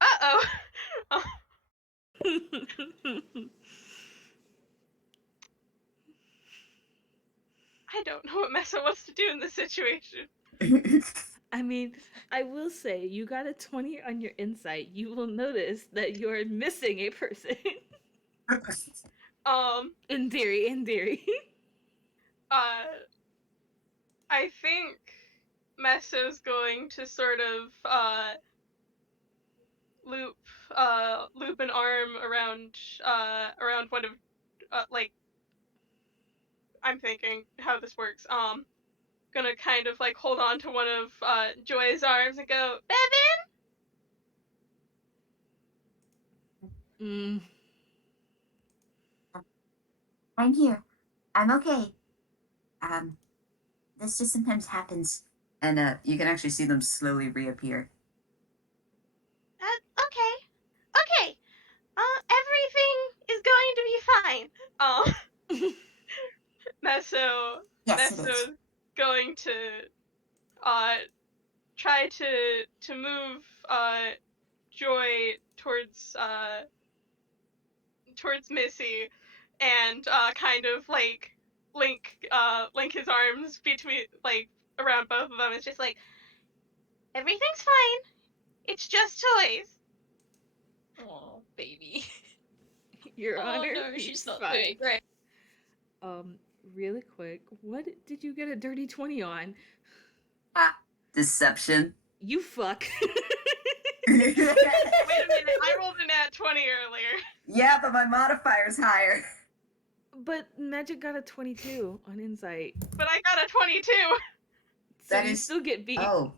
Uh-oh. Oh, I don't know what Messo wants to do in this situation. I mean, I will say, you got a 20 on your insight. You will notice that you're missing a person. In theory. I think Messo's going to sort of loop an arm around one of like, I'm thinking how this works. Gonna kind of like hold on to one of Joy's arms and go, Bevin. Mm. I'm here. I'm okay. This just sometimes happens. And you can actually see them slowly reappear. Okay. Everything is going to be fine. Messo. Yes, it is. Messo's going to try to move Joy towards Missy, and kind of like link his arms between, like, around both of them. It's just like, everything's fine. It's just toys. Oh, baby. Your Oh Honor, no, he's she's not fine. doing great. Really quick, what did you get a dirty 20 on? Deception. You fuck. Wait a minute, I rolled a nat 20 earlier. Yeah, but my modifier's higher. But Magic got a 22 on insight. But I got a 22. So That you is- still get beat. Oh,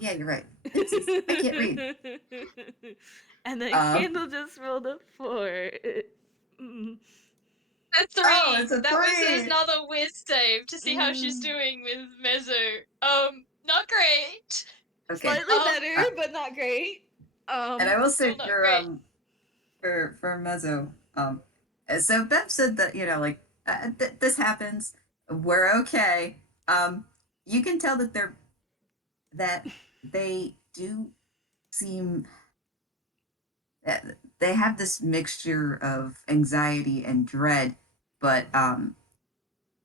yeah, you're right. I can't read. And then Candle just rolled a 4. A 3! Oh, it's a That was 3! another Whis save to see how she's doing with Messo. Not great. Okay. Slightly better, but not great. And I will say still not for Mezzo, so Bev said that, like, this happens. We're okay. You can tell that they do seem, they have this mixture of anxiety and dread, but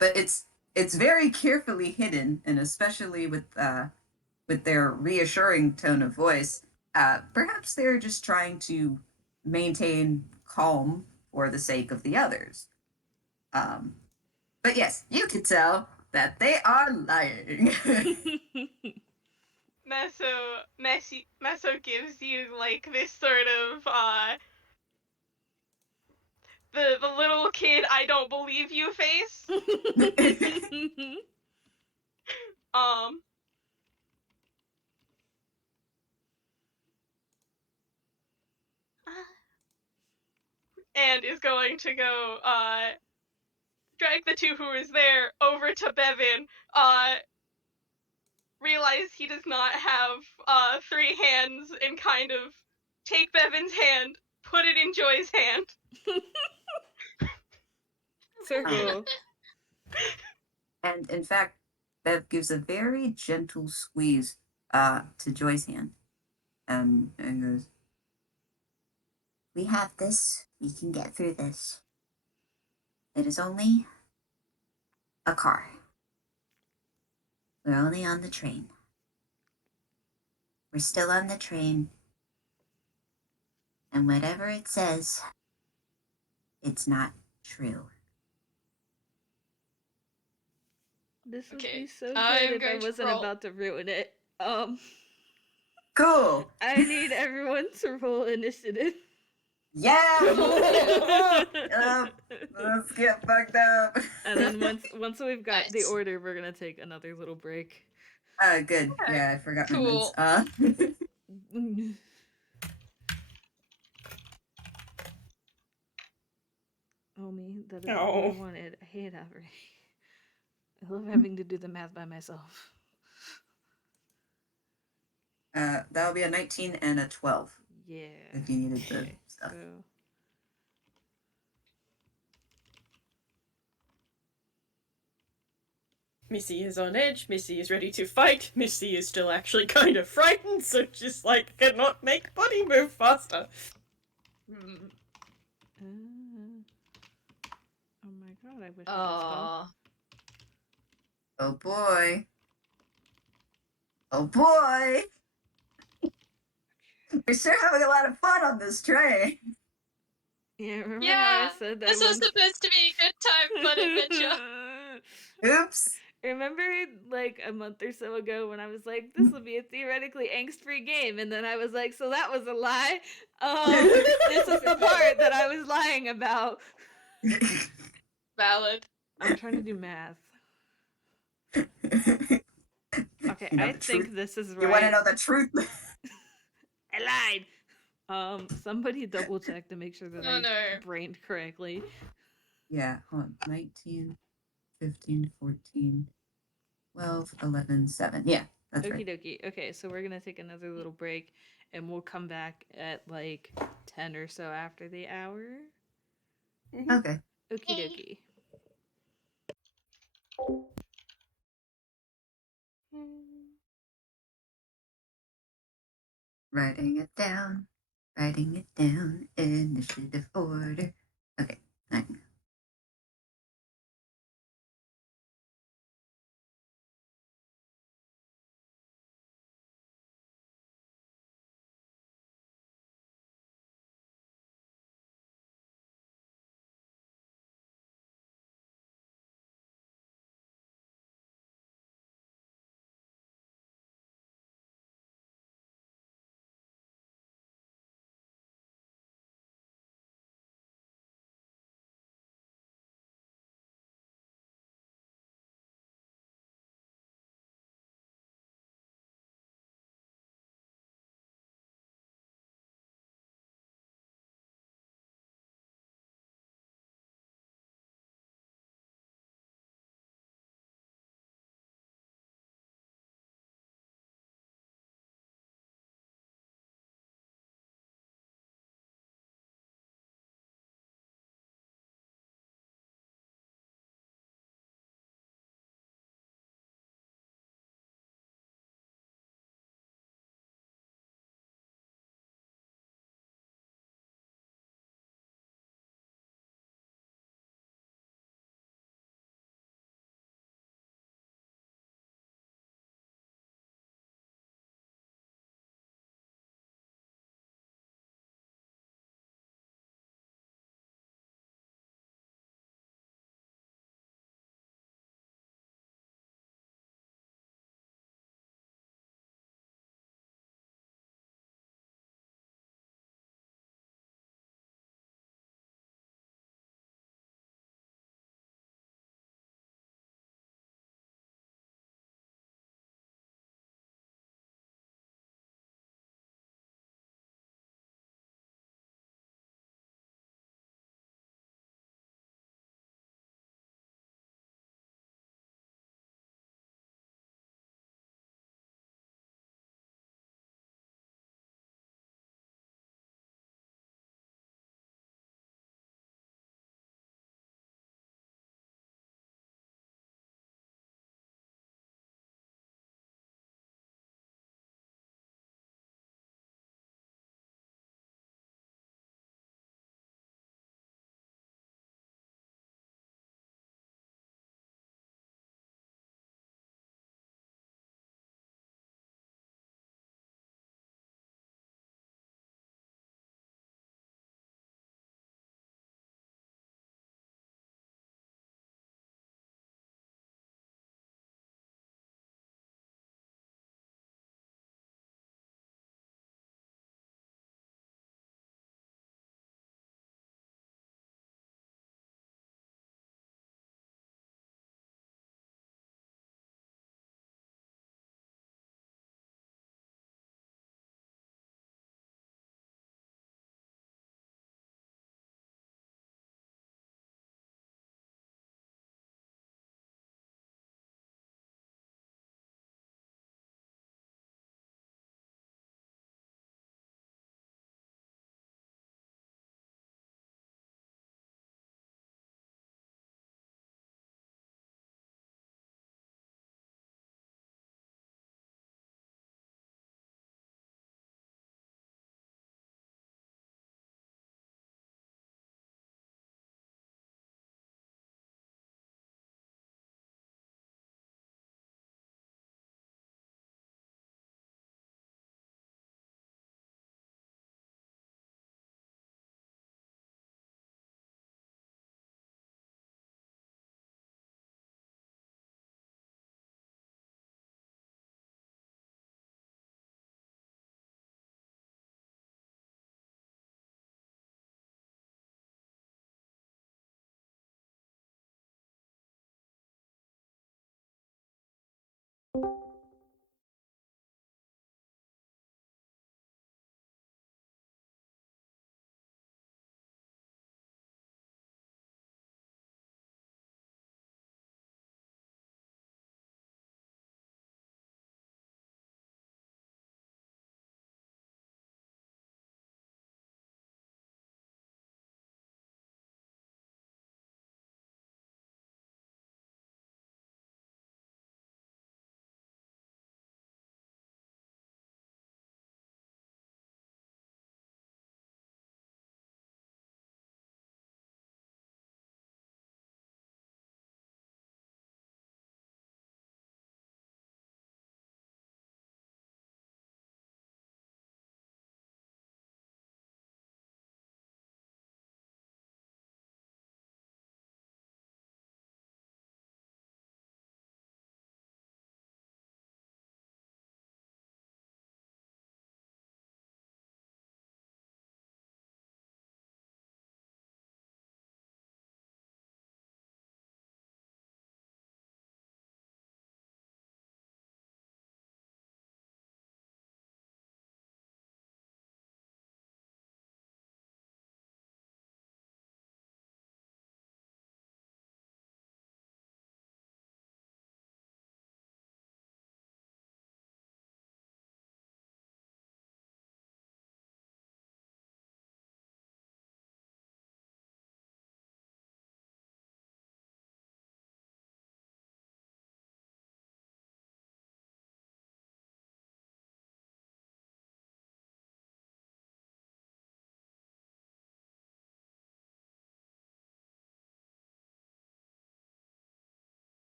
it's very carefully hidden, and especially with their reassuring tone of voice, perhaps they're just trying to maintain calm for the sake of the others. But yes, you could tell that they are lying. Messo gives you like this sort of the little kid I don't believe you face. And is going to go drag the two who is there over to Bevin, realize he does not have 3 hands, and kind of take Bevin's hand, put it in Joy's hand. Circle. And in fact, Bev gives a very gentle squeeze to Joy's hand and goes, We have this. We can get through this. It is only a car. We're only on the train. We're still on the train. And whatever it says, it's not true. This would Okay, be so good I'm if I going to wasn't roll. about to ruin it. cool. I need everyone to roll initiative. Yeah. Let's get fucked up. And then once we've got the Nice. order, we're gonna take another little break. Good. Yeah, I forgot my Cool. notes. Oh me, that is what Oh. I wanted. I hate that already. I love having to do the math by myself. That'll be a 19 and a 12 Yeah. if you needed the Okay, stuff. so Missy is on edge. Missy is ready to fight. Missy is still actually kind of frightened, so she's like cannot make Buddy move faster. Hmm. Oh my god, I wish I could spell. Oh boy. Oh boy. We're sure having a lot of fun on this train. Yeah, remember how Yeah, I said that this was one? supposed to be a good time, fun adventure. Oops. Remember, like a month or so ago, when I was like, "This will be a theoretically angst-free game," and then I was like, "So that was a lie." This was the part that I was lying about. Valid. I'm trying to do math. Okay, You know I the think truth. this is right. You want to know the truth? I lied. Somebody double check to make sure that Oh I no. brained correctly. Yeah, hold on. 19, 15, 14, 12, 11, 7. Yeah, that's Okie right. dokie. Okay, so we're gonna take another little break, and we'll come back at like 10 or so after the hour. Okay. Okie dokie. Writing it down. Writing it down. Initiative order. Okay. Fine.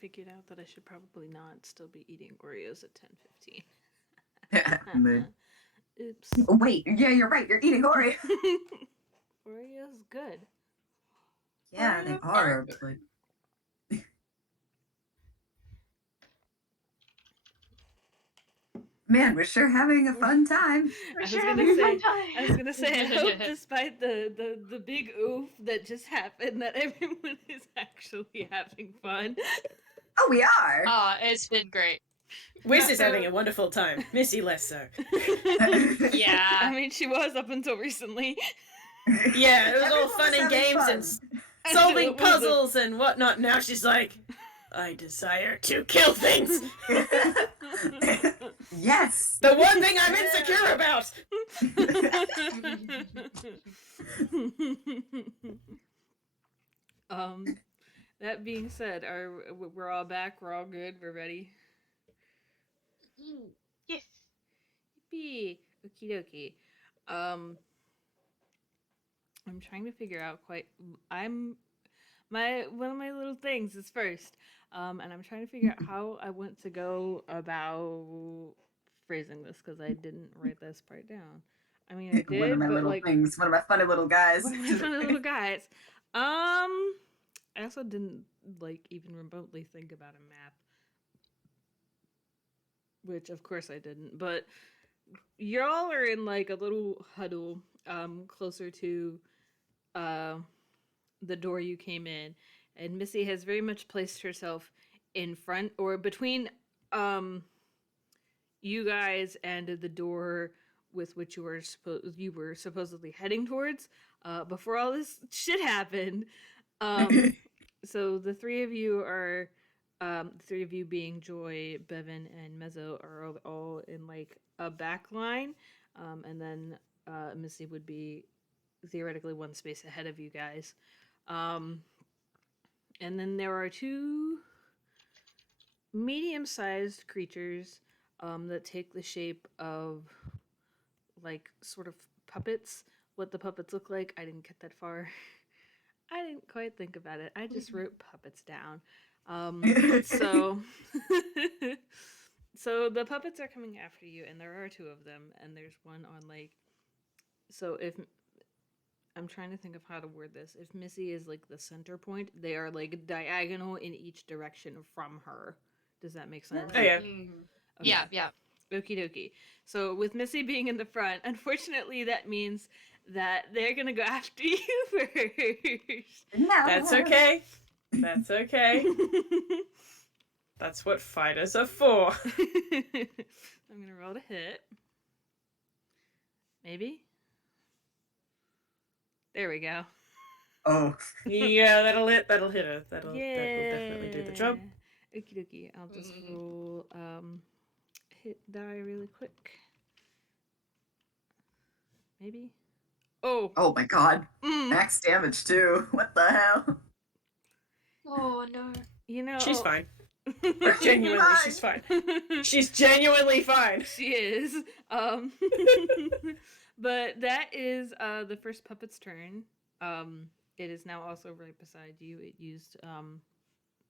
figured out that I should probably not still be eating Oreos at 10:15. Mood. Oops. Wait, yeah, you're right. You're eating Oreo. Oreo's good. Yeah, they Oreos are. are But... Man, we're sure having a fun time. We're I was sure gonna having a fun say, time. I was gonna say, I hope despite the big oof that just happened, that everyone is actually having fun. Oh, we are. It's been great. Whis is having a wonderful time. Missy less so. Yeah. I mean, she was up until recently. Yeah, it was all Everyone fun was and having games fun. and Until solving it wasn't. puzzles and whatnot. Now she's like, I desire to kill things. Yes. The one thing I'm insecure about. That being said, we're all back? We're all good? We're ready? Yes. Yippee! Okie dokie. I'm trying to figure out one of my little things is first. And I'm trying to figure out how I want to go about phrasing this because I didn't write this part down. I mean, I did, One of my but little like things. One of my funny little guys. one of my funny little guys. I also didn't like even remotely think about a map, which of course I didn't. But y'all are in like a little huddle, closer to, the door you came in, and Missy has very much placed herself in front or between, you guys and the door with which you were supposedly heading towards, before all this shit happened. So the three of you are, the three of you being Joy, Bevin, and Messo are all in like a back line, and then Missy would be theoretically one space ahead of you guys. And then there are two medium-sized creatures that take the shape of like sort of puppets. What the puppets look like, I didn't get that far. I didn't quite think about it. I just wrote puppets down. So so the puppets are coming after you, and there are two of them, and there's one on like, so if I'm trying to think of how to word this. If Missy is like the center point, they are like diagonal in each direction from her. Does that make sense? Oh, yeah. Okay. Yeah. Okie dokie. So with Missy being in the front, unfortunately that means that they're gonna go after you first. No. That's okay. That's okay. That's what fighters are for. I'm gonna roll to hit. Maybe? There we go. Oh. Yeah, that'll hit her. That will definitely do the job. Okie dokie. I'll just roll hit die really quick. Maybe? Oh! Oh my god. Mm. Max damage too. What the hell? Oh no. You know, She's fine. She's Genuinely, fine. she's fine. She's genuinely fine. She is. But that is the first puppet's turn. It is now also right beside you. It used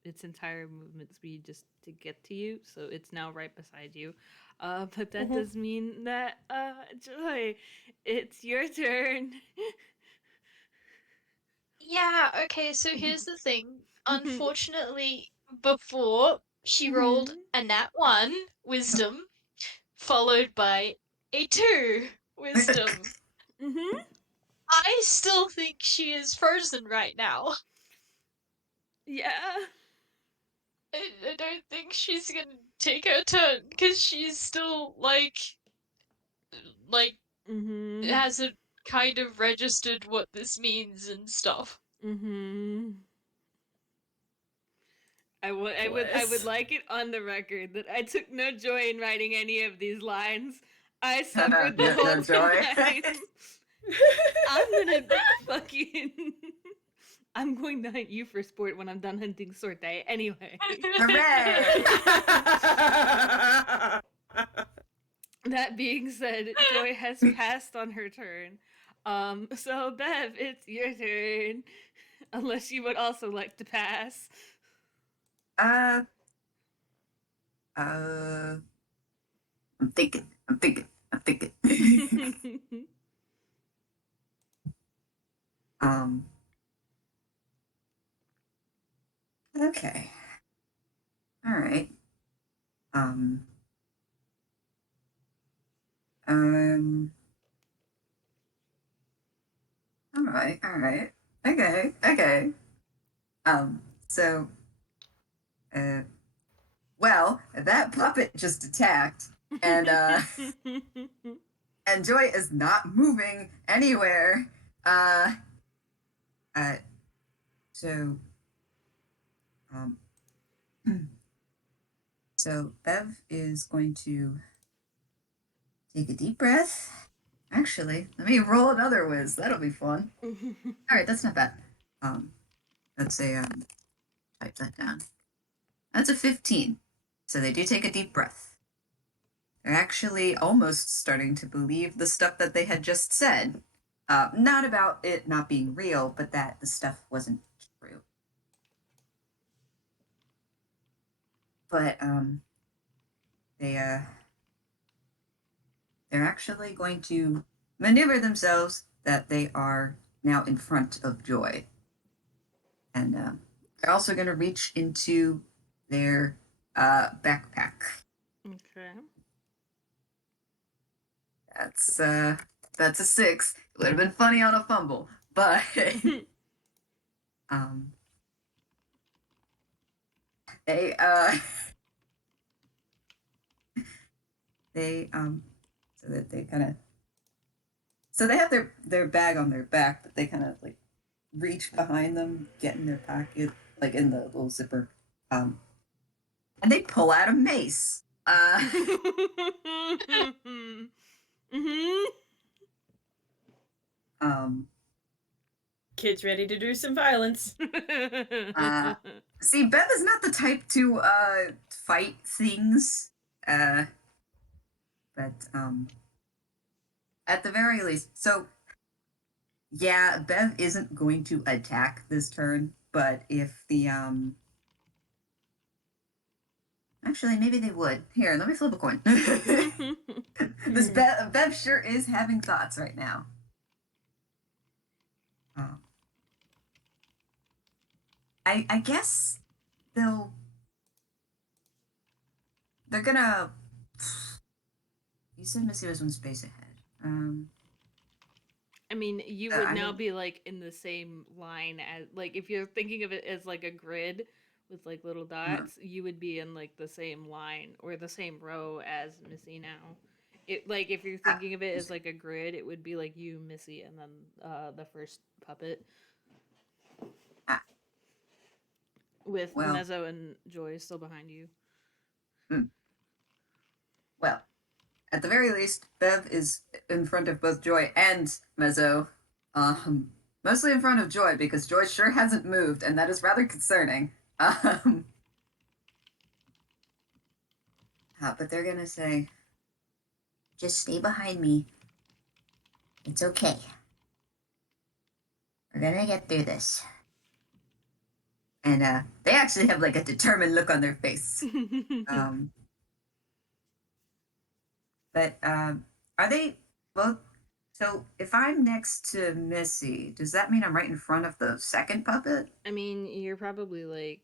its entire movement speed just to get to you, so it's now right beside you. But that does mean that Joy, it's your turn. Yeah, okay, so here's the thing. Unfortunately, before she rolled a nat 1 wisdom, followed by a 2 wisdom. Mm-hmm. I still think she is frozen right now. Yeah. I don't think she's gonna take her turn because she's still like Mm-hmm. hasn't kind of registered what this means and stuff. Mm-hmm. I would like it on the record that I took no joy in writing any of these lines. I suffered the No whole joy. time. I'm gonna fucking. I'm going to hunt you for sport when I'm done hunting Sorte. Anyway. Hooray! That being said, Joy has passed on her turn. So Bev, it's your turn. Unless you would also like to pass. Uh, uh, I'm thinking. um, okay. All right. Um, um, all right. Okay. So, uh, well, that puppet just attacked, and, and Joy is not moving anywhere. Uh, uh, so, um, so Bev is going to take a deep breath. Actually, let me roll another whiz. That'll be fun. All right, that's not bad. Let's say type that down. That's a 15. So they do take a deep breath. They're actually almost starting to believe the stuff that they had just said. Not about it not being real, but that the stuff wasn't true. But they're actually going to maneuver themselves that they are now in front of Joy. And they're also going to reach into their backpack. Okay. That's a 6. It would have been funny on a fumble, but they so that they kind of they have their bag on their back, but they kind of like reach behind them, get in their pocket, like in the little zipper, and they pull out a mace. Kids ready to do some violence. See, Bev is not the type to fight things, but at the very least, so yeah, Bev isn't going to attack this turn, but if the actually maybe they would. Here, let me flip a coin. This Bev sure is having thoughts right now. I guess they're gonna. You said Missy was one space ahead. I mean, you would now be like in the same line as, like, if you're thinking of it as like a grid with like little dots, you would be in like the same line or the same row as Missy now. It, like, if you're thinking of it as like a grid, it would be like you, Missy, and then the first puppet with Messo and Joy still behind you. Well, at the very least, Bev is in front of both Joy and Messo. Mostly in front of Joy because Joy sure hasn't moved, and that is rather concerning. But they're gonna say, just stay behind me. It's okay. We're gonna get through this. And they actually have like a determined look on their face. But are they both? So if I'm next to Missy, does that mean I'm right in front of the second puppet? I mean, you're probably like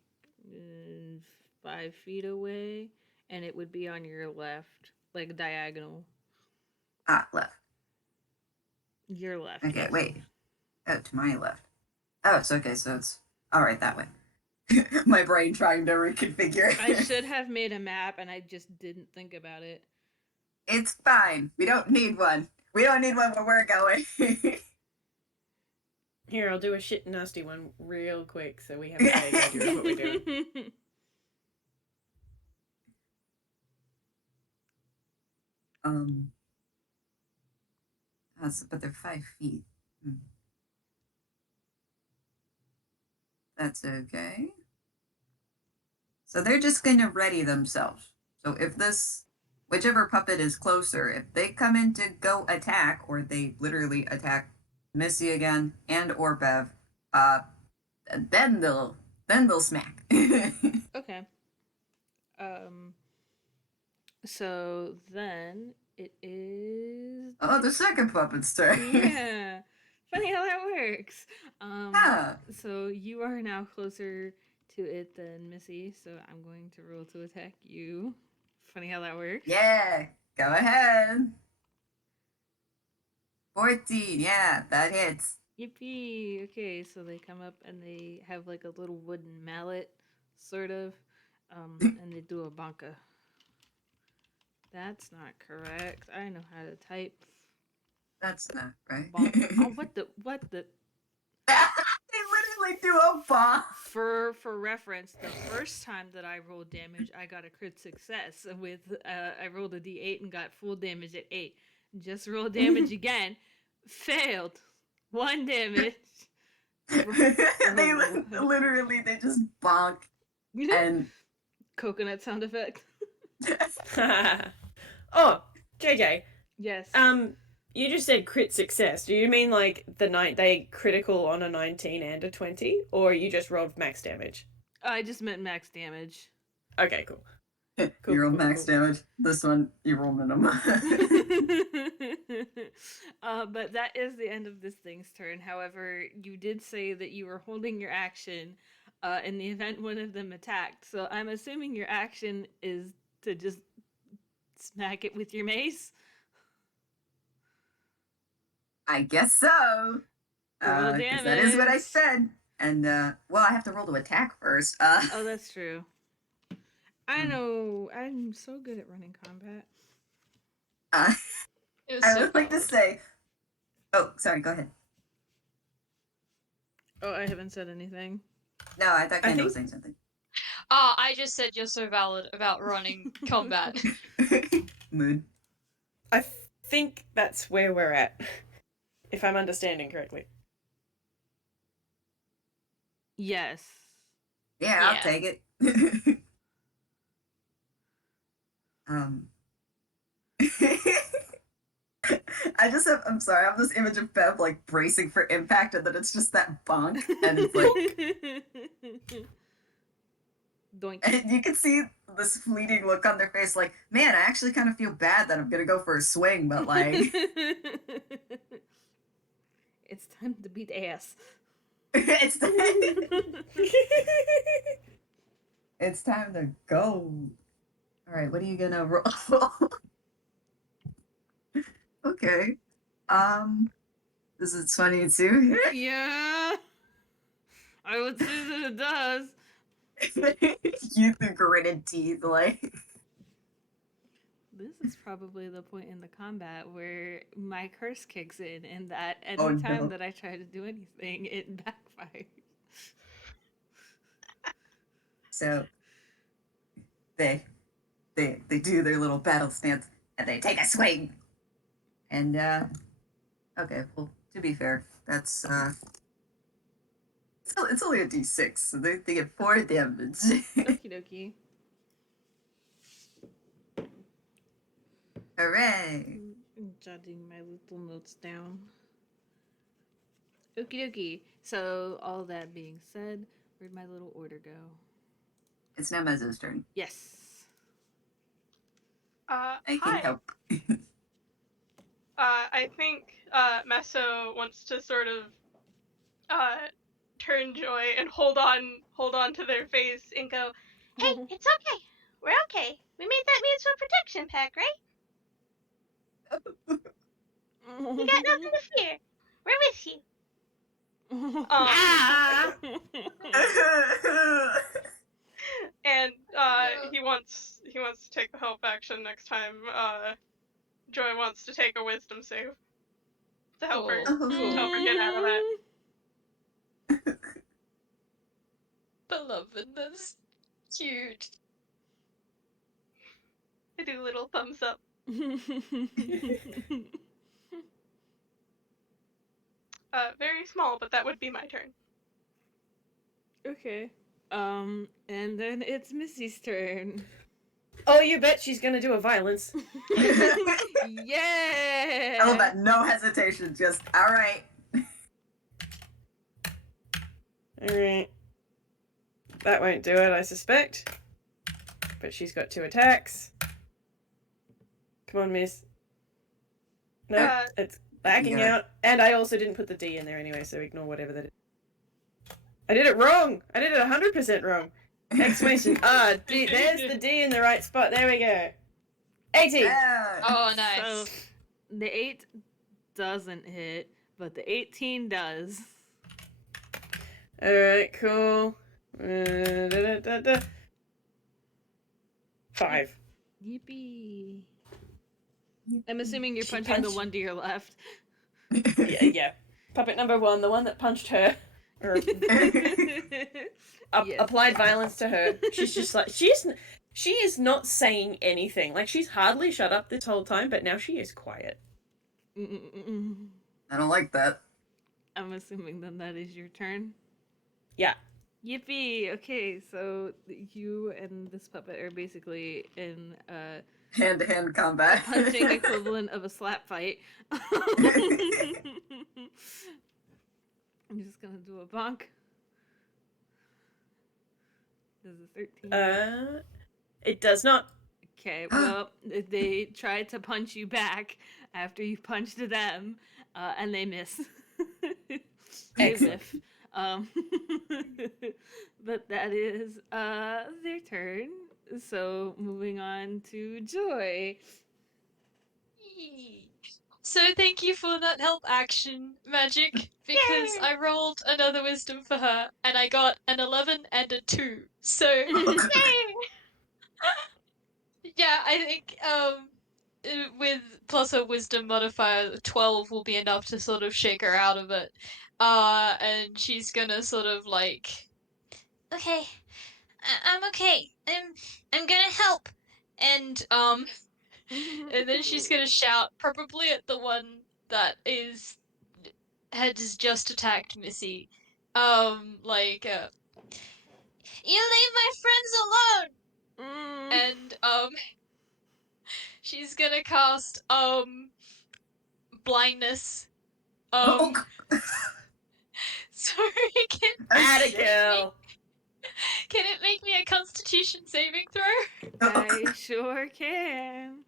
5 feet away, and it would be on your left, like diagonal. Left. Your left. Okay, yes. wait. Oh, to my left. Oh, it's okay. So it's all right that way. My brain trying to reconfigure. I should have made a map, and I just didn't think about it. It's fine. We don't need one. We don't need one where we're going. Here, I'll do a shit nasty one real quick so we have a vague idea of what we're doing. But they're 5 feet. That's okay. So they're just gonna ready themselves. So if whichever puppet is closer, if they come in to go attack, or they literally attack Missy again and or Bev, then they'll smack. Okay. So then it is. Oh, the second puppet's turn. Yeah. Funny how that works. Huh. So you are now closer to it than Missy, so I'm going to roll to attack you. Funny how that works. Yeah, go ahead. 14, yeah, that hits. Yippee! Okay, so they come up and they have like a little wooden mallet, sort of, and they do a banka. That's not correct. I know how to type. That's not right. Bonk. Oh, what the? They literally do a bomb. For reference, the first time that I rolled damage, I got a crit success with I rolled a d8 and got full damage at 8. Just roll damage again, failed. 1 damage. They literally they just bonk and Coconut sound effect. Oh, JJ. Yes. You just said crit success. Do you mean like they critical on a 19 and a 20, or you just rolled max damage? I just meant max damage. Okay, cool. You roll max damage. This one, you roll minimum. But that is the end of this thing's turn. However, you did say that you were holding your action in the event one of them attacked. So I'm assuming your action is to just smack it with your mace. I guess so. Roll 'Cause that is what I damage. said. And, well, I have to roll to attack first. Oh, that's true. I know. I'm so good at running combat. It was I so would like to valid. say... Oh, sorry, go ahead. Oh, I haven't said anything. No, I thought Kendall was think- saying something. I just said you're so valid about running combat. Mood. I think that's where we're at, if I'm understanding correctly. Yes. Yeah, Yeah. I'll take it. I'm sorry, I have this image of Bev like bracing for impact and then it's just that bonk and it's like Doink. and you can see this fleeting look on their face like, man, I actually kind of feel bad that I'm gonna go for a swing, but like It's time to beat ass. it's it's time to go. Alright, what are you gonna roll? Okay. This is 22. Yeah. I would say that it does. You the gritted teeth, like This is probably the point in the combat where my curse kicks in, and that Oh, anytime no. that I try to do anything, it backfires. so they do their little battle stance and they take a swing. And okay, well, to be fair, that's it's only a D6, so they get 4 damage. Okie dokie. Hooray! I'm jotting my little notes down. Okie dokie. So, all that being said, where'd my little order go? It's now Mezzo's turn. Yes. I can Hi. help. I think Messo wants to sort of turn Joy and hold on to their face and go, Hey, it's okay. We're okay. We made that mutual protection pact, right? You got nothing to fear. We're with you. And he wants to take the help action next time. Joy wants to take a wisdom save to help her get out of that. Beloved, that's cute. I do a little thumbs up. Very small, but that would be my turn. Okay. And then it's Missy's turn. Oh, you bet she's gonna do a violence. Yeah. I love that. No hesitation. Just all right. Alright. That won't do it, I suspect. but she's got 2 attacks. Come on, miss. No, it's backing Yeah. out. And I also didn't put the D in there anyway, so ignore whatever that is. I did it wrong! I did it 100% wrong! Exclamation. D. There's the D in the right spot. There we go. 18! Yeah. Oh, nice. So the 8 doesn't hit, but the 18 does. Alright, cool. 5. Yippee. I'm assuming you're She punching the punched- one to your left. Yeah. Puppet number 1, the one that punched her. Or Yes. applied violence to her. She's just like, she is not saying anything. Like, she's hardly shut up this whole time, but now she is quiet. I don't like that. I'm assuming then that is your turn. Yeah. Yippee! Okay, so you and this puppet are basically in Hand-to-hand combat. punching equivalent of a slap fight. I'm just gonna do a bonk. Does a 13? It does not. Okay, well, they tried to punch you back after you punched them, and they miss. They whiff. But that is their turn. So moving on to Joy. So thank you for that help action, Magic, because I rolled another wisdom for her, and I got an 11 and a 2. So, yeah, I think with plus a wisdom modifier, 12 will be enough to sort of shake her out of it. And she's gonna sort of like, Okay, I'm okay. I'm gonna help. and and then she's gonna shout, probably at the one that has just attacked Missy. Like, You leave my friends alone. and she's gonna cast blindness. Oh, Sorry, Abigail. can it make me a Constitution saving throw? I sure can.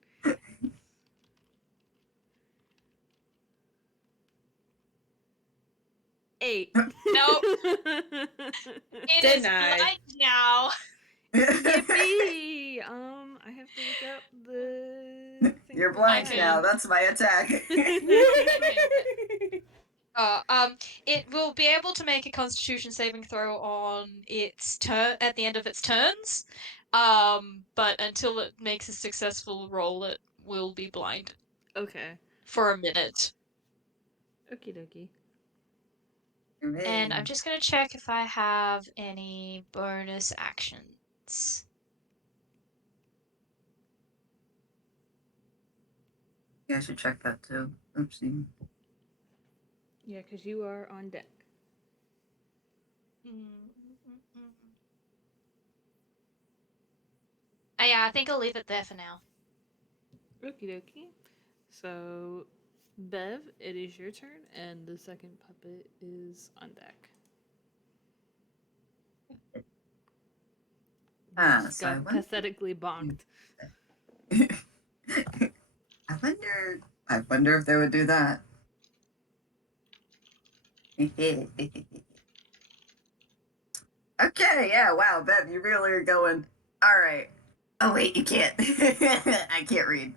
Eight. Nope. It is Denied. blind now. Yippee! I have to look up the. thing You're for blind Okay. now. That's my attack. It will be able to make a Constitution saving throw on its turn at the end of its turns. But until it makes a successful roll, it will be blind Okay. for a minute. Okie dokie. And I'm just gonna check if I have any bonus actions. Yeah, I should check that too. Oopsie. Yeah, because you are on deck. Yeah, I think I'll leave it there for now. Okie dokie. So, Bev, it is your turn, and the second puppet is on deck. Just So I got wonder- pathetically bonked. I wonder if they would do that. Okay, yeah, wow, Bev, you really are going. All right. Oh wait, you can't. I can't read.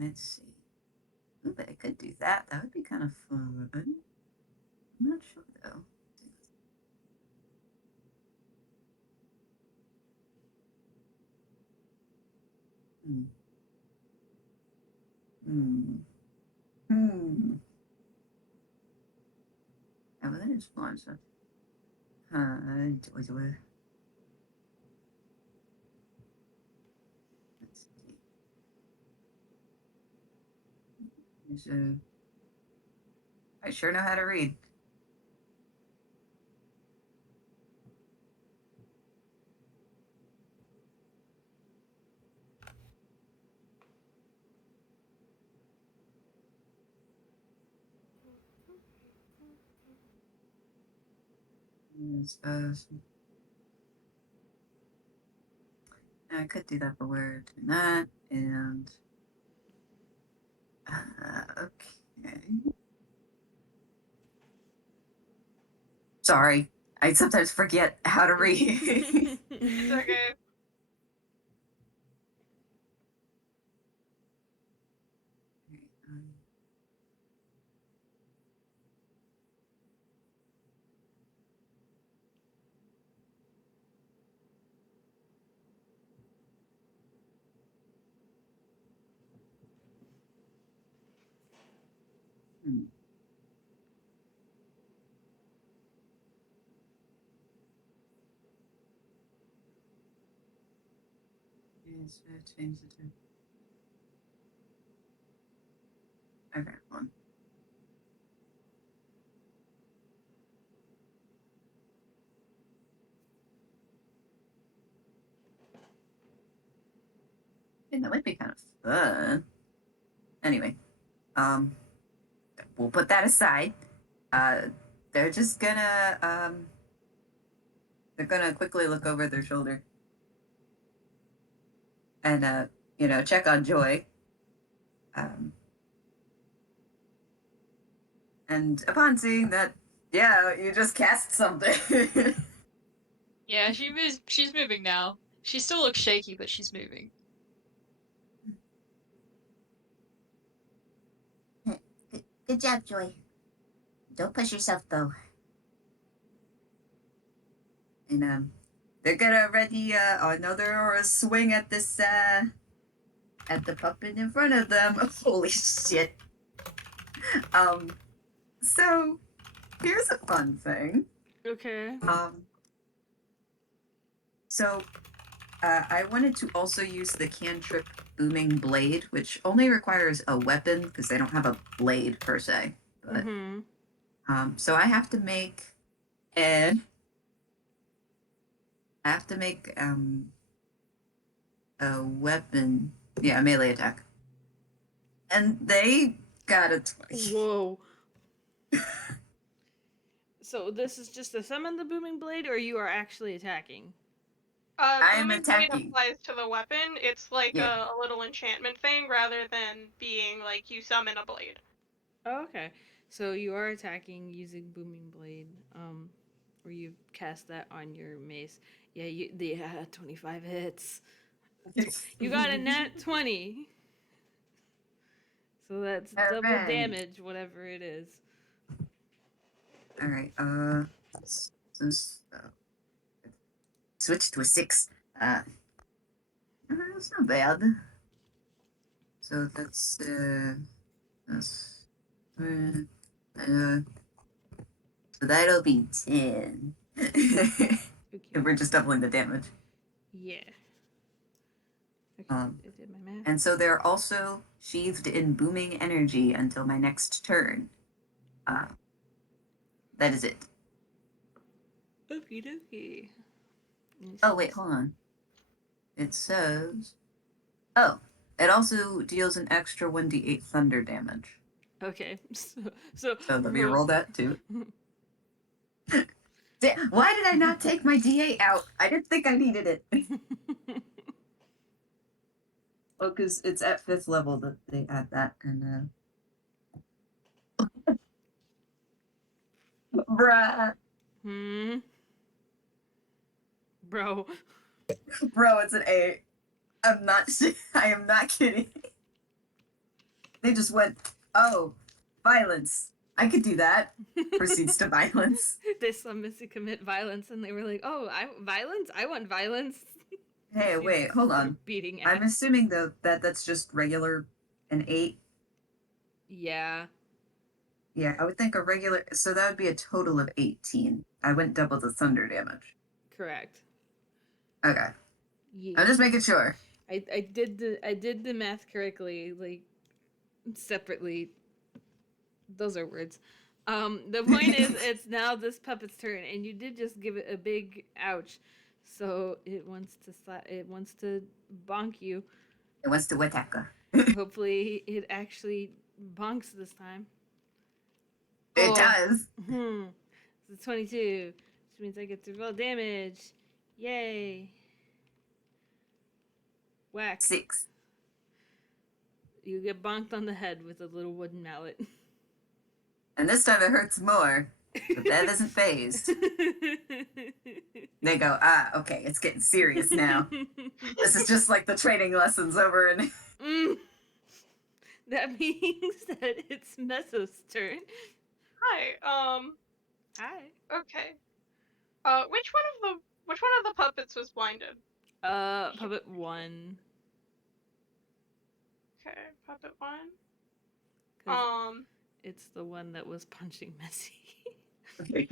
Let's see. Ooh, but I could do that. That would be kind of fun. I'm not sure though. Hmm. Yeah, but that is fun. So, let's see. So, I sure know how to read. Yes, I could do that, but we're doing that, and okay. Sorry, I sometimes forget how to read. It's okay. Hmm. Yes, change the time. Okay, one. Yeah, that might be kind of fun. Anyway, we'll put that aside. They're just gonna they're gonna quickly look over their shoulder and check on Joy. And upon seeing that, yeah, you just cast something. Yeah, she's moving now. She still looks shaky, but she's moving. Good job, Joy. Don't push yourself, though. And they're gonna ready another swing at this at the puppet in front of them. Holy shit. So here's a fun thing. Okay. So I wanted to also use the cantrip Booming Blade, which only requires a weapon because they don't have a blade per se. But so I have to make a weapon. Yeah, a melee attack. And they got a 20. Whoa. So this is just to summon the booming blade, or you are actually attacking? I am Booming Blade attacking. applies to the weapon. It's like Yeah. a little enchantment thing rather than being like you summon a blade. Oh, okay. So you are attacking using booming blade, or you cast that on your mace. Yeah, 25 hits. You got a nat 20. So that's double Alright. damage, whatever it is. All right. Switch to a 6. That's not bad. So that's so that'll be 10. Okay. We're just doubling the damage. Yeah. Okay, I did my math. And so they're also sheathed in booming energy until my next turn. That is it. Okie dokie. Oh wait, hold on. It says, oh, it also deals an extra 1d8 thunder damage. Okay. So So let me roll that too. Why did I not take my d8 out? I didn't think I needed it. Well, because it's at 5th level that they add that, and bruh, Bro. bro, it's an 8. I'm not. I am not kidding. They just went, oh, violence. I could do that. Proceeds to violence. They saw Missy commit violence and they were like, oh, violence? I want violence. Hey, She's wait, hold on. Beating I'm ass. assuming though that that's just regular an 8. Yeah. Yeah, I would think a regular. So that would be a total of 18. I went double the thunder damage. Correct. Okay, Yeah. I'm just making sure. I did the math correctly, like separately. Those are words. The point is, it's now this puppet's turn, and you did just give it a big ouch, so it wants to bonk you. It wants to attack her. Hopefully, it actually bonks this time. It does. It's a 22, which means I get to roll damage. Yay! Whack. 6. You get bonked on the head with a little wooden mallet. And this time it hurts more. But Bev isn't phased. They go, okay, it's getting serious now. This is just like the training lessons over in... That means that it's Messo's turn. Hi. Hi. Okay. Which one of the puppets was blinded? Puppet 1. Okay, puppet 1. 'Cause it's the one that was punching Missy. Okay.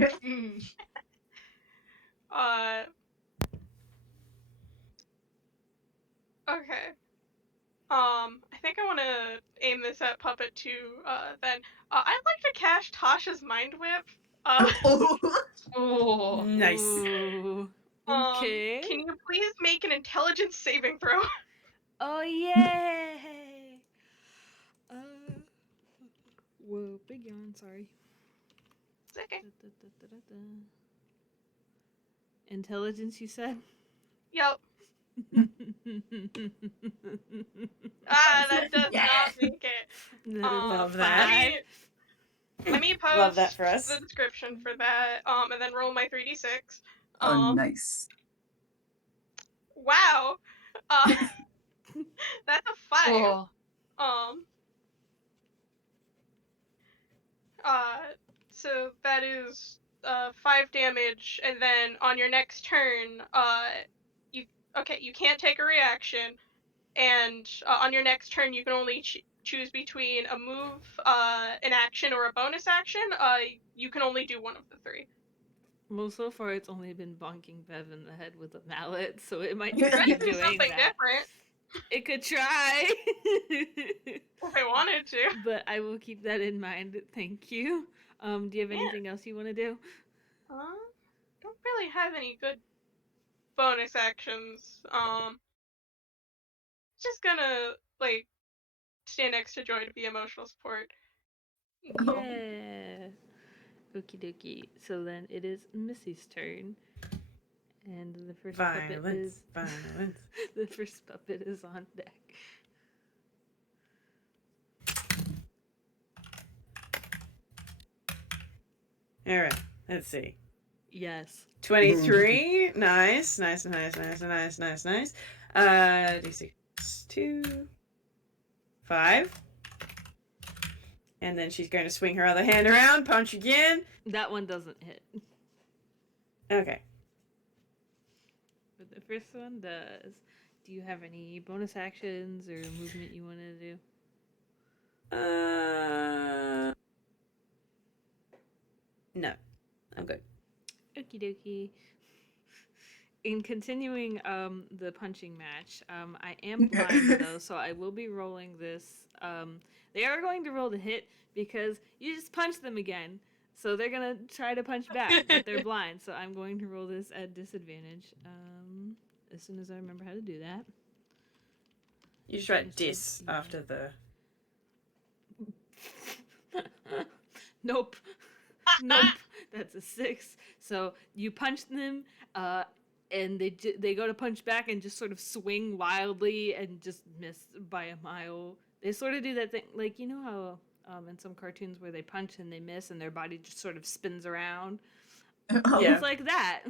I think I want to aim this at puppet 2. Then, I'd like to cast Tasha's Mind Whip. Oh. Nice. Ooh. Okay. Can you please make an intelligence saving throw? Oh, yay! Whoa, big yawn, sorry. It's okay. Intelligence, you said? Yep. That does not make it. Love that. Let me post Love that for us. the description for that, and then roll my 3d6. Oh, nice. Wow. That's a 5. Oh. So that is 5 damage, and then on your next turn, you can't take a reaction, and on your next turn you can only choose between a move, an action, or a bonus action. You can only do one of the 3. Well, so far it's only been bonking Bev in the head with a mallet, so it might You just Try keep to do doing something that. different It could try. if I wanted to. But I will keep that in mind. Thank you. Do you have Yeah. anything else you want to do? Don't really have any good bonus actions. Just gonna like stand next to Joy to be emotional support. Yeah. Okie dokie. So then it is Missy's turn. And the first puppet is Violence. the first puppet is on deck. All right, let's see. Yes. 23. Nice. D6 2. 5. And then she's going to swing her other hand around, punch again. That one doesn't hit. Okay. But the first one does. Do you have any bonus actions or movement you want to do? No. I'm good. Okie dokie. In continuing the punching match, I am blind though, so I will be rolling this. They are going to roll to hit because you just punched them again. So they're gonna try to punch back, but they're blind, so I'm going to roll this at disadvantage. As soon as I remember how to do that. You should write dis after the... Nope. Nope. That's a 6. So you punch them, and they go to punch back and just sort of swing wildly and just miss by a mile. They sort of do that thing, like, you know how in some cartoons where they punch and they miss and their body just sort of spins around? Yeah. It's like that.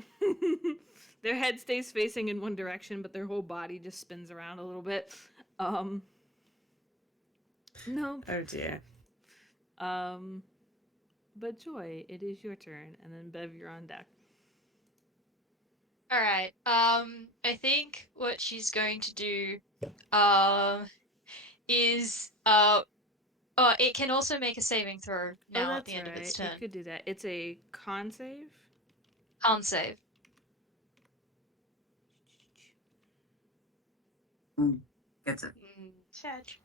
Their head stays facing in one direction, but their whole body just spins around a little bit. No. Oh dear. But Joy, it is your turn, and then Bev, you're on deck. All right. I think what she's going to do, is it can also make a saving throw now at the end of its turn. It could do that. It's a con save. Con save. Gets it. Sag.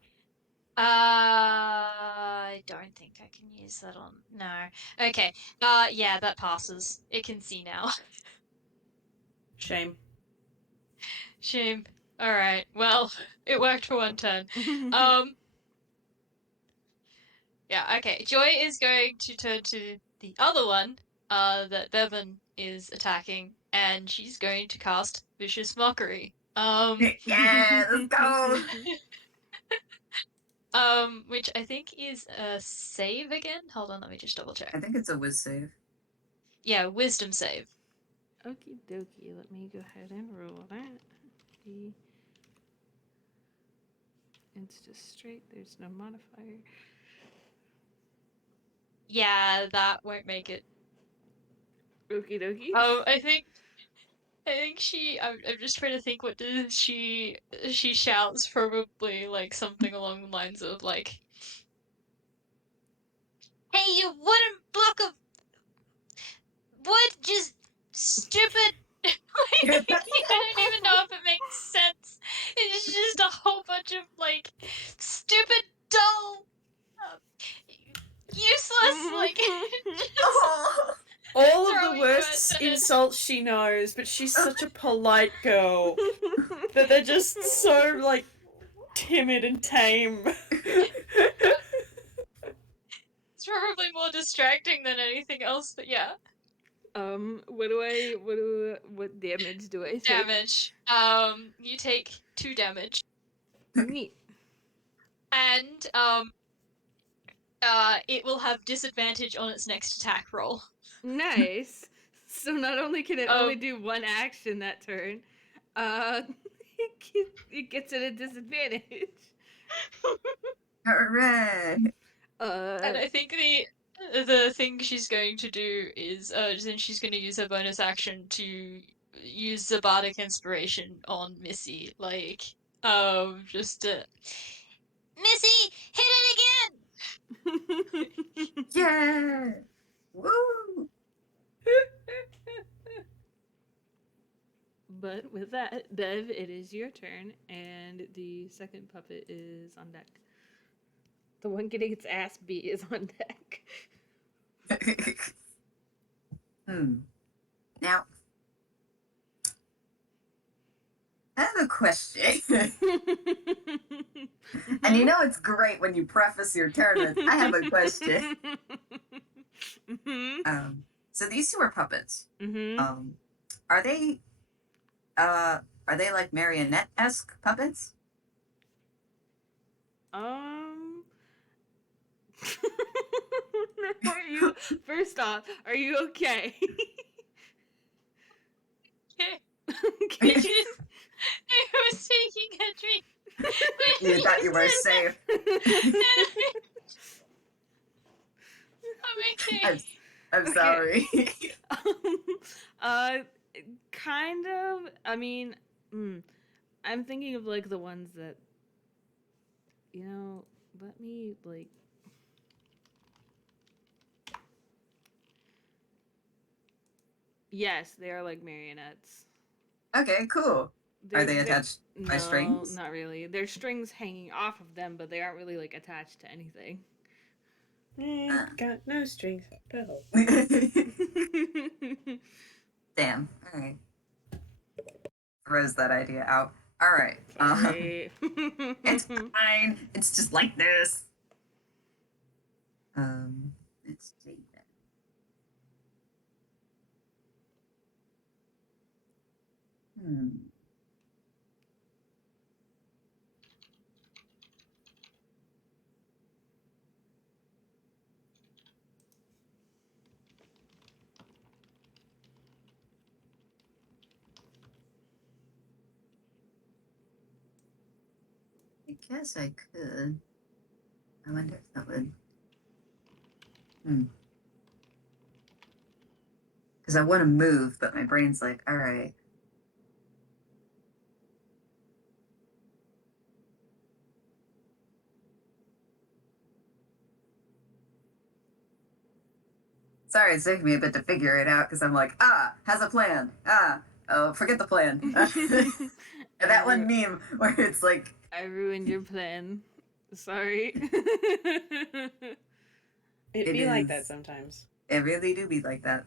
I don't think I can use that on. No. Okay. Yeah, that passes. It can see now. Shame. Shame. All right. Well, it worked for one turn. Yeah. Okay. Joy is going to turn to the other one, that Bevin is attacking, and she's going to cast Vicious Mockery. Yeah, let's go. Which I think is a save again. Hold on, let me just double check. I think it's a whiz save. Yeah, wisdom save. Okie dokie. Let me go ahead and roll that. It's just straight. There's no modifier. Yeah, that won't make it. Okie dokie. I think she. I'm just trying to think. What does she? She shouts probably like something along the lines of like, Hey, you wooden block of wood, just stupid. like, I don't even know if it makes sense. It's just a whole bunch of like stupid, dull, useless, like just Oh. All of the throwing words worst at it. insults she knows, but she's such a polite girl that they're just so, like, timid and tame. It's probably more distracting than anything else, but yeah. What damage do I take? Damage. You take 2 damage. Neat. And it will have disadvantage on its next attack roll. Nice. So not only can it only do one action that turn, uh, it gets at a disadvantage. Hooray! And I think the thing she's going to do is then she's going to use her bonus action to use the bardic inspiration on Missy, like just to Missy, hit it again! Yeah! Woo! But with that, Bev, it is your turn, and the second puppet is on deck. The one getting its ass beat is on deck. Now, I have a question. And you know it's great when you preface your turn with, I have a question. So these two are puppets. Are they like marionette-esque puppets? Are you, first off, are you okay? I was taking a drink. You thought you were safe. I'm okay. I'm Okay. sorry. Kind of. I mean, I'm thinking of like the ones that, let me like. Yes, they are like marionettes. Okay, cool. Are they attached by no, strings? not really. There's strings hanging off of them, but they aren't really like attached to anything. Got no strings. Bell. Damn. All right. Throws that idea out. All right. Sorry. It's fine. It's just like this. Let's see that. I guess I could. I wonder if that would. Because I want to move, but my brain's like, all right. Sorry, it's taking me a bit to figure it out because I'm like, has a plan. Oh, forget the plan. That one meme where it's like, I ruined your plan. Sorry. It'd be like that sometimes. It really do be like that.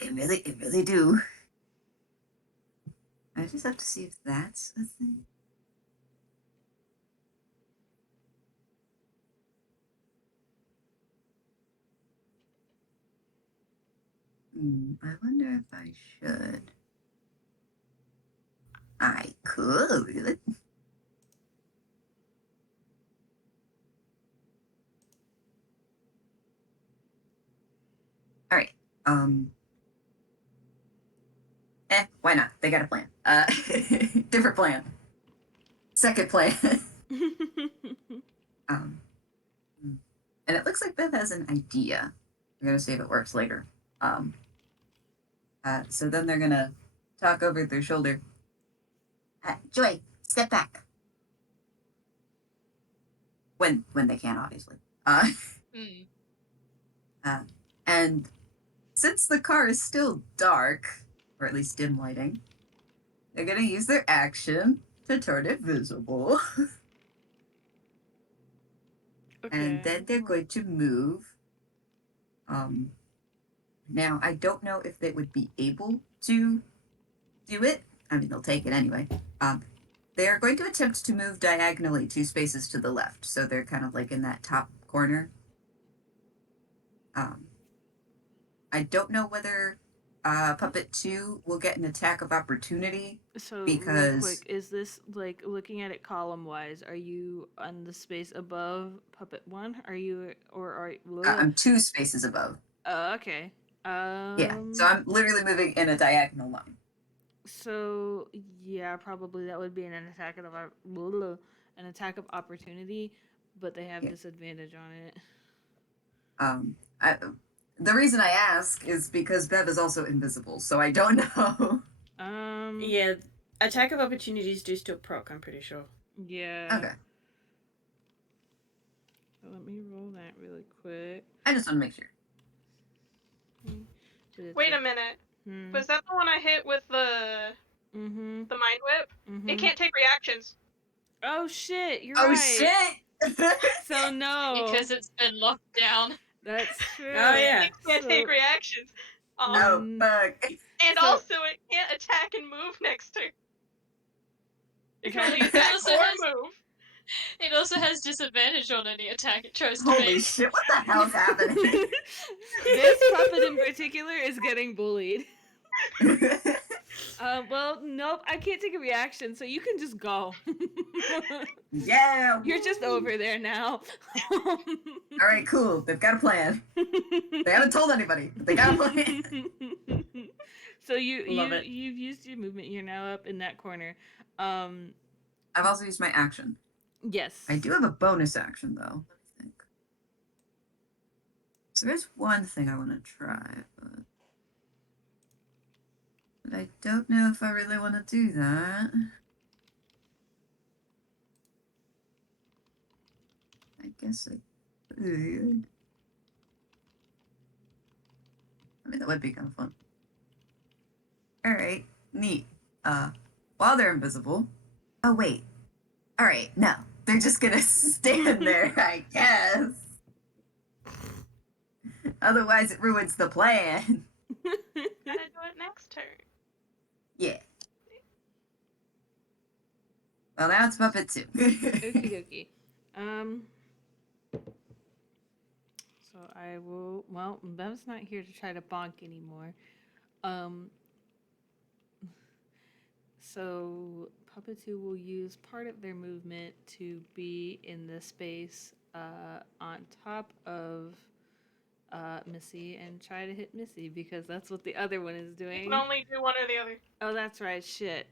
It really do. I just have to see if that's a thing. I wonder if I should. I could. All right. Why not? They got a plan. Different plan. Second plan. um, and it looks like Bev has an idea. We're gonna see if it works later. So then they're gonna talk over their shoulder. Joy, step back. When they can, obviously. And since the car is still dark, or at least dim lighting, they're gonna use their action to turn it visible. And then they're going to move. Now, I don't know if they would be able to do it. I mean, they'll take it anyway. They are going to attempt to move diagonally 2 spaces to the left, so they're kind of like in that top corner. I don't know whether Puppet 2 will get an attack of opportunity. So, because real quick, is this, like, looking at it column-wise, are you on the space above Puppet 1? Are you, or are you... I'm 2 spaces above. Okay. Yeah, so I'm literally moving in a diagonal line. So, yeah, probably that would be an attack of opportunity, but they have disadvantage on it. The reason I ask is because Bev is also invisible, so I don't know. Yeah, attack of opportunities do still proc, I'm pretty sure. Yeah. Okay. So let me roll that really quick. I just want to make sure. Wait a minute. Was that the one I hit with the mind whip? It can't take reactions. Oh shit, you're Oh right. shit! So no. Because it's been locked down. That's true. Oh yeah. It can't take reactions. Oh fuck. And also it can't attack and move next turn. It can only attack also or has- move. It also has disadvantage on any attack it tries to Holy make. shit, what the hell's happening? This puppet in particular is getting bullied. Well, nope, I can't take a reaction, so you can just go. Yeah. You're just over there now. Alright, cool. They've got a plan. They haven't told anybody, but they got a plan. So you've used your movement. You're now up in that corner. I've also used my action. Yes. I do have a bonus action, though. I think. So there's one thing I want to try, but I don't know if I really want to do that. I guess I could. I mean, that would be kind of fun. Alright, neat. While they're invisible... Oh, wait. Alright, no. They're just gonna stand there, I guess. Otherwise, it ruins the plan. Gotta do it next turn. Yeah. Well, now it's Puppet 2. Okie dokie. So I will. Well, Bev's not here to try to bonk anymore. So Puppet 2 will use part of their movement to be in the space on top of Missy and try to hit Missy because that's what the other one is doing. You can only do one or the other. Oh, that's right. Shit.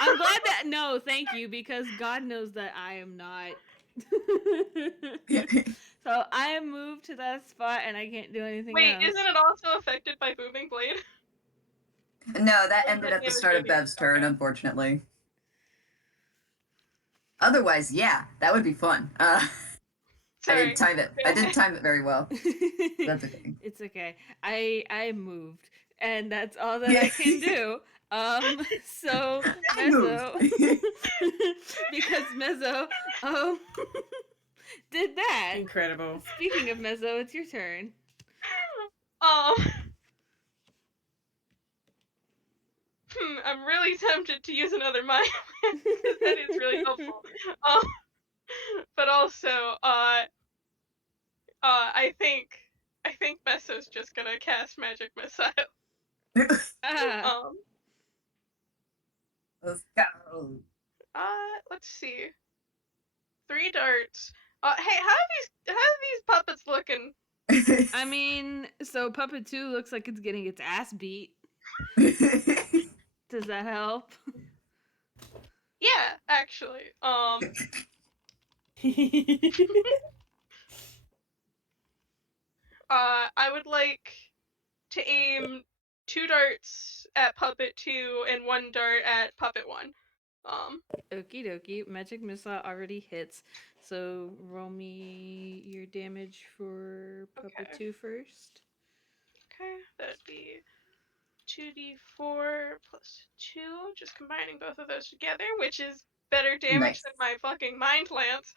I'm glad that. No, thank you, because God knows that I am not. So I am moved to that spot and I can't do anything Wait, else. isn't it also affected by Booming Blade? No, that ended at the start of Bev's turn, unfortunately. Otherwise, yeah, that would be fun. I didn't time it. I didn't time it very well. That's okay. It's okay. I moved, and that's all that I can do. So Messo, because Messo, did that. Incredible. Speaking of Messo, it's your turn. I'm really tempted to use another mind because that is really helpful. But also, I think I think Messo's just gonna cast magic missile. Ah. Let's go. Let's see. 3 darts. Hey, how are these puppets looking? I mean, so Puppet 2 looks like it's getting its ass beat. Does that help? Yeah, actually. I would like to aim 2 darts at Puppet 2 and 1 dart at Puppet 1. Okie dokie. Magic missile already hits. So roll me your damage for Puppet Okay. 2 first. Okay, that'd be 2d4 plus 2, just combining both of those together, which is better damage Nice. than my fucking mind lance.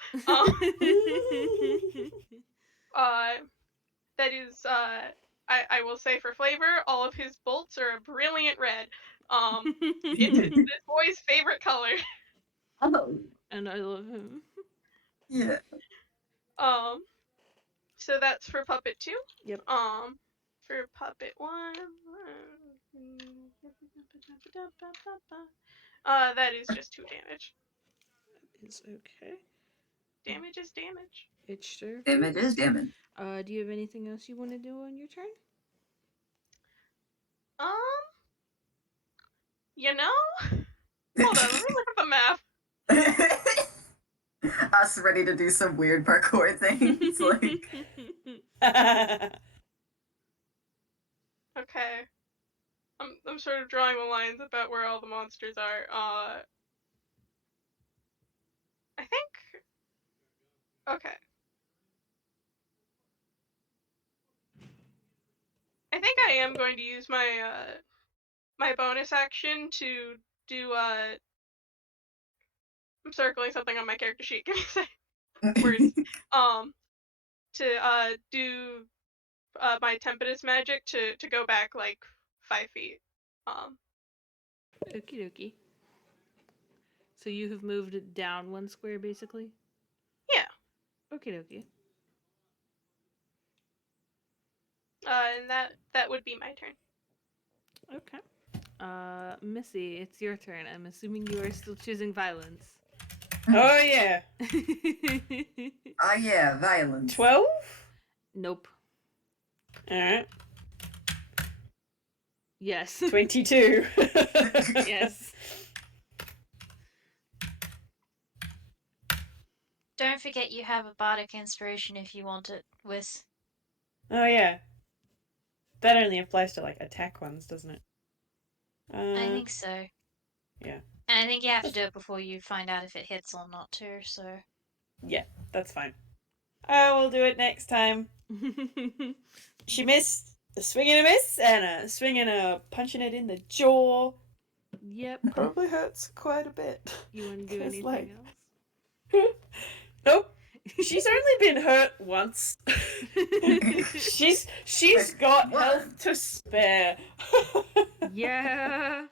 That is, I will say for flavor, all of his bolts are a brilliant red. It's this boy's favorite color. Oh, And I love him. yeah. So that's for Puppet 2. Yep. For Puppet 1, that is just 2 damage. It's okay. Damage is damage. It's sure. Damage is damage. Do you have anything else you want to do on your turn? You know? Hold on, let me look at the map. Us ready to do some weird parkour things. Like, Okay. I'm sort of drawing the lines about where all the monsters are. I think. Okay. I think I am going to use my my bonus action to do I'm circling something on my character sheet. Give me a second. Words. To do my Tempest magic to go back like 5 feet. Okie dokie. So you have moved it down 1 square, basically? Yeah. Okie dokie. And that would be my turn. Okay. Missy, it's your turn. I'm assuming you are still choosing violence. Oh yeah. oh yeah, violence. 12? Nope. Alright. Yes. 22. Yes. Don't forget you have a bardic inspiration if you want it, Whis. Oh yeah. That only applies to like attack ones, doesn't it? I think so. Yeah. And I think you have to do it before you find out if it hits or not too, so... Yeah, that's fine. I will do it next time. She missed a swing and a miss, and a swing and a punching it in the jaw. Yep. Probably hurts quite a bit. You want to do 'Cause, anything like- else? Nope. She's only been hurt once. she's got health to spare. Yeah.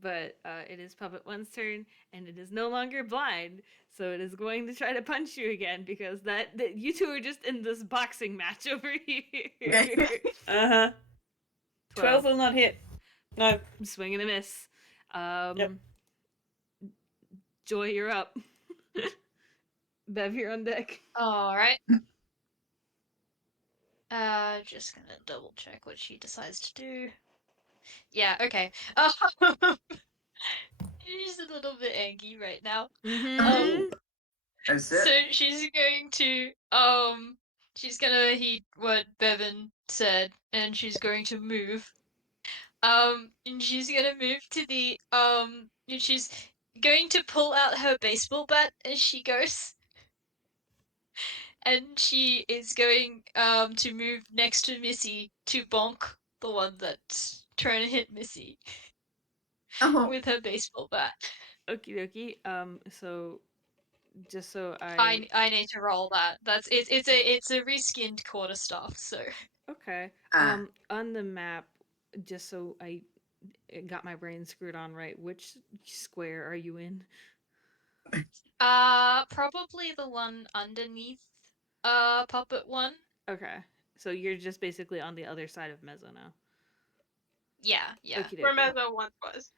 But it is Puppet 1's turn, and it is no longer blind, so it is going to try to punch you again because that you two are just in this boxing match over here. 12 will not hit. No. Swing and a miss. Yep. Joy, you're up. Bev, you're on deck. Alright. Just gonna double check what she decides to do. Yeah, okay. She's a little bit angry right now. Mm-hmm. That's So it. she's gonna heed what Bevin said, and she's going to move. And she's gonna move to the and she's going to pull out her baseball bat as she goes. And she is going to move next to Missy to bonk the one that's trying to hit Missy Oh, with her baseball bat. Okie dokie. So just so I need to roll that. It's a reskinned quarterstaff, so okay. On the map, just so I got my brain screwed on right, which square are you in? probably the one underneath puppet one. Okay. So you're just basically on the other side of Mezzo now. Yeah, yeah. Okie Where dokie. Mezzo once was.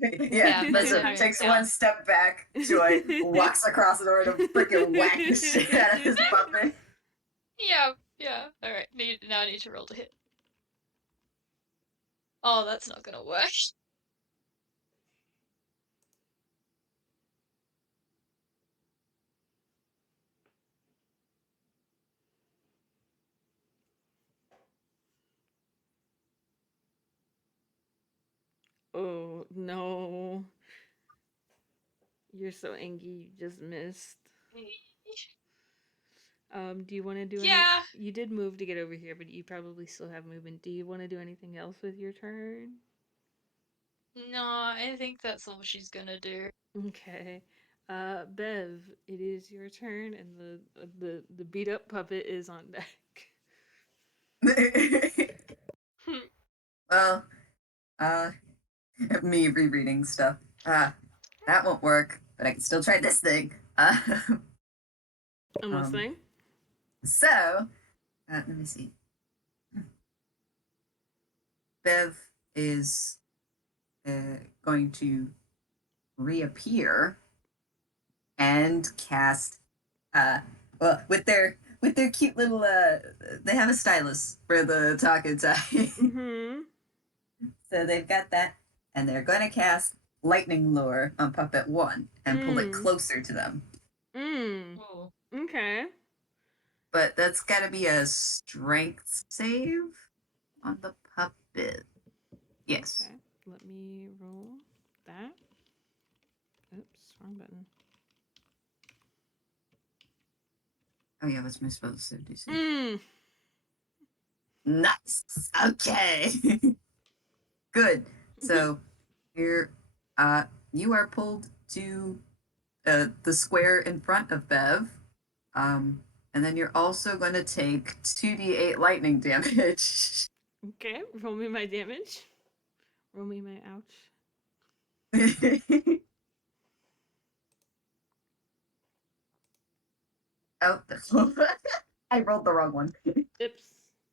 Yeah, Mezzo Mezzo moves takes down. one step back. Joy walks across the door to freaking whack the shit out of his puppet. Yeah, yeah. Alright, now I need to roll to hit. Oh, that's not gonna work. Oh no. You're so angry you just missed. Do you want to do Yeah. any? You did move to get over here, but you probably still have movement. Do you want to do anything else with your turn? No, I think that's all she's gonna do. Okay. Bev, it is your turn, and the beat up puppet is on deck. Well, me rereading stuff. That won't work, but I can still try this thing. I'm listening. So, let me see. Bev is going to reappear and cast well with their cute little they have a stylus for the talk and tie. Mm-hmm. So they've got that, and they're going to cast lightning lure on puppet 1 and pull it closer to them. Oh. Okay. But that's got to be a strength save on the puppet. Yes. Okay. Let me roll that. Oops, wrong button. Oh yeah, what's my spell save DC? Mm. Nice. Okay. Good. So here, you are pulled to the square in front of Bev, and then you're also going to take 2d8 lightning damage. Okay, roll me my damage. Roll me my ouch. Oh, I rolled the wrong one. Oops.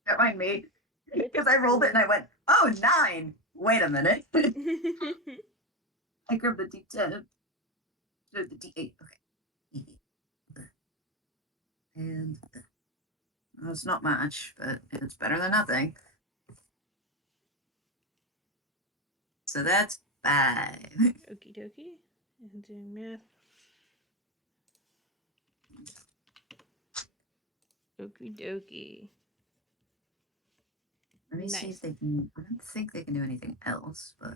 Don't mind me, because I rolled it and I went, oh, 9. Wait a minute. I grabbed the d10. The d8. Okay. And well, it's not much, but it's better than nothing. So that's 5. Okie dokie. And doing math. Okie dokie. Let me see Nice. if they can. I don't think they can do anything else, but.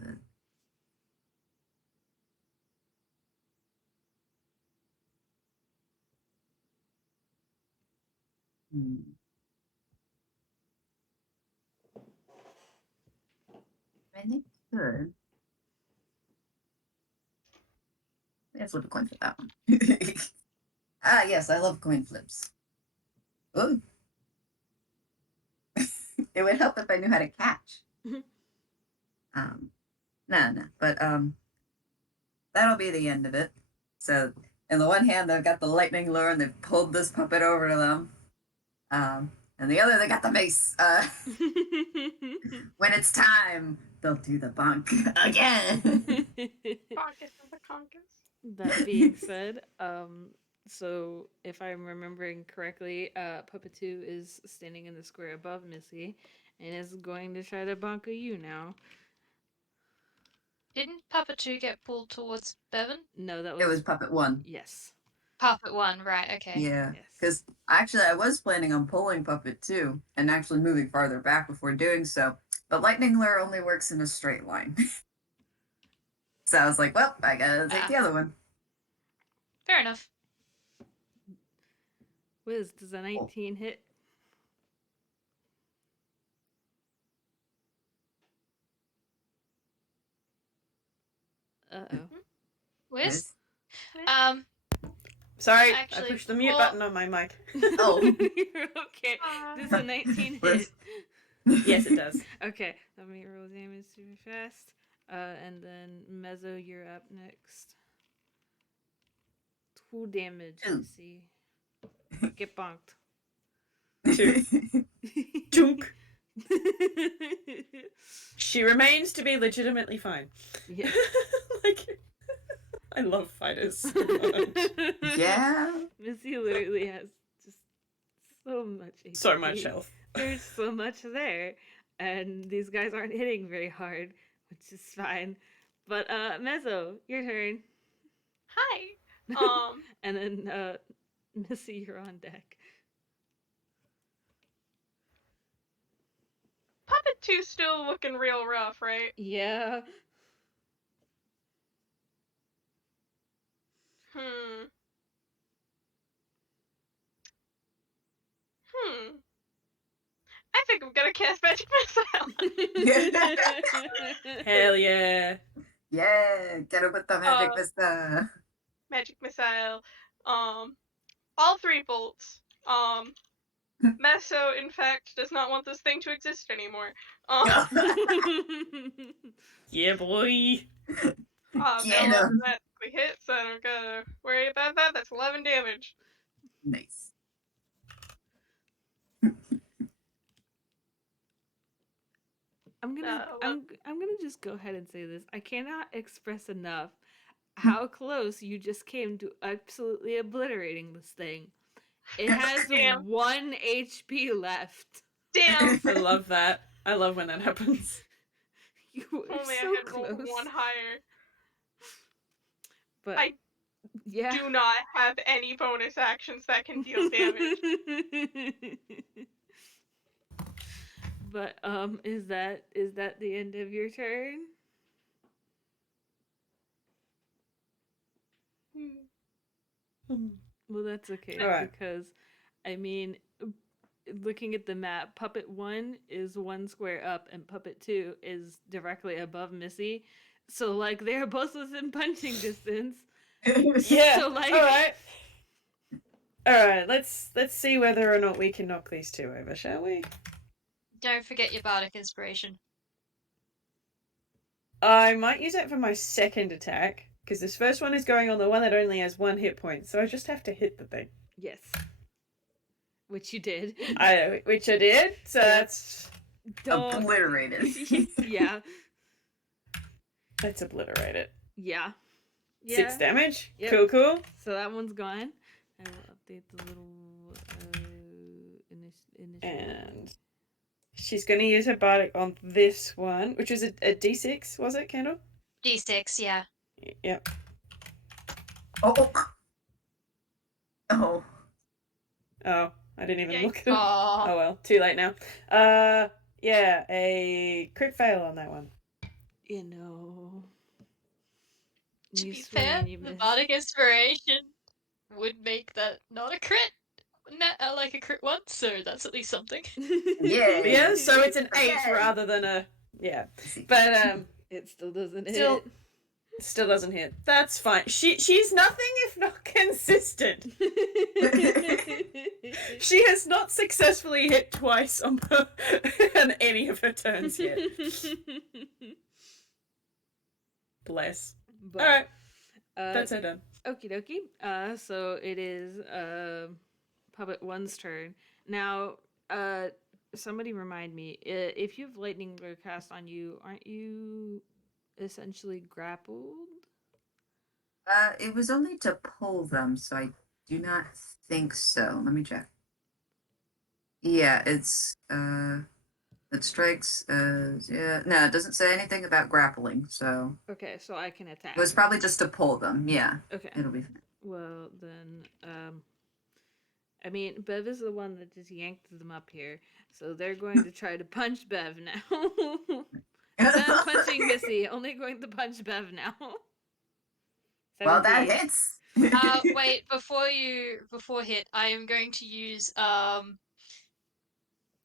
I think they could. Let's flip a coin for that one. Yes, I love coin flips. Ooh. It would help if I knew how to catch. No, but that'll be the end of it. So, in the one hand, they've got the lightning lure and they've pulled this puppet over to them. And the other, they got the mace. When it's time, they'll do the bonk again. Conkus and the conkus. That being said, so if I'm remembering correctly, Puppet 2 is standing in the square above Missy and is going to try to bonka you now. Didn't Puppet 2 get pulled towards Bevin? No, that It was puppet 1. Yes. Puppet 1, right, okay. Yeah, Yes. because actually I was planning on pulling puppet 2 and actually moving farther back before doing so, but lightning lure only works in a straight line. So I was like, well, I gotta take the other one. Fair enough. Whis, does a 19 hit? Uh-oh. Whis? Yes. Sorry, I Actually, pushed the mute well- button on my mic. Oh. Okay. Does a 19 hit? Yes, it does. Okay, let me roll damage super fast. And then Mezzo, you're up next. 2 damage. Ooh. Let's see. Get bonked. Two. Junk. She remains to be legitimately fine. Yes. Like, I love fighters so much. Yeah. Missy literally has just so much HP. So much health. There's so much there. And these guys aren't hitting very hard, which is fine. But Messo, your turn. Hi. And then Missy, you're on deck. Puppet 2's still looking real rough, right? Yeah. Hmm. I think I'm gonna cast Magic Missile. Hell yeah. Yeah, get up with the magic Oh. missile. Magic Missile. All 3 bolts. Messo, in fact, does not want this thing to exist anymore. Yeah, boy. Get They'll 'em. automatically hit, so I don't gotta worry about that. That's 11 damage. Nice. I'm gonna well- I'm gonna just go ahead and say this. I cannot express enough how close you just came to absolutely obliterating this thing. It has Damn. 1 HP left. Damn! I love that. I love when that happens. You were Only so I had close. rolled 1 higher. But I yeah. do not have any bonus actions that can deal damage. But is that the end of your turn? Well, that's okay All right. because I mean, looking at the map, Puppet 1 is 1 square up and Puppet 2 is directly above Missy. So like they're both within punching distance. Yeah. So, like- All right. Let's see whether or not we can knock these two over, shall we? Don't forget your bardic inspiration. I might use it for my second attack because this first one is going on the one that only has 1 hit point, so I just have to hit the thing. Yes. Which you did. Which I did. So that's Don't. Obliterated. Yeah. let's obliterate it. Yeah. 6 damage. Yep. Cool. So that one's gone. I will update the little initial. And she's going to use her bardic on this one, which was a D6, was it, Kendall? D6, yeah. Yep. Oh. Oh. Oh, I didn't even Yikes. look at it. Aww. Oh well, too late now. Yeah, a crit fail on that one. You know. To You be swing fair, and you the miss. bardic inspiration would make that not a crit, like a crit one, so that's at least something. Yeah. Yeah, so it's an 8 Okay. rather than a But It still doesn't Still- hit. still doesn't hit. That's fine. She's nothing if not consistent. She has not successfully hit twice on any of her turns yet. Bless. But, All right, uh, that's her done. Okie dokie. So it is Puppet 1's turn. Now, somebody remind me, if you have Lightning Lure cast on you, aren't you essentially grappled? It was only to pull them, so I do not think so. Let me check. Yeah, it's it strikes as yeah. No, it doesn't say anything about grappling, so Okay, so I can attack. it was probably just to pull them. Yeah, Okay. it'll be fine. Well, then, I mean, Bev is the one that just yanked them up here, so they're going to try to punch Bev now. Instead of punching Missy, only going to punch Bev now. Well, that 17. hits. Wait, before hit, I am going to use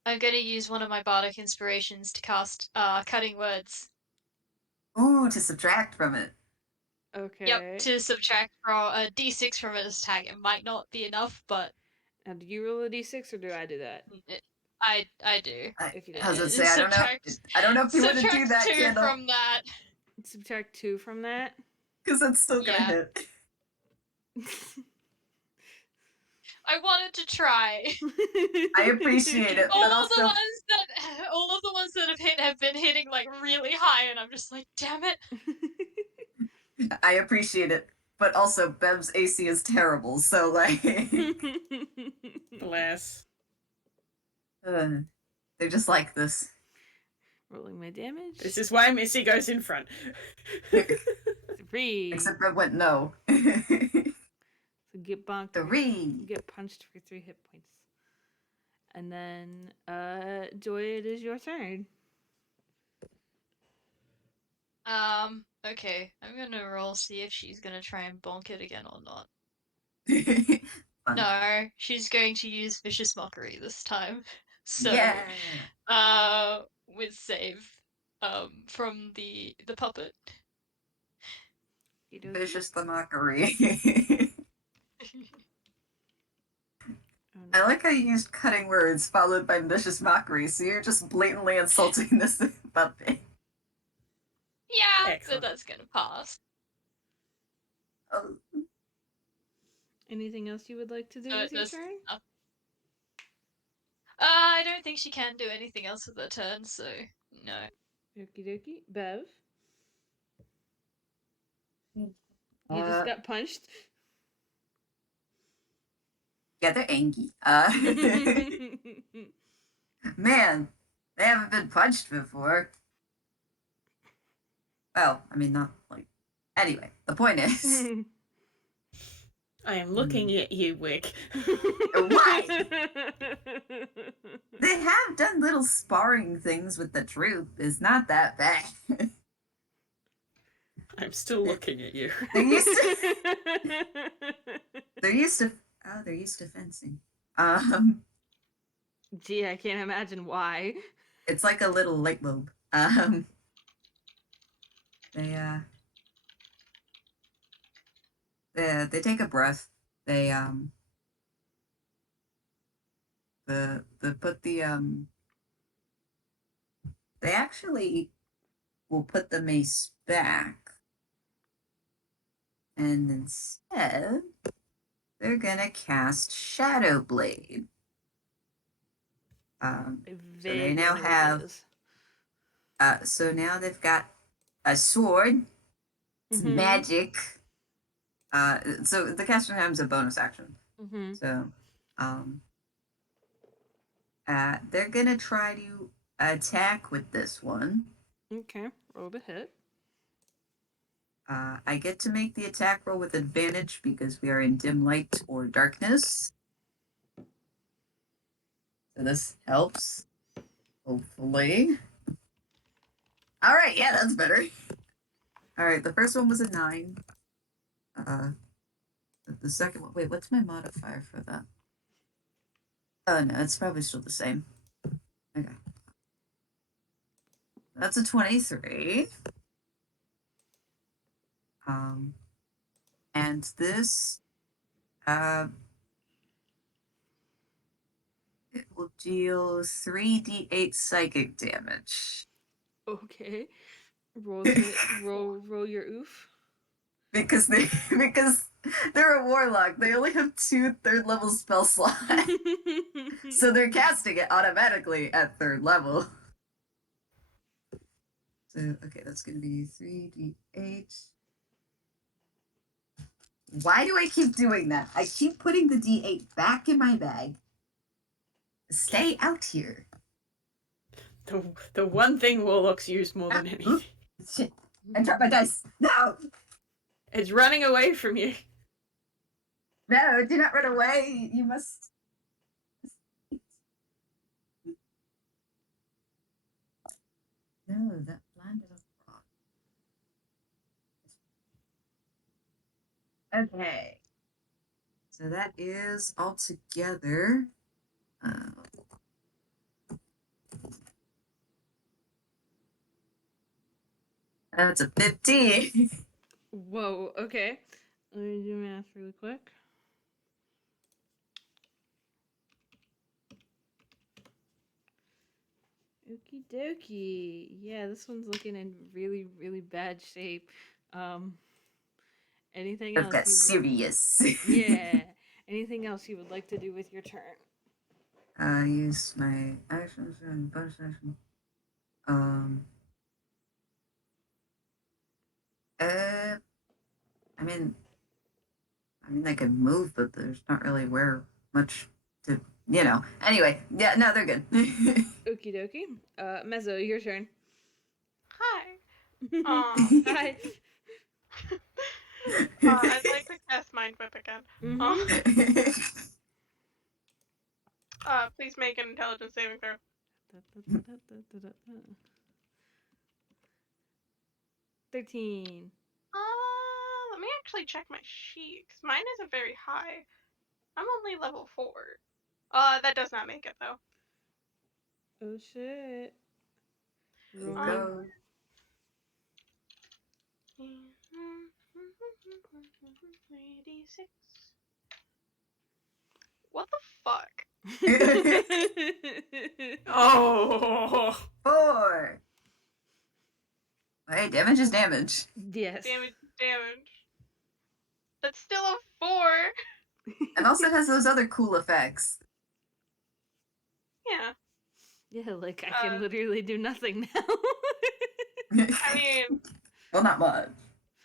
I'm going to use one of my bardic inspirations to cast cutting words. Ooh, to subtract from it. Okay. Yep, to subtract from a d6 from an attack. It might not be enough, but Now, do you roll a d6 or do I do that? I do. I was gonna say I don't know. I don't know if you want to do Subtract that, 2 Kendall, from that. Subtract 2 from that. because it's still gonna Yeah. hit. I wanted to try. I appreciate it, all but of the also ones that have hit have been hitting like really high, and I'm just like, damn it. I appreciate it, but also Bev's AC is terrible. So like, Bless. they're just like this. Rolling my damage. This is why Missy goes in front. 3. Except Bev went no. So get bonked. 3. Get punched for 3 hit points. And then, Joy, it is your turn. Okay. I'm gonna roll, see if she's gonna try and bonk it again or not. Fun. No, she's going to use Vicious Mockery this time. So, Yeah. with save, from the puppet. Vicious the mockery. Oh, I no. like how you used cutting words followed by vicious mockery, so you're just blatantly insulting this puppy. Yeah, Excellent. but that's gonna pass. Oh, Anything else you would like to do So with your there's turn? I don't think she can do anything else with her turn, so no. Okie dokie. Bev? You Uh, just got punched? yeah, they're angry. Man, they haven't been punched before. Well, I mean, not like. Anyway, the point is. I am looking at you, Wick. Why? They have done little sparring things with the troop. It's not that bad. I'm still looking at you. They're used to. They're used to. Oh, they're used to fencing. Gee, I can't imagine why. It's like a little light bulb. They take a breath. They put the they actually will put the mace back, and instead they're gonna cast Shadow Blade. So they now have. So now they've got a sword. It's magic. So the casting time is a bonus action. So, they're gonna try to attack with this one. Okay, roll the hit. I get to make the attack roll with advantage because we are in dim light or darkness. So this helps. Hopefully. All right, yeah, that's better. All right, the first one was a 9. The second one. Wait, what's my modifier for that? Oh no, it's probably still the same. Okay. That's a 23. And this, it will deal 3d8 psychic damage. Okay. Roll your oof. Because they're a warlock. They only have 2 3rd-level spell slots. So they're casting it automatically at 3rd level. So, okay, that's going to be 3d8. Why do I keep doing that? I keep putting the d8 back in my bag. Stay out here. The one thing warlocks use more than anything. Shit. I dropped my dice. No! It's running away from you. No, do not run away. You must. No, that landed on the rock. Okay. So that is altogether. That's a 15. Whoa, okay. Let me do math really quick. Okie dokie. Yeah, this one's looking in really, really bad shape. Anything I've else? got serious. Yeah. Anything else you would like to do with your turn? Use my actions and bonus action. I mean, I could move, but there's not really where much to, Anyway, yeah, no, they're good. Okie dokie. Messo, your turn. Hi. Hi. I'd like to cast Mind Whip again. Please make an intelligence saving throw. 13. Let me actually check my sheet, because mine isn't very high. I'm only level 4. That does not make it, though. Oh shit. Here you Roll go. 86. What the fuck? Oh. 4. Hey, damage is damage. Yes. Damage. That's still a 4. And also it has those other cool effects. Yeah. Yeah, like I can literally do nothing now. I mean, well, not much.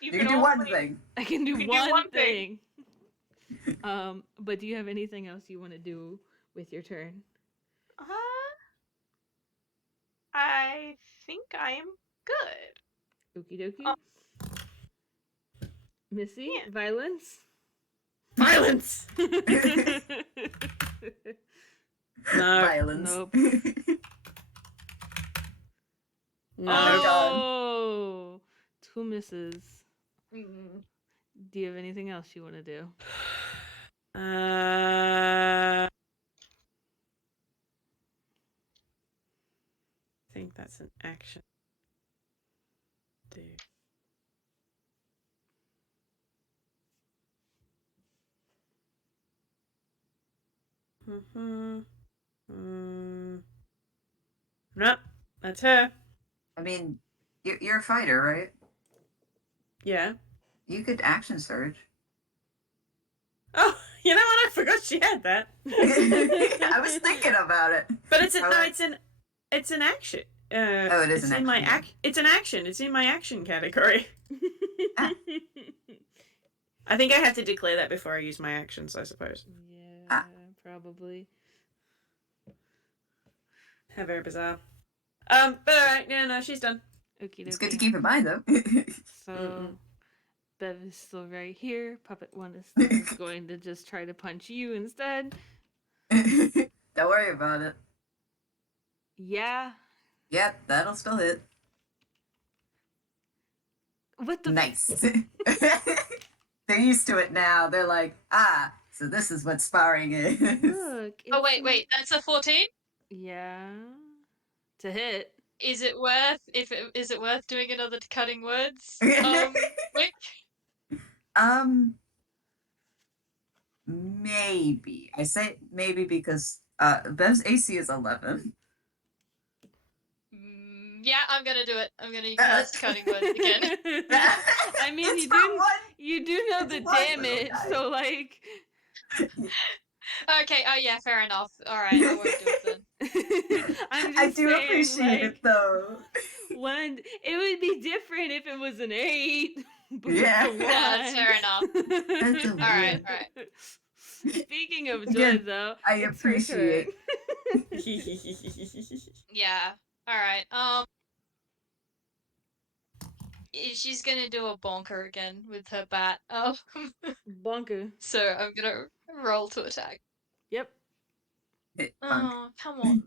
You can do one thing. I can do You can do one one thing. But do you have anything else you want to do with your turn? I think I am good. Okie dokie. Missy, yeah. violence. Violence. No. Violence. Nope. No. Oh, 2 misses. Mm. Do you have anything else you want to do? I think that's an action. Dude. Nope, that's her. I mean, you're a fighter, right? Yeah. You could action surge. Oh, you know what? I forgot she had that. I was thinking about it. But it's an action. Oh, it is it's an in my action. It's an action. It's in my action category. I think I have to declare that before I use my actions, I suppose. Yeah, probably. How very bizarre. But alright, yeah, no, she's done. Okie It's good to dokie. keep in mind, though. So, Bev is still right here. Puppet 1 is still going to just try to punch you instead. Don't worry about it. Yeah. Yep, that'll still hit. What the? Nice. They're used to it now. They're like, so this is what sparring is. Look. Oh wait, that's a 14? Yeah. To hit. Is it worth is it worth doing another cutting words? Wick? Maybe. I say maybe because Bev's AC is 11. Yeah, I'm gonna do it. I'm gonna cast cutting words again. I mean, you do know the damage, so like. Okay. Oh yeah, fair enough. All right, I won't do it then. I'm just I do saying, appreciate it though. One, it would be different if it was an 8. But Yeah. it's a 1. That's fair enough. That's a All right. Speaking of Again, joy, though, I it's her appreciate. turn. Yeah. All right. She's gonna do a bonker again with her bat. Bonker. So I'm gonna roll to attack. Yep. Hit punk. Oh, come on.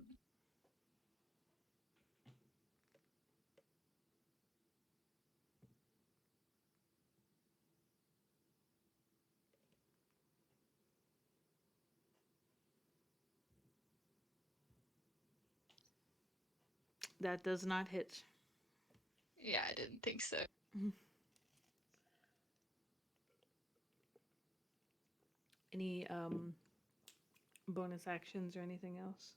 That does not hit. Yeah, I didn't think so. Any bonus actions or anything else?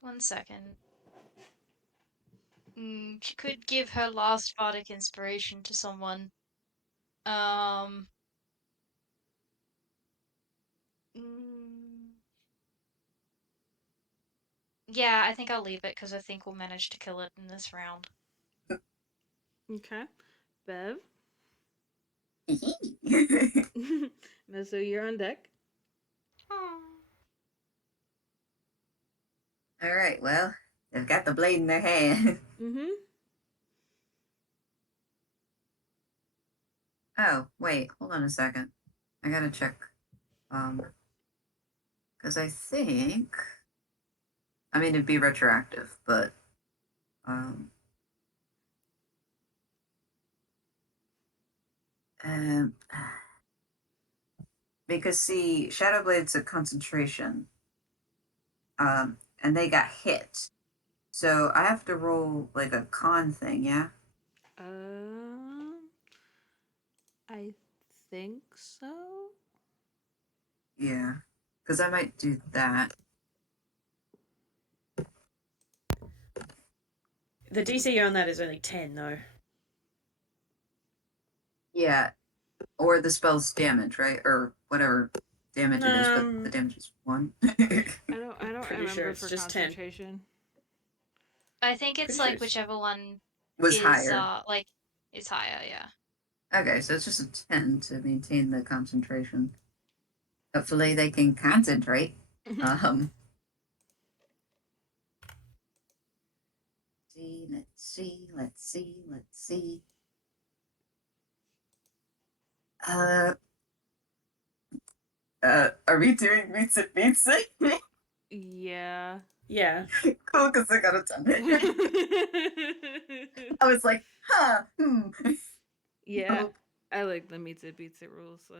One second. She could give her last bardic inspiration to someone. Um. mm, Yeah, I think I'll leave it because I think we'll manage to kill it in this round. Okay. Bev? All Meso, you're on deck. right. Well, they've got the blade in their hand. Mm-hmm. Oh, wait. Hold on a second. I gotta check. Because I think. I mean, it'd be retroactive, but um, um, because see, Shadowblade's a concentration, and they got hit, so I have to roll like a con thing, yeah. I think so. Yeah, because I might do that. The DC on that is only 10, though. Yeah, or the spell's damage, right, or whatever damage it is, but the damage is 1. I don't Pretty remember sure it's for just 10. concentration. I think it's Pretty like sure it's- whichever one Was is higher. like is higher, yeah. Okay, so it's just a 10 to maintain the concentration. Hopefully they can concentrate. Let's see. Are we doing meets? Yeah. Yeah. Cool, because I got a 10. I was like, Yeah. Oh, I like the meets it beats it rule, so.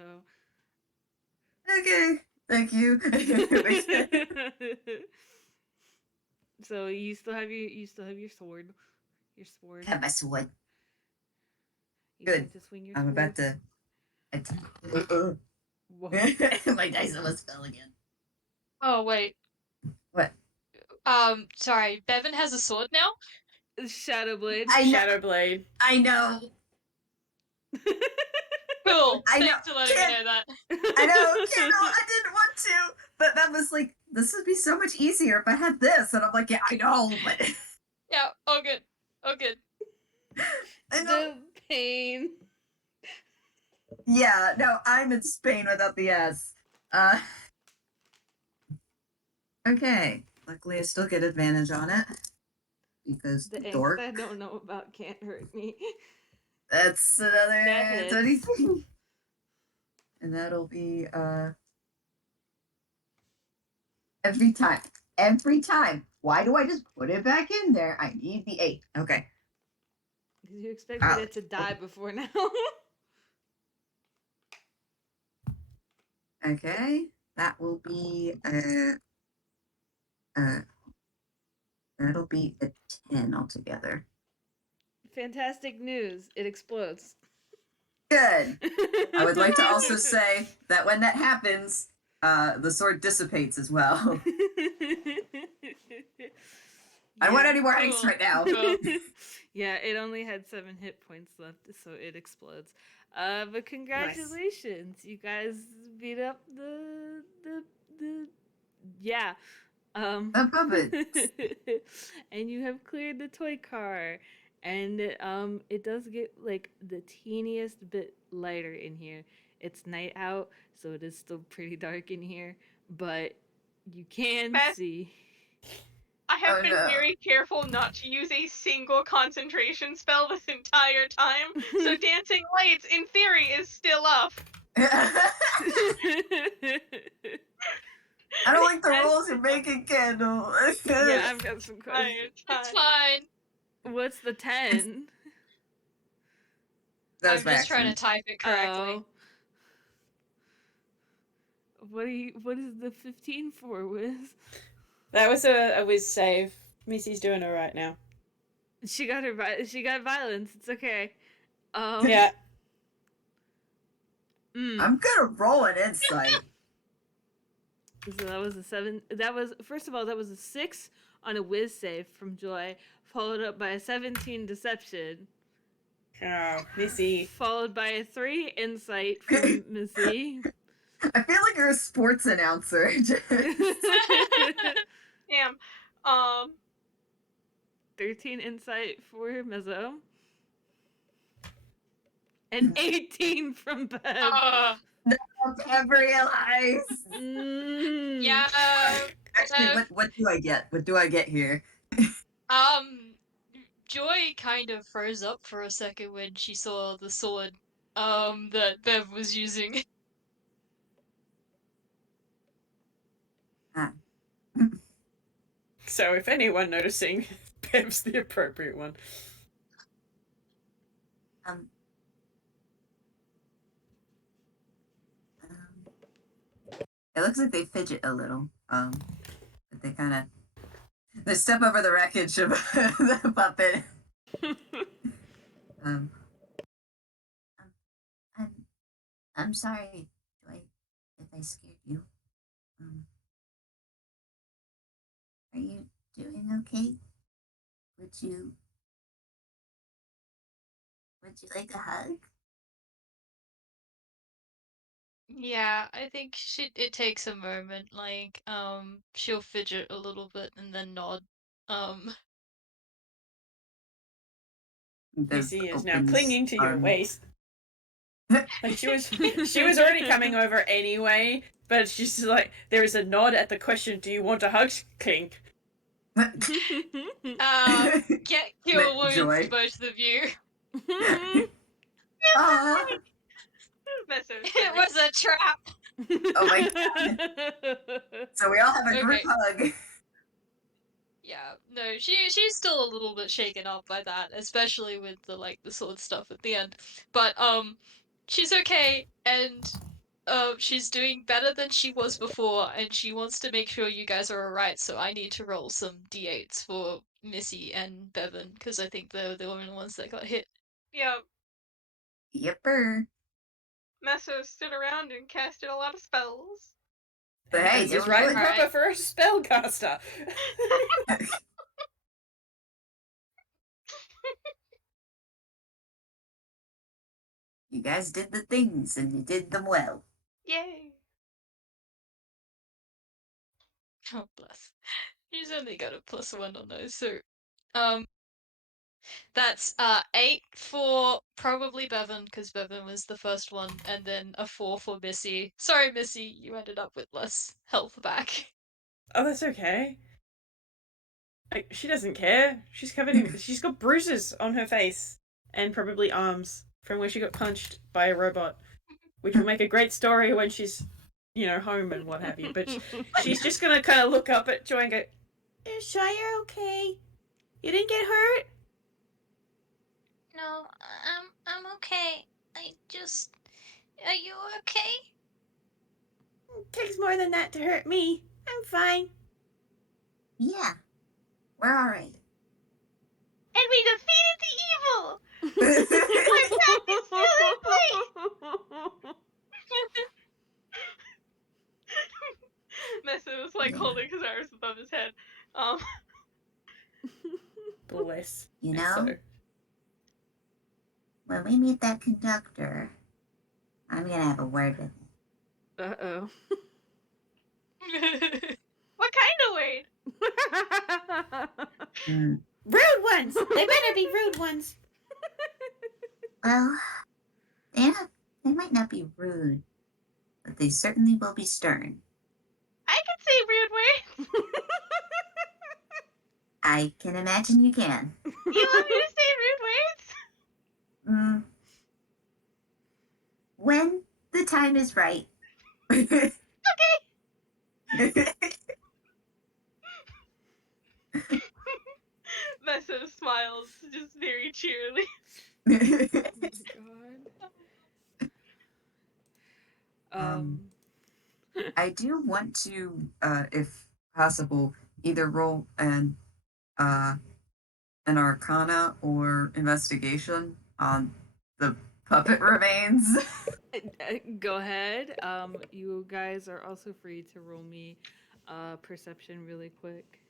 okay, thank you. So you still have your sword. Your sword. Got my sword. You Good. like to swing your I'm sword? about to attack. Whoa. My dice almost fell again. Oh wait. What? Sorry. Bevin has a sword now. Shadowblade. I know. Shadowblade. I know. Cool. I know. Thanks for letting me Can't- know that. I know, Kendall, I didn't want to, but that was like, this would be so much easier if I had this. And I'm like, yeah, I know, but Yeah. All good. All good. I know. The pain. Yeah, no, I'm in Spain without the S. Okay. Luckily, I still get advantage on it because The angst dork. I don't know about can't hurt me. That's another That hits. 23. And that'll be every time. Every time. Why do I just put it back in there? I need the 8. Okay. Because you expected it to die before now. Okay. That will be that'll be a 10 altogether. Fantastic news. It explodes. Good. I would like to also say that when that happens, the sword dissipates as well. I don't want any more angst right now. Cool. Yeah, it only had 7 hit points left, so it explodes. But congratulations, you guys beat up the yeah. The puppets. And you have cleared the toy car, and it does get like the teeniest bit lighter in here. It's night out, so it is still pretty dark in here, but you can Beth, see. I have Oh, been no. very careful not to use a single concentration spell this entire time, so dancing lights, in theory, is still up. I don't like the rules you're making, Kendall. Yeah, I've got some questions. It's fine. What's the 10? That was I'm by just trying to accident. type it correctly. Oh. What is the 15 for, Whis? That was a whiz save. Missy's doing all right now. She got violence. It's okay. Yeah. I'm gonna roll an insight. So that was a 7. That was, first of all, that was a 6 on a whiz save from Joy, followed up by a 17 deception. Oh, Missy. Followed by a 3 insight from Missy. I feel like you're a sports announcer. Damn. 13 insight for Messo. And 18 from Bev. Never realized. Yeah. Actually, what do I get? What do I get here? Joy kind of froze up for a second when she saw the sword that Bev was using. Ah. So if anyone noticing, Bev's the appropriate one. It looks like they fidget a little. But they kind of they step over the wreckage of the puppet. Um, I'm sorry, Joy, if I scared you. Are you doing okay? Would you like a hug? Yeah, I think it takes a moment, like, she'll fidget a little bit and then nod. Bev Missy is now opens clinging to your arms. waist. Like she was already coming over anyway, but she's just like, there is a nod at the question, do you want a hug? Clink. Get your wounds, Joy. both of you. Aw. Messo. It was a trap. Oh my god. So we all have a group Okay. hug. Yeah, no, she's still a little bit shaken up by that, especially with the sword stuff at the end. But she's okay, and she's doing better than she was before, and she wants to make sure you guys are alright. So I need to roll some d8s for Missy and Bevin because I think they're the only ones that got hit. Yep. Yipper. Messo stood around and casted a lot of spells. But hey, This they is were right good. and proper for a spellcaster. You guys did the things and you did them well. Yay. Oh bless. She's only got a +1 on those, so that's 8 for probably Bevin, because Bevin was the first one, and then a 4 for Missy. Sorry, Missy, you ended up with less health back. Oh, that's okay. Like, she doesn't care. She's covered in. She's got bruises on her face and probably arms from where she got punched by a robot, which will make a great story when she's, home and what have you. But she's just gonna kind of look up at Joy and go, "You sure you're okay? You didn't get hurt?" No, I'm okay. I just. Are you okay? It takes more than that to hurt me. I'm fine. Yeah, we're all right. And we defeated the evil! Our pact is still in place! Messo was like Yeah. holding his arms above his head. Bless. You And know, so, when we meet that conductor, I'm gonna have a word with him. Uh-oh. What kind of word? rude ones. They better be rude ones. Well, they might not be rude, but they certainly will be stern. I can say rude words. I can imagine you can. You want me to say rude words? When the time is right. Okay. Messo smiles just very cheerily. God. I do want to, if possible, either roll an Arcana or investigation on the puppet remains. Go ahead. You guys are also free to roll me perception really quick.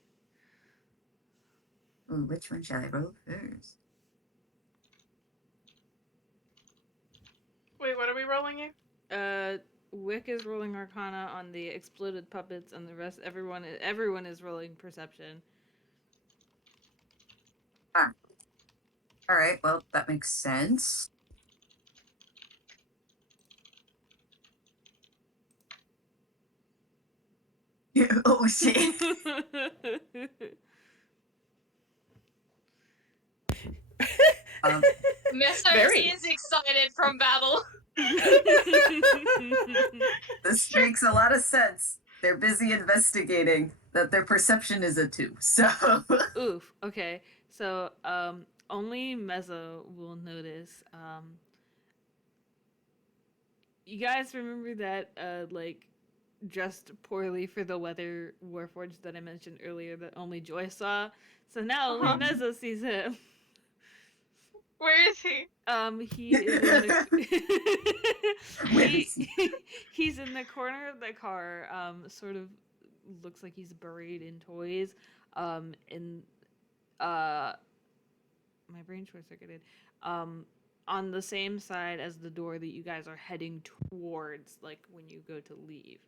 Ooh, which one shall I roll first? we rolling here? Wick is rolling Arcana on the exploded puppets, and the rest, everyone is rolling Perception. All right. Well, that makes sense. Oh shit. Messo Very. is excited from battle. This makes a lot of sense. They're busy investigating that their perception is a 2. So Oof. Okay. So, only Messo will notice. You guys remember that, like, dressed poorly for the weather warforged that I mentioned earlier that only Joy saw? So now only Messo sees him. Where is he? He is in the Where is he? he's in the corner of the car. Sort of looks like he's buried in toys. In my brain short circuited. On the same side as the door that you guys are heading towards, like when you go to leave.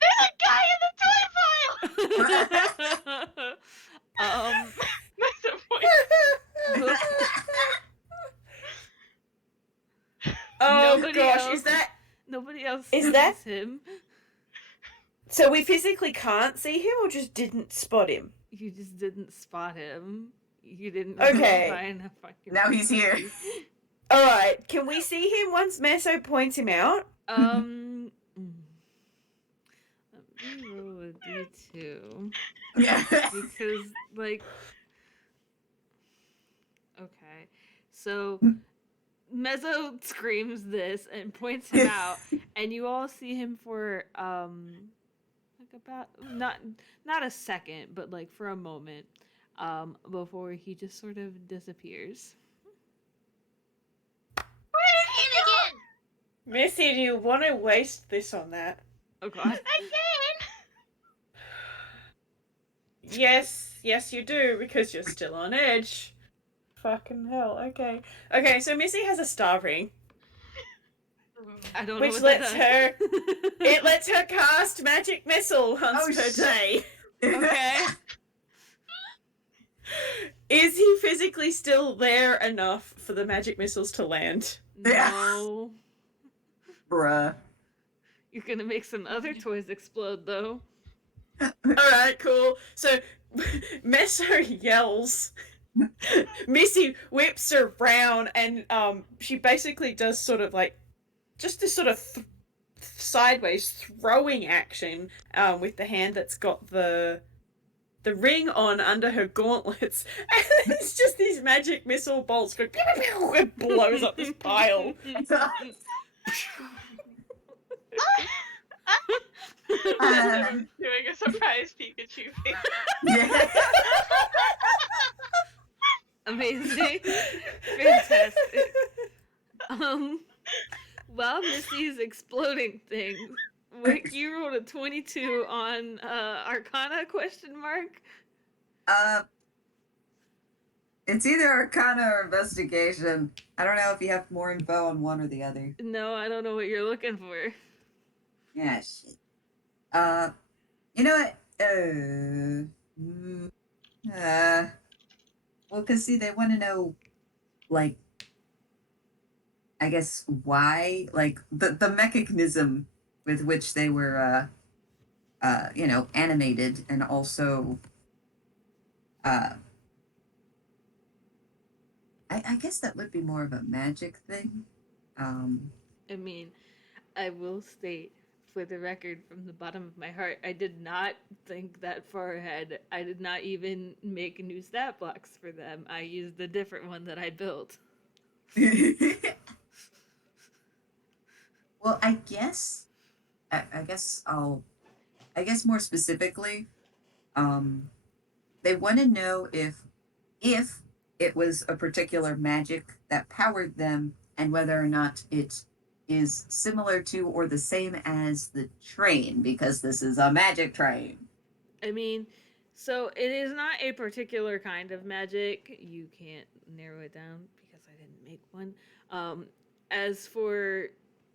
There's a guy in the toy pile! That's the point. Oh Nobody gosh, else- is that Nobody else Is sees that- him. so? We physically can't see him, or just didn't spot him? You just didn't spot him. You didn't Okay. find a fucking Now he's here. All right, can we see him once Messo points him out? Let me roll a d2 Yeah. because, like, okay, so Messo screams this and points him out, and you all see him for like about not a second, but like for a moment, before he just sort of disappears. Missy, do you want to waste this on that? Oh god. Again! Yes, you do, because you're still on edge. Fucking hell, okay. Okay, so Missy has a star ring, I don't know which what lets that her... It lets her cast magic missile once Oh, per shit. day. Okay. Is he physically still there enough for the magic missiles to land? No. Bruh. You're gonna make some other toys explode, though. Alright, cool. So, Messo yells. Missy whips around, and she basically does sort of like just this sort of sideways throwing action with the hand that's got the ring on under her gauntlets, and it's just these magic missile bolts go pew, pew, pew, and blows up this pile. Doing a surprise Pikachu face. Yeah. Amazing. Fantastic. While Missy's exploding things, Wick, you rolled a 22 on Arcana question mark? It's either Arcana or Investigation. I don't know if you have more info on one or the other. No, I don't know what you're looking for. Yeah, shit. You know what? Well, cause see, they want to know, like, I guess why, like the mechanism with which they were, animated, and also, I guess that would be more of a magic thing. I mean, I will state, for the record, from the bottom of my heart, I did not think that far ahead. I did not even make new stat blocks for them. I used a different one that I built. Well, I guess more specifically, they want to know if it was a particular magic that powered them, and whether or not it is similar to or the same as the train, because this is a magic train. I mean, so it is not a particular kind of magic. You can't narrow it down because I didn't make one. As for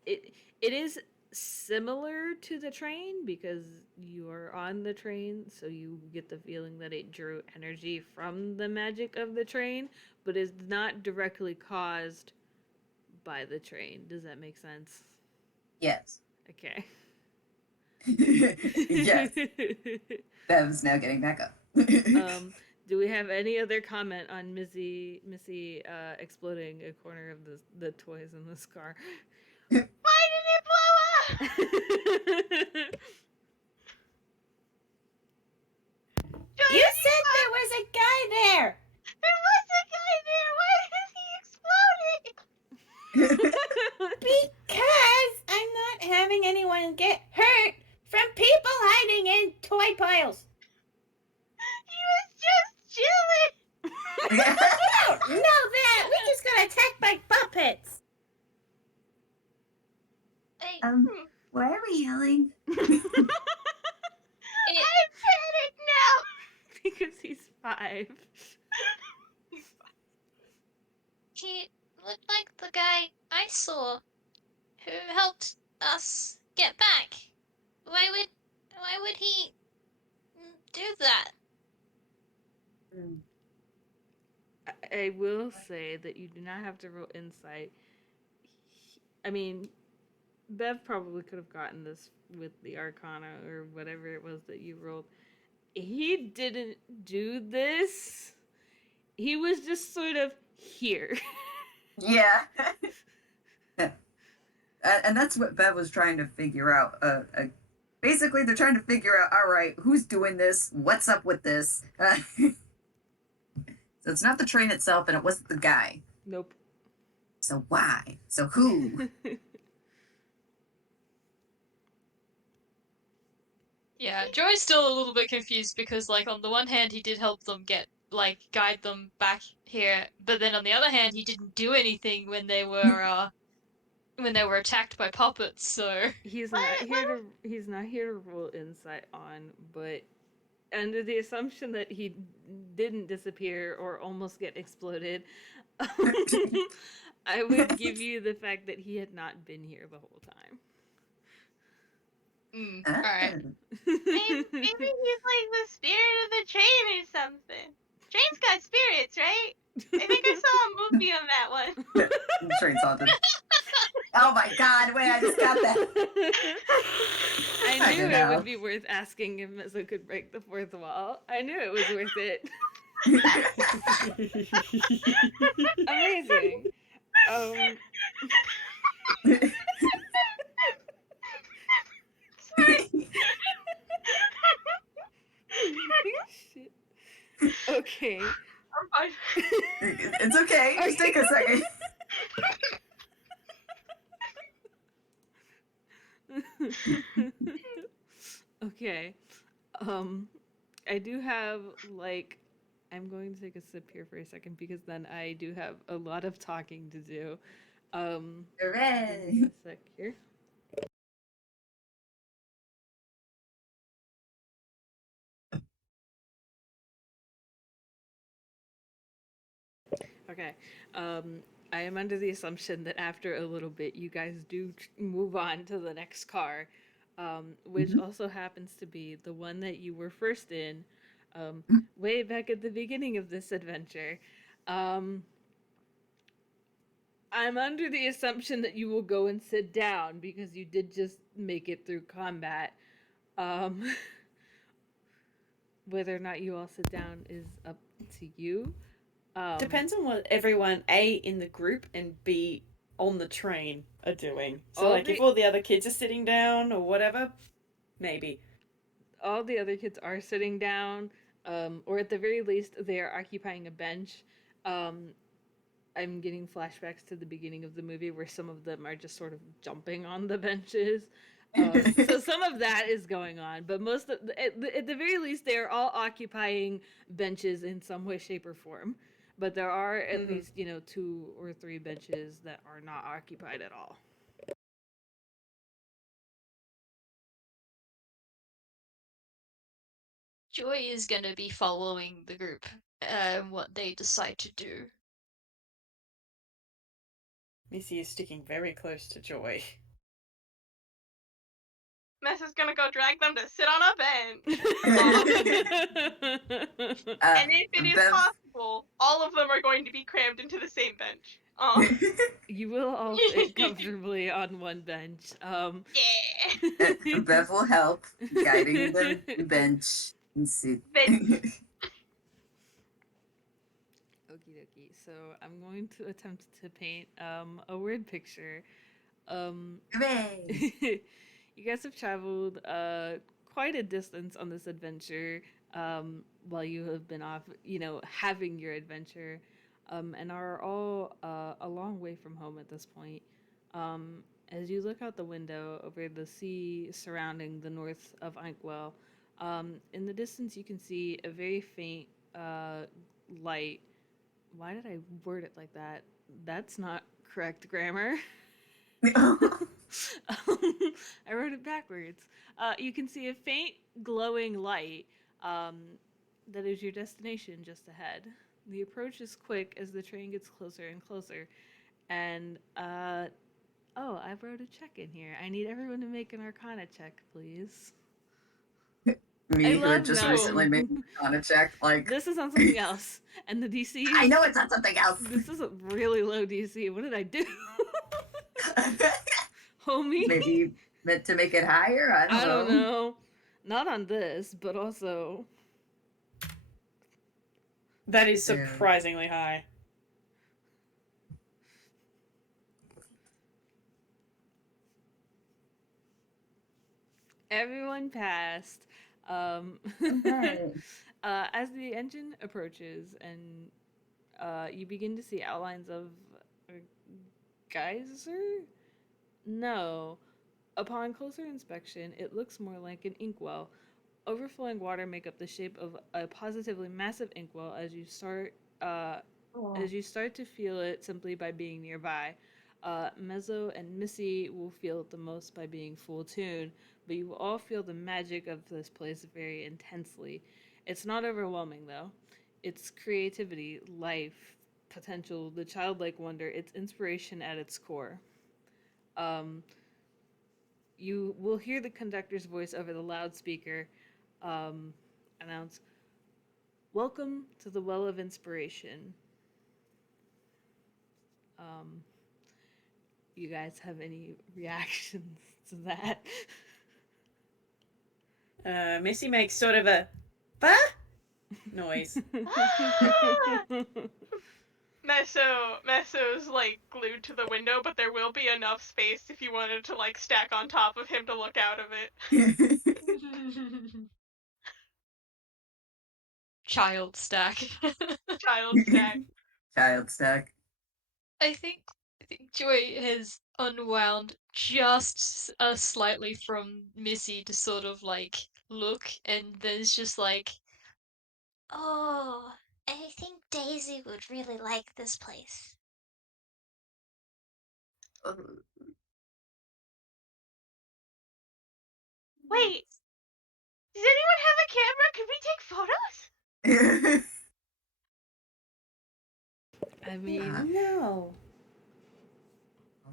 it is similar to the train because you are on the train, so you get the feeling that it drew energy from the magic of the train, but is not directly caused by the train. Does that make sense? Yes. Okay. Yes. Bev's now getting back up. Do we have any other comment on Missy exploding a corner of the toys in this car? Why did it blow up? Joy, You said there was a guy there! there was a guy there. Why is he exploding? Because I'm not having anyone get hurt from people hiding in toy piles. He was just chilling. We don't know that! We just got attacked by puppets! Why are we yelling? I'm panicked now. Because he's 5. He looked like the guy I saw who helped us get back. Why would he do that? I will say that you do not have to roll insight. I mean, Bev probably could have gotten this with the Arcana or whatever it was that you rolled. He didn't do this. He was just sort of here. Yeah. And that's what Bev was trying to figure out. Basically, they're trying to figure out, all right, who's doing this? What's up with this? So it's not the train itself, and it wasn't the guy. Nope. So why? So who? Yeah, Joey's still a little bit confused because, like, on the one hand, he did help them guide them back here, but then on the other hand, he didn't do anything when they were attacked by puppets. So He's not here to roll insight on, but under the assumption that he didn't disappear or almost get exploded, I would give you the fact that he had not been here the whole time. all right. Maybe he's like the spirit of the train or something. Train's got spirits, right? I think I saw a movie on that one. Train's haunted. Oh my god, wait, I just got that. I I knew don't it know. would be worth asking if Messo could break the fourth wall. I knew it was worth it. Amazing. Shit. Okay. I'm fine. It's okay, just take a second. Okay. I do have, like, I'm going to take a sip here for a second because then I do have a lot of talking to do. Give Hooray! me a sec here. Okay. I am under the assumption that after a little bit, you guys do move on to the next car, which also happens to be the one that you were first in, way back at the beginning of this adventure. I'm under the assumption that you will go and sit down because you did just make it through combat. Whether or not you all sit down is up to you. Depends on what everyone A in the group and B on the train are doing. So All like the- if all the other kids are sitting down or whatever, maybe. All the other kids are sitting down, or at the very least, they are occupying a bench. I'm getting flashbacks to the beginning of the movie where some of them are just sort of jumping on the benches. So some of that is going on, but most of at the very least, they are all occupying benches in some way, shape, or form. But there are at least 2 or 3 benches that are not occupied at all. Joy is gonna be following the group, what they decide to do. Missy is sticking very close to Joy. Messo's gonna go drag them to sit on a bench. And if it is Bev, possible, all of them are going to be crammed into the same bench. You will all fit comfortably on one bench. Yeah. Bev will help guiding the bench and sit. Bench. Okie dokie. So I'm going to attempt to paint a word picture. Hooray! You guys have traveled quite a distance on this adventure while you have been off, having your adventure, and are all a long way from home at this point. As you look out the window over the sea surrounding the north of Einquell, in the distance you can see a very faint light. Why did I word it like that? That's not correct grammar. I wrote it backwards. You can see a faint glowing light that is your destination just ahead. The approach is quick as the train gets closer and closer. And, I wrote a check in here. I need everyone to make an Arcana check, please. Me, who love had just that. recently made an Arcana check, like... This is on something else. And the DC... I know it's on something else! This is a really low DC. What did I do? Homie? Maybe meant to make it higher? I don't know. know. Not on this, but also... That is Yeah. surprisingly high. Everyone passed. Okay. As the engine approaches and you begin to see outlines of a geyser? No. Upon closer inspection, it looks more like an inkwell. Overflowing water make up the shape of a positively massive inkwell as you start to feel it simply by being nearby. Messo and Missy will feel it the most by being full tune, but you will all feel the magic of this place very intensely. It's not overwhelming though. It's creativity, life, potential, the childlike wonder, it's inspiration at its core. You will hear the conductor's voice over the loudspeaker announce, "Welcome to the Well of Inspiration." You guys have any reactions to that? Missy makes sort of a bah noise. Messo's like glued to the window, but there will be enough space if you wanted to like stack on top of him to look out of it. Child stack. Child stack. Child stack. I think Joy has unwound just slightly from Missy to sort of like look, and there's just like, Oh, I think Daisy would really like this place. Wait, does anyone have a camera? Could we take photos? I mean, No.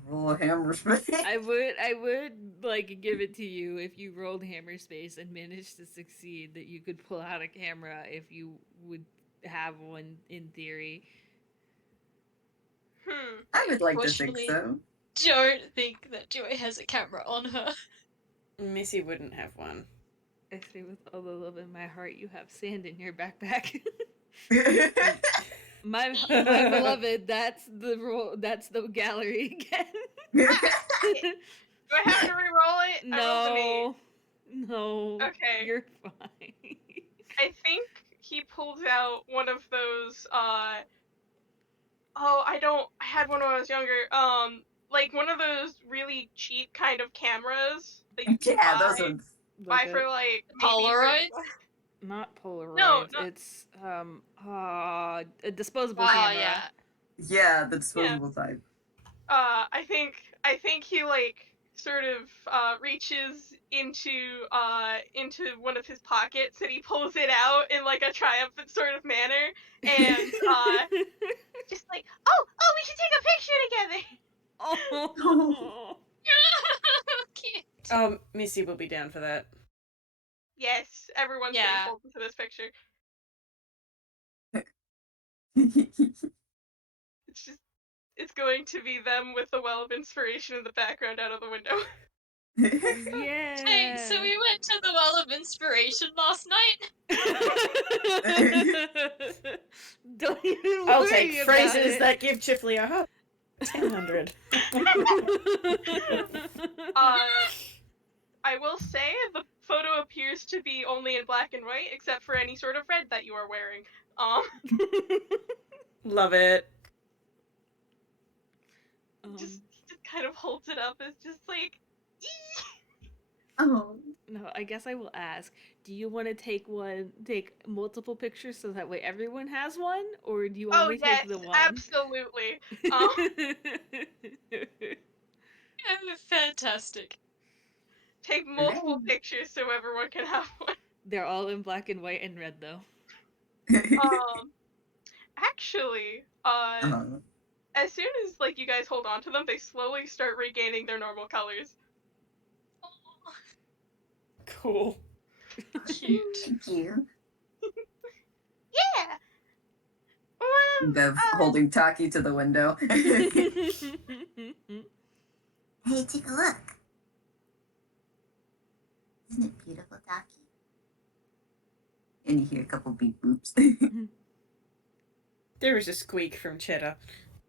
Roll a hammer space. I would like give it to you if you rolled hammer space and managed to succeed that you could pull out a camera if you would have one in theory. I would like to think Unfortunately- so. don't think that Joy has a camera on her. Missy wouldn't have one. I say with all the love in my heart, you have sand in your backpack. my beloved, that's the gallery again. Do I have to re-roll it? I rolled an 8. No. Okay. You're fine. I think he pulls out one of those, I had one when I was younger, like one of those really cheap kind of cameras that you can Yeah, buy, those ones. buy for like maybe Polaroids? Not Polaroids. No. It's a disposable Oh camera. yeah. Yeah, the disposable type. I think he like sort of reaches into one of his pockets and he pulls it out in like a triumphant sort of manner and just like, oh, we should take a picture together. Oh. Cute. Missy will be down for that. Yes, everyone's Yeah. getting pulled into this picture. It's going to be them with the well of inspiration in the background out of the window. Yeah. Hey, so we went to the Well of Inspiration last night. Don't even I'll worry take about phrases it. that give Chifley a hug. 1000. I will say the photo appears to be only in black and white, except for any sort of red that you are wearing. Love it. Just kind of holds it up as just like, Oh. No, I guess I will ask. Do you want to take multiple pictures so that way everyone has one, or do you oh only yes, take the one? absolutely. Fantastic. Take multiple pictures so everyone can have one. They're all in black and white and red, though. Actually, as soon as like you guys hold on to them, they slowly start regaining their normal colors. Cool. Cute. Thank you. Yeah. Bev holding Taki to the window. Hey, take a look. Isn't it beautiful, Taki? And you hear a couple beep boops. There was a squeak from Cheddar.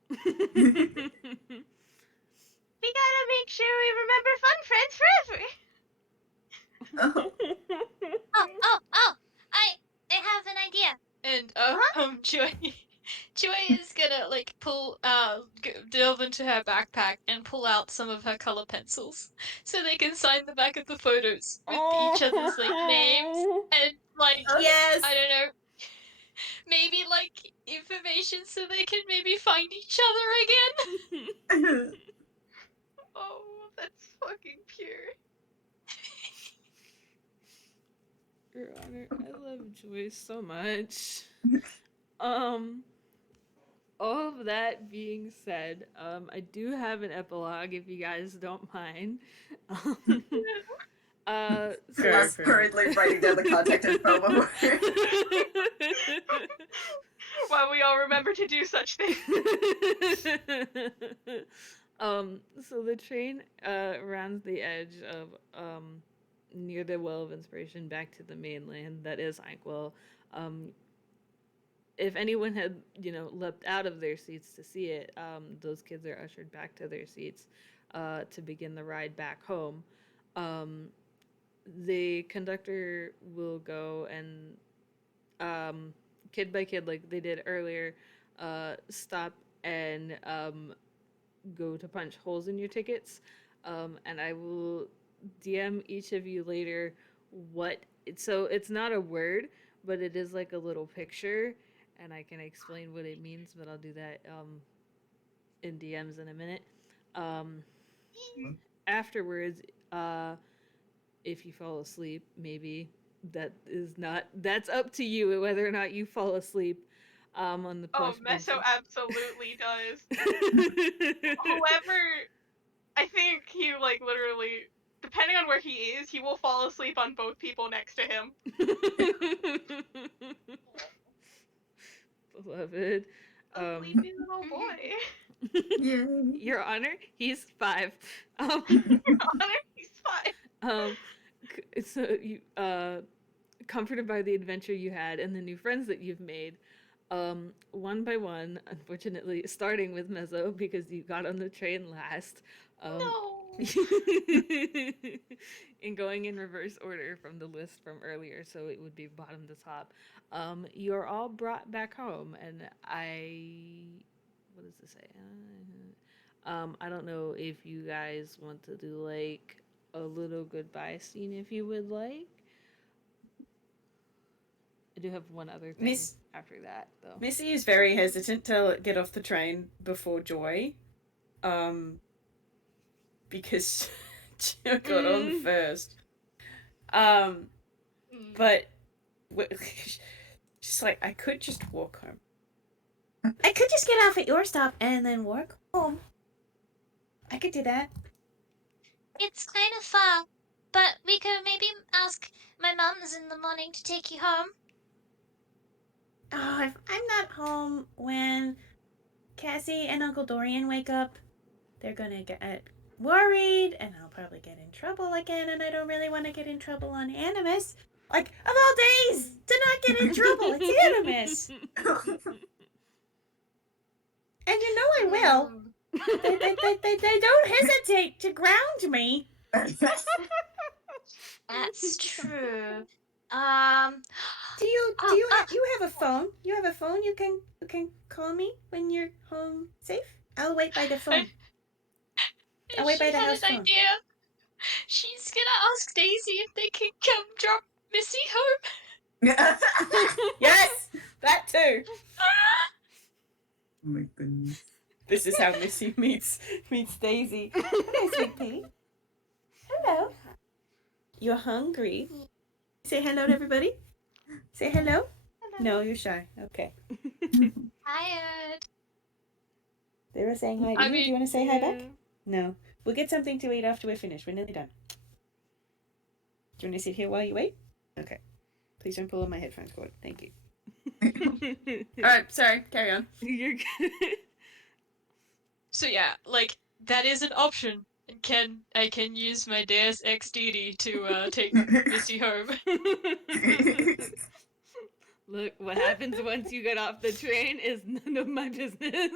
We gotta make sure we remember fun friends forever. Oh. Oh! I have an idea. And Joy is gonna like delve into her backpack and pull out some of her color pencils so they can sign the back of the photos with each other's like names and like Yes! I don't know, maybe like information so they can maybe find each other again. Oh, that's fucking pure. Your Honor, I love Joy so much. All of that being said, I do have an epilogue if you guys don't mind. Fair, Us fair. hurriedly writing down the contact info before. While we all remember to do such things. So the train rounds the edge of near the Well of Inspiration back to the mainland that is Einquell. If anyone had, leapt out of their seats to see it, those kids are ushered back to their seats to begin the ride back home. The conductor will go and, kid by kid, like they did earlier, stop and go to punch holes in your tickets. And I will DM each of you later so it's not a word, but it is like a little picture, and I can explain what it means, but I'll do that in DMs in a minute. Afterwards, if you fall asleep, maybe that's up to you whether or not you fall asleep on the Oh, plush Messo benches. absolutely does. Whoever, I think he like literally, depending on where he is, he will fall asleep on both people next to him. Beloved. A sleepy little boy. Yeah. Your Honor, he's 5. Your Honor, he's fine. So you comforted by the adventure you had and the new friends that you've made, one by one, unfortunately, starting with Messo because you got on the train last. No. In going in reverse order from the list from earlier, so it would be bottom to top. You're all brought back home, and what does this say? I don't know if you guys want to do like a little goodbye scene if you would like. I do have one other thing after that, though. Missy is very hesitant to get off the train before Joy. Because Joy got on first. But just like, I could just walk home. I could just get off at your stop and then walk home. I could do that. It's kind of far, but we could maybe ask my mums in the morning to take you home. Oh, if I'm not home when Cassie and Uncle Dorian wake up, they're gonna get worried, and I'll probably get in trouble again, and I don't really want to get in trouble on Animus. Like, of all days, to not get in trouble, it's Animus! And you know I will. They don't hesitate to ground me. That's true. Do you Oh, you have a phone? You have a phone you can call me when you're home safe? I'll wait by the phone. I'll wait by She the had house an phone. idea. She's gonna ask Daisy if they can come drop Missy home. Yes, that too. Oh my goodness. This is how Missy meets Daisy. Hello, sweet pea. Hello. You're hungry. Say hello to everybody. Say hello. No, you're shy. Okay. Tired. They were saying hi to I you. Do you mean, want to say hi back? No. We'll get something to eat after we're finished. We're nearly done. Do you want to sit here while you wait? Okay. Please don't pull on my headphones cord. Thank you. All right. Sorry. Carry on. You're good. So yeah, like that is an option. I can use my Deus Ex Deity to take Missy home. Look, what happens once you get off the train is none of my business.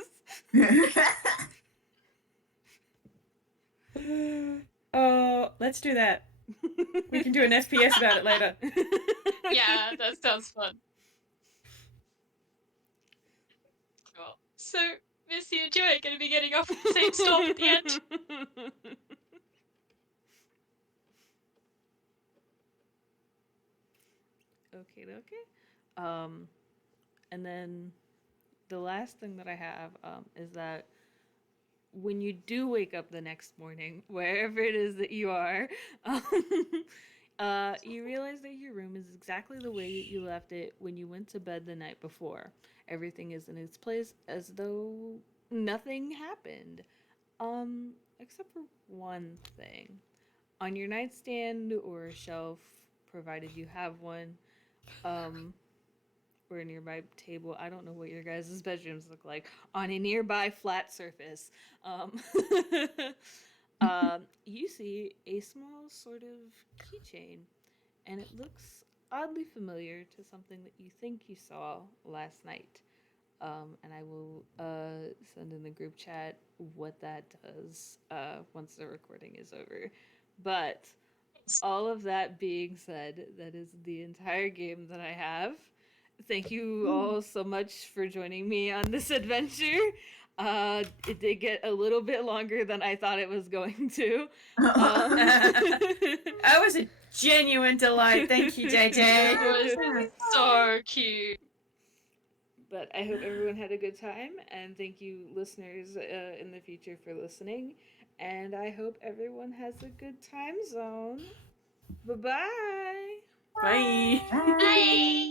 Oh, let's do that. We can do an FPS about it later. Yeah, that sounds fun. Cool. So Missy and Joy are gonna be getting off at the same stop at the end. Okay. And then the last thing that I have is that when you do wake up the next morning, wherever it is that you are, you realize that your room is exactly the way you left it when you went to bed the night before. Everything is in its place as though nothing happened. Except for one thing. On your nightstand or shelf, provided you have one, or a nearby table. I don't know what your guys' bedrooms look like. On a nearby flat surface, um, you see a small sort of keychain, and it looks oddly familiar to something that you think you saw last night. And I will send in the group chat what that does once the recording is over. But all of that being said, that is the entire game that I have. Thank you all so much for joining me on this adventure. It did get a little bit longer than I thought it was going to. That was a genuine delight. Thank you, JayJay. It was so cute. But I hope everyone had a good time, and thank you, listeners, in the future for listening. And I hope everyone has a good time zone. Bye-bye. Bye. Bye. Bye.